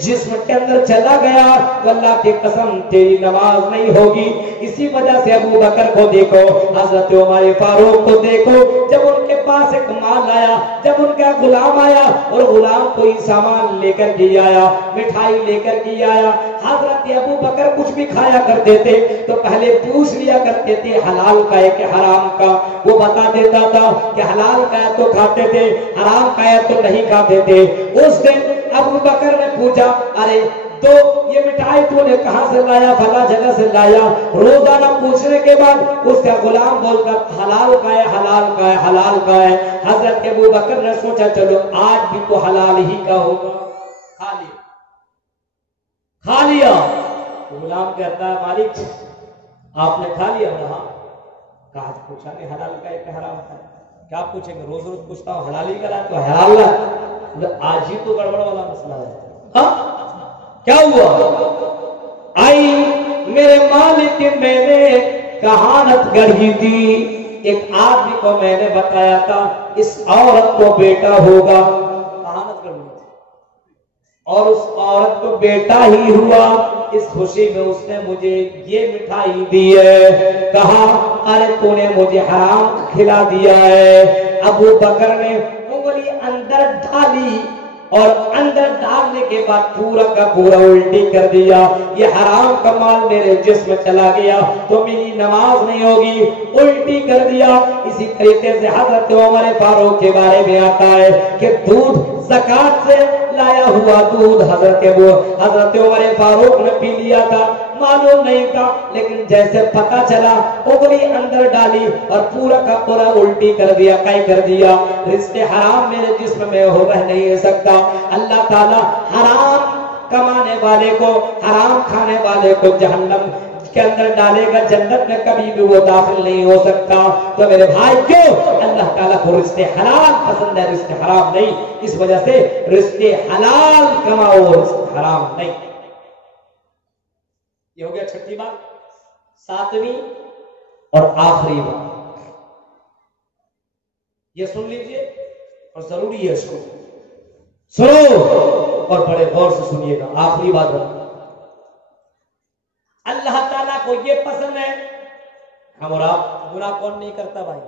جسم کے اندر چلا گیا تو اللہ کی قسم تیری نماز نہیں ہوگی۔ اسی وجہ سے ابو بکر کو دیکھو، حضرت عمر فاروق کو دیکھو، جب ان کے پاس ایک مال آیا، جب ان کا غلام آیا اور غلام کوئی سامان لے کر کے آیا، مٹھائی لے کر کے آیا، حضرت ابو بکر کچھ بھی کھایا کرتے تھے تو پہلے پوچھ لیا کرتے تھے حلال کا ہے کہ حرام کا، وہ بتا دیتا تھا کہ حلال کا ہے تو کھاتے تھے، حرام کا ہے تو نہیں کھاتے تھے۔ اس دن ابو بکر نے پوچھا ارے تو یہ مٹھائی تو نے کہاں سے لایا؟ فلاں جگہ سے لایا۔ روزانہ پوچھنے کے بعد اس کا غلام بولتا حلال کا ہے، حلال کا ہے، حلال کا ہے۔ حضرت ابو بکر نے سوچا چلو آج بھی تو حلال ہی کا ہوگا، کھا لیا۔ غلام کہتا ہے مالک آپ نے کھا لیا؟ کہا پوچھا نہیں حلال کا ہے کہ حرام کا ہے؟ کیا پوچھیں گے؟ روز روز پوچھتا ہوں حلال ہی کا لا تو حلال لا، آج ہی تو گڑبڑ والا مسئلہ ہے۔ ہاں کیا ہوا؟ آئی میرے مالک میں نے کہانت گڑھی تھی، ایک آدمی کو میں نے بتایا تھا اس عورت کو بیٹا ہوگا، کہانت گڑھی تھی اور اس عورت کو بیٹا ہی ہوا۔ اس خوشی میں اس نے مجھے یہ مٹھائی دی ہے، کہا ارے تو نے مجھے حرام کھلا دیا ہے۔ ابو بکر نے انگلی اندر ڈالی اور اندر ڈالنے کے بعد پورا کا پورا الٹی کر دیا، یہ حرام کا مال میرے جسم میں چلا گیا تو میری نماز نہیں ہوگی، الٹی کر دیا۔ اسی طریقے سے حضرت عمر فاروق کے بارے میں آتا ہے کہ دودھ زکات سے لایا ہوا دودھ حضرت عمر فاروق نے پی لیا تھا، معلوم نہیں تھا، لیکن جیسے پتہ چلا انگلی اندر ڈالی اور پورا کا پورا الٹی کر دیا، کئی کر دیا۔ رزق حرام میرے جسم میں ہو رہ نہیں سکتا۔ اللہ تعالی حرام کمانے والے کو، حرام کھانے والے کو جہنم کے اندر ڈالے گا، جنت میں کبھی بھی وہ داخل نہیں ہو سکتا۔ تو میرے بھائی کیوں اللہ تعالیٰ کو رزق حلال پسند ہے، رزق حرام نہیں، اس وجہ سے رزق حلال کماؤ، رزق حرام نہیں۔ یہ ہو گیا چھٹی بات۔ ساتویں اور آخری بات یہ سن لیجئے اور ضروری ہے اس کو سنو اور بڑے غور سے سنیے گا۔ آخری بات بتا، اللہ تعالیٰ کو یہ پسند ہے، ہم اور آپ گناہ کون نہیں کرتا بھائی؟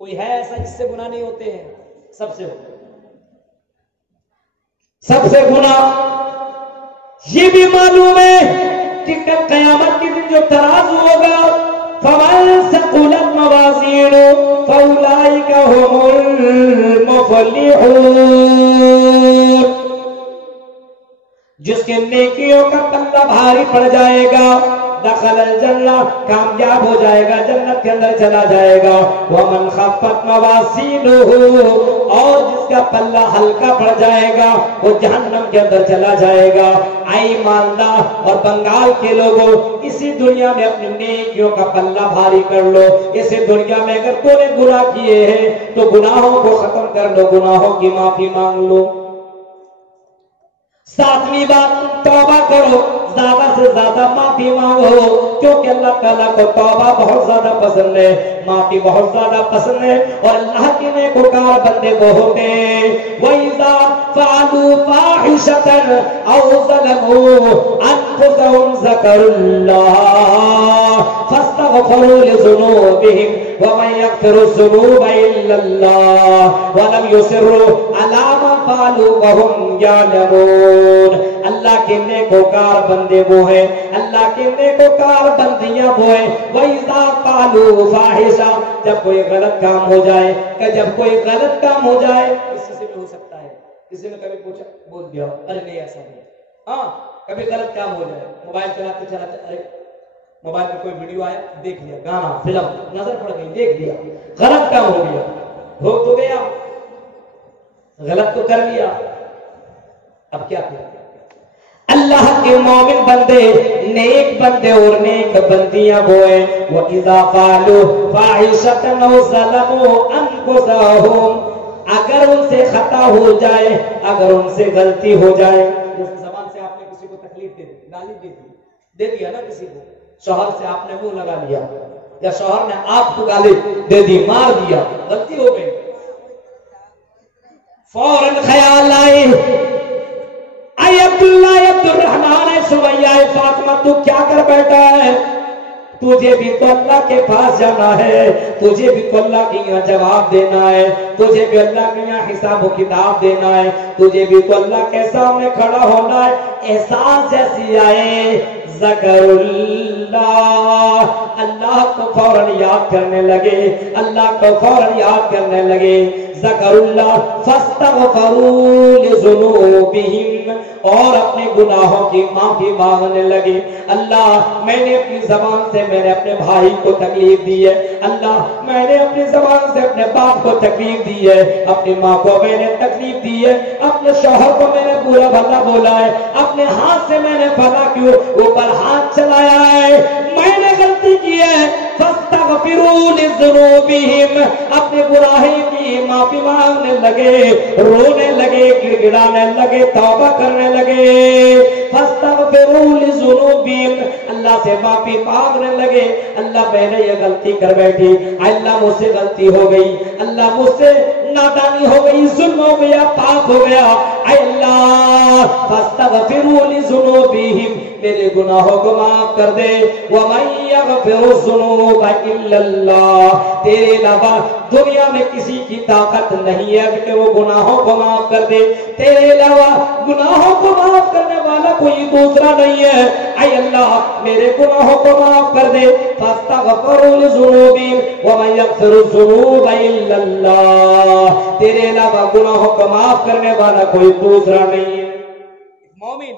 کوئی ہے ایسا جس سے گناہ نہیں ہوتے ہیں؟ سب سے ہوتے ہیں، سب سے گناہ۔ یہ بھی معلوم ہے کہ کل قیامت کے دن جو ترازو ہوگا، فَمَنْ ثَقُلَتْ مَوَازِينُهُ فَأُولَئِكَ هُمُ الْمُفْلِحُونَ، جس کے نیکیوں کا پلہ بھاری پڑ جائے گا، دخل الجنہ، کامیاب ہو جائے گا، جنت کے اندر چلا جائے گا۔ وَمَنْ خَفَّتْ مَوَازِينُهُ، اور جس کا پلہ ہلکا پڑ جائے گا وہ جہنم کے اندر چلا جائے گا۔ اے مالدار اور بنگال کے لوگوں، اسی دنیا میں اپنی نیکیوں کا پلہ بھاری کر لو۔ اسی دنیا میں اگر تو نے گناہ کیے ہیں تو گناہوں کو ختم کر لو، گناہوں کی معافی مانگ لو۔ ساتویں بات، توبہ کرو، زیادہ سے زیادہ معافی مانگو، کیونکہ اللہ تعالیٰ کو توبہ بہت زیادہ پسند ہے، معافی بہت زیادہ پسند ہے، اور اللہ کے نیکوکار بندے وہ ہوتے ہیں وَإِذَا فَعَلُوا فَاحِشَةً أَوْ ظَلَمُوا أَنفُسَهُمْ ذَكَرُوا اللَّهَ فَاسْتَغْفَرُوا لِذُنُوبِهِمْ وَمَن يَغْفِرُ الذُّنُوبَ إِلَّا اللَّهُ وَلَمْ يُصِرُّوا عَلَىٰ مَا فَعَلُوا وَهُمْ يَعْلَمُونَ۔ اللہ کے نیکوکار بندے وہ ہیں، اللہ کے نیکوکار بندیاں وہ ہیں وَإِذَا فَعَلُوا فَاحِشَةً، جب کوئی غلط کام ہو جائے، کہ جب کوئی غلط کام ہو جائے، کسی سے بھی ہو سکتا ہے، کسی نے کبھی پوچھا بول دیا ارے نہیں ایسا نہیں، ہاں کبھی غلط کام ہو جائے، موبائل چلاتے چلاتے ارے موبائل میں کوئی ویڈیو آیا دیکھ لیا، گانا فلم نظر پڑ گئی دیکھ لیا، غلط کام ہو گیا، ہو تو گیا، غلط تو کر لیا، اب کیا کیا؟ اللہ کے مومن بندے، نیک بندے اور نیک بندیاں وہ ہیں وَإِذَا فَعَلُوا فَاحِشَةً أَوْ ظَلَمُوا أَنفُسَهُمْ، اگر ان سے خطا ہو جائے، اگر ان سے غلطی ہو جائے، جس زبان سے آپ نے کسی کو تکلیف دے دی، گالی دے دیا نا کسی کو، شوہر سے آپ نے منہ لگا لیا یا شوہر نے آپ کو گالی دے دی، مار دیا، غلطی ہو گئی، فوراً خیال آئے اے عبداللہ، اے عبد الرحمن، اے سمیہ، اے فاطمہ، تو کیا کر بیٹھا ہے؟ تجھے بھی تو اللہ کے پاس جانا ہے، تجھے بھی تو اللہ کے یہاں جواب دینا ہے، تجھے بھی اللہ کے یہاں حساب و کتاب دینا ہے، تجھے بھی تو اللہ کے سامنے کھڑا ہونا ہے۔ احساس جیسی آئے ذکر اللہ، اللہ کو فوراً یاد کرنے لگے، اللہ کو فوراً یاد کرنے لگے، ذکر اللہ فاستغفروا لذنوبہم، اور اپنے گناہوں کی معافی مانگنے لگے۔ اللہ میں نے اپنی زبان سے میں نے اپنے بھائی کو تکلیف دی ہے، اللہ میں نے اپنی زبان سے اپنے باپ کو تکلیف دی ہے، اپنی ماں کو میں نے تکلیف دی ہے، اپنے شوہر کو میں نے برا بھلا بولا ہے، اپنے ہاتھ سے میں نے بھلا کیوں اوپر ہاتھ چلایا ہے، میں نے غلطی کی ہے، فاستغفروا لذنوبہم، اپنے گناہوں کی معافی مانگنے لگے، رونے لگے، گڑ گڑانے لگے، توبہ کرنے لگے۔ فاستغفروا لذنوبہم، اللہ سے معافی مانگنے لگے، اللہ میں نے یہ غلطی کر بیٹھی، اللہ مجھ سے غلطی ہو گئی، اللہ مجھ سے نادانی ہو گئی، ظلم ہو گیا، پاپ ہو گیا، اے اللہ فاستغفروا لذنوبہم، میرے گناہوں کو معاف کر دے، وَمَن يَغْفِرُ الذُّنُوبَ إِلَّا اللَّهُ، تیرے علاوہ دنیا میں کسی کی طاقت نہیں ہے کہ وہ گناہوں کو معاف کر دے، تیرے علاوہ گناہوں کو معاف کرنے والا کوئی دوسرا نہیں ہے، اے اللہ میرے گناہوں کو معاف کر دے، فاستغفروا لذنوبہم وَمَن يَغْفِرُ الذُّنُوبَ إِلَّا اللَّهُ، تیرے علاوہ گناہوں کو معاف کرنے والا کوئی دوسرا نہیں ہے۔ مومن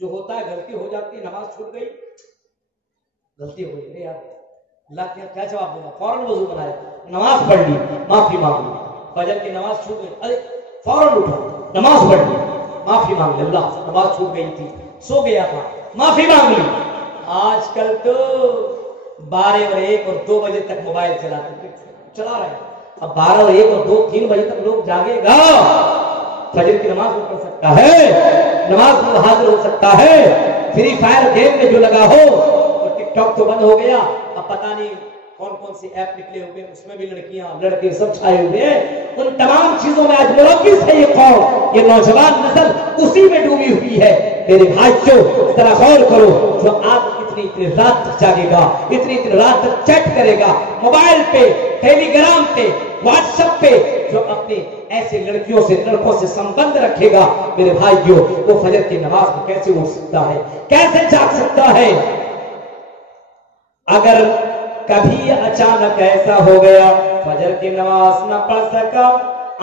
جو ہوتا ہے غلطی ہو جاتی ہے، نماز چھوٹ گئی، غلطی ہو گئی یار، اللہ کیا جواب دے گا؟ فوراً وضو بنایا، نماز پڑھ لی، معافی مانگ لی، فجر کی نماز چھوٹ گئی، ارے فوراً اٹھا، نماز پڑھ لی، معافی مانگ لی، اللہ نماز چھوٹ گئی تھی، سو گیا تھا، معافی مانگ لی۔ آج کل تو 12 اور 1 اور 2 بجے تک موبائل چلا رہے ہیں، اب 12 اور 1 اور 2 3 بجے تک لوگ جاگے گا، فجر کی نماز میں پڑھ سکتا ہے، نماز میں حاضر ہو سکتا ہے، فری فائر گیم میں جو لگا ہو، اور ٹک ٹاک تو بند ہو گیا، اب پتہ نہیں کون کون سی ایپ نکلے ہوئے، اس میں بھی لڑکیاں لڑکے سب چھائے ہوئے ہیں، ان تمام چیزوں میں آج ملوث ہے یہ قوم، یہ نوجوان نسل اسی میں ڈوبی ہوئی ہے۔ میرے بھائیو ذرا غور کرو، جو آپ اتنی رات تک جاگے گا، اتنی رات تک چیٹ کرے گا، موبائل پہ، ٹیلی گرام پہ، واٹس ایپ پہ، جو اپنے ایسے لڑکیوں سے لڑکوں سے سمبند رکھے گا، میرے بھائیو وہ فجر کی نماز میں کیسے اٹھ سکتا ہے، کیسے جاگ سکتا ہے؟ اگر کبھی اچانک ایسا ہو گیا فجر کی نماز نہ پڑھ سکا،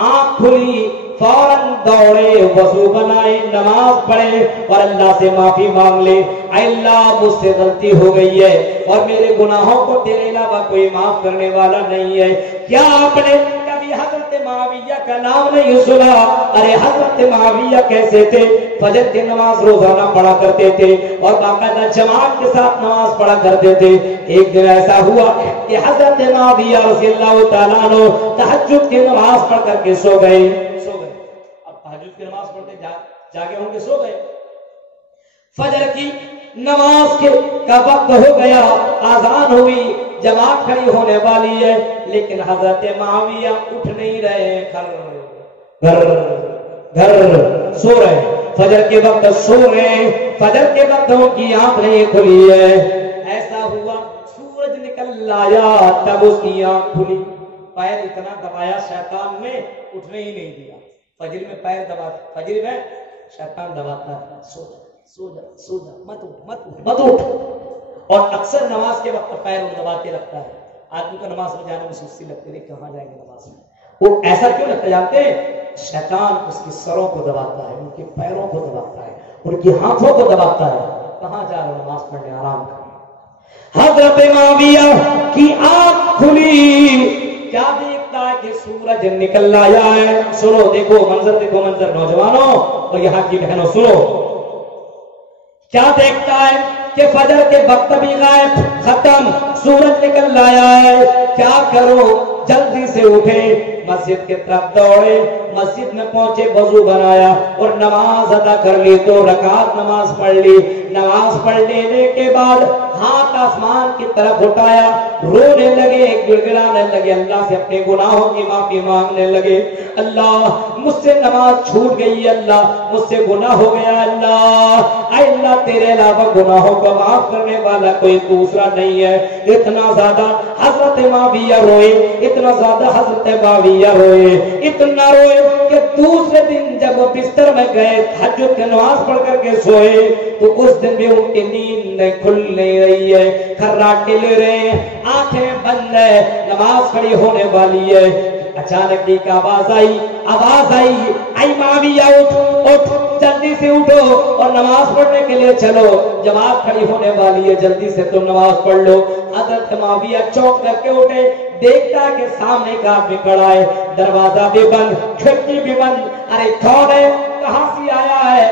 آنکھ کھلی فوراً دوڑے، وضو بنائے، نماز پڑھے اور اللہ سے معافی مانگ لے، اے اللہ مجھ سے غلطی ہو گئی ہے اور میرے گناہوں کو تیرے علاوہ کوئی معاف کرنے والا نہیں ہے۔ کیا آپ نے کبھی حضرت معاویہ کا نام نہیں سنا؟ ارے حضرت معاویہ کیسے تھے؟ فجر کی نماز روزانہ پڑھا کرتے تھے اور باقاعدہ جماعت کے ساتھ نماز پڑھا کرتے تھے۔ ایک دن ایسا ہوا کہ حضرت معاویہ رضی اللہ تعالیٰ عنہ تہجد کی نماز پڑھ کر کے سو گئے۔ اب تہجد کی نماز پڑھتے جاگے ہوں گے، سو گئے، فجر کی نماز کا وقت ہو گیا، آذان ہوئی، جماعت کھڑی ہونے والی ہے، لیکن حضرت معاویہ اٹھ نہیں رہے، گھر سو رہے، فجر کے وقت سو رہے، فجر کے وقت ان کی آنکھ نہیں کھلی ہے۔ ایسا ہوا سورج نکل آیا تب اس کی آنکھ کھلی، پیر اتنا دبایا شیطان نے، اٹھنے ہی نہیں دیا، فجر میں پیر دباتا، فجر میں شیطان دباتا ہے، سو جا سو جا سو جا، مت اٹھ، اور اکثر نماز کے وقت پیر دباتے رکھتا ہے، آدمی کو نماز میں جانے میں سستی لگتی ہے، کہاں جائیں گے نماز میں، وہ ایسا کیوں لگتا جانتے ہیں؟ شیطان اس کی سروں کو دباتا ہے، ان کے پیروں کو دباتا ہے، ان کی ہاتھوں کو دباتا ہے، کہاں جا رہے نماز پڑھنے، آرام کریں۔ حضرت معاویہ کی آنکھ کھلی، کیا دیکھتا ہے کہ سورج نکل آیا ہے؟ سنو، دیکھو منظر نوجوانوں اور یہاں کی بہنوں، سنو کیا دیکھتا ہے کہ فجر کے وقت بھی غائب، ختم، سورج نکل آیا ہے، کیا کرو؟ جلدی سے اٹھے، مسجد کی طرف دوڑے، مسجد میں پہنچے، وضو بنایا اور نماز ادا کر لی، 2 رکعت نماز پڑھ لی۔ نماز پڑھ لینے کے بعد ہاتھ آسمان کی طرف اٹھایا، رونے لگے، گڑگڑانے لگے، اللہ سے اپنے گناہوں کی معافی مانگنے لگے۔ اللہ مجھ سے نماز چھوٹ گئی، اللہ مجھ سے گناہ ہو گیا، اللہ اے اللہ تیرے علاوہ گناہوں کو معاف کرنے والا کوئی دوسرا نہیں ہے۔ اتنا زیادہ حضرت معاویہ روئے، اتنا زیادہ حضرت معاویہ روئے، اتنا روئے کہ دوسرے دن جب وہ بستر میں گئے، تہجد کی نماز پڑھ کر کے سوئے، تو اس دن بھی ان کی نیند کھل نہیں رہی ہے، کھراٹے لے رہے ہیں، آنکھیں بند ہے، نماز کھڑی ہونے والی ہے۔ اچانک ایک آواز آئی، اے معاویہ اٹھ، جلدی سے اٹھو اور نماز پڑھنے کے لیے چلو، جماعت کھڑی ہونے والی ہے، جلدی سے تم نماز پڑھ لو۔ حضرت معاویہ چونک کر کے اٹھے، دیکھتا ہے کہ سامنے کا آدمی کھڑا ہے، دروازہ بھی بند، کھڑکی بھی بند، ارے کون ہے، کہاں سے آیا ہے؟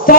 100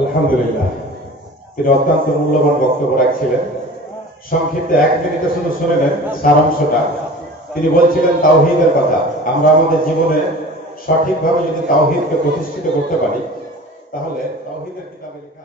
আলহামদুলিল্লাহ, তিনি অত্যন্ত মূল্যবান বক্তব্য রাখছিলেন। সংক্ষিপ্ত 1 মিনিটে শুধু শুনে নেন সারাংশটা। তিনি বলছিলেন তাওহীদের কথা। আমরা আমাদের জীবনে সঠিকভাবে যদি তাওহীদকে প্রতিষ্ঠিত করতে পারি, তাহলে তাওহীদের কিতাবে লেখা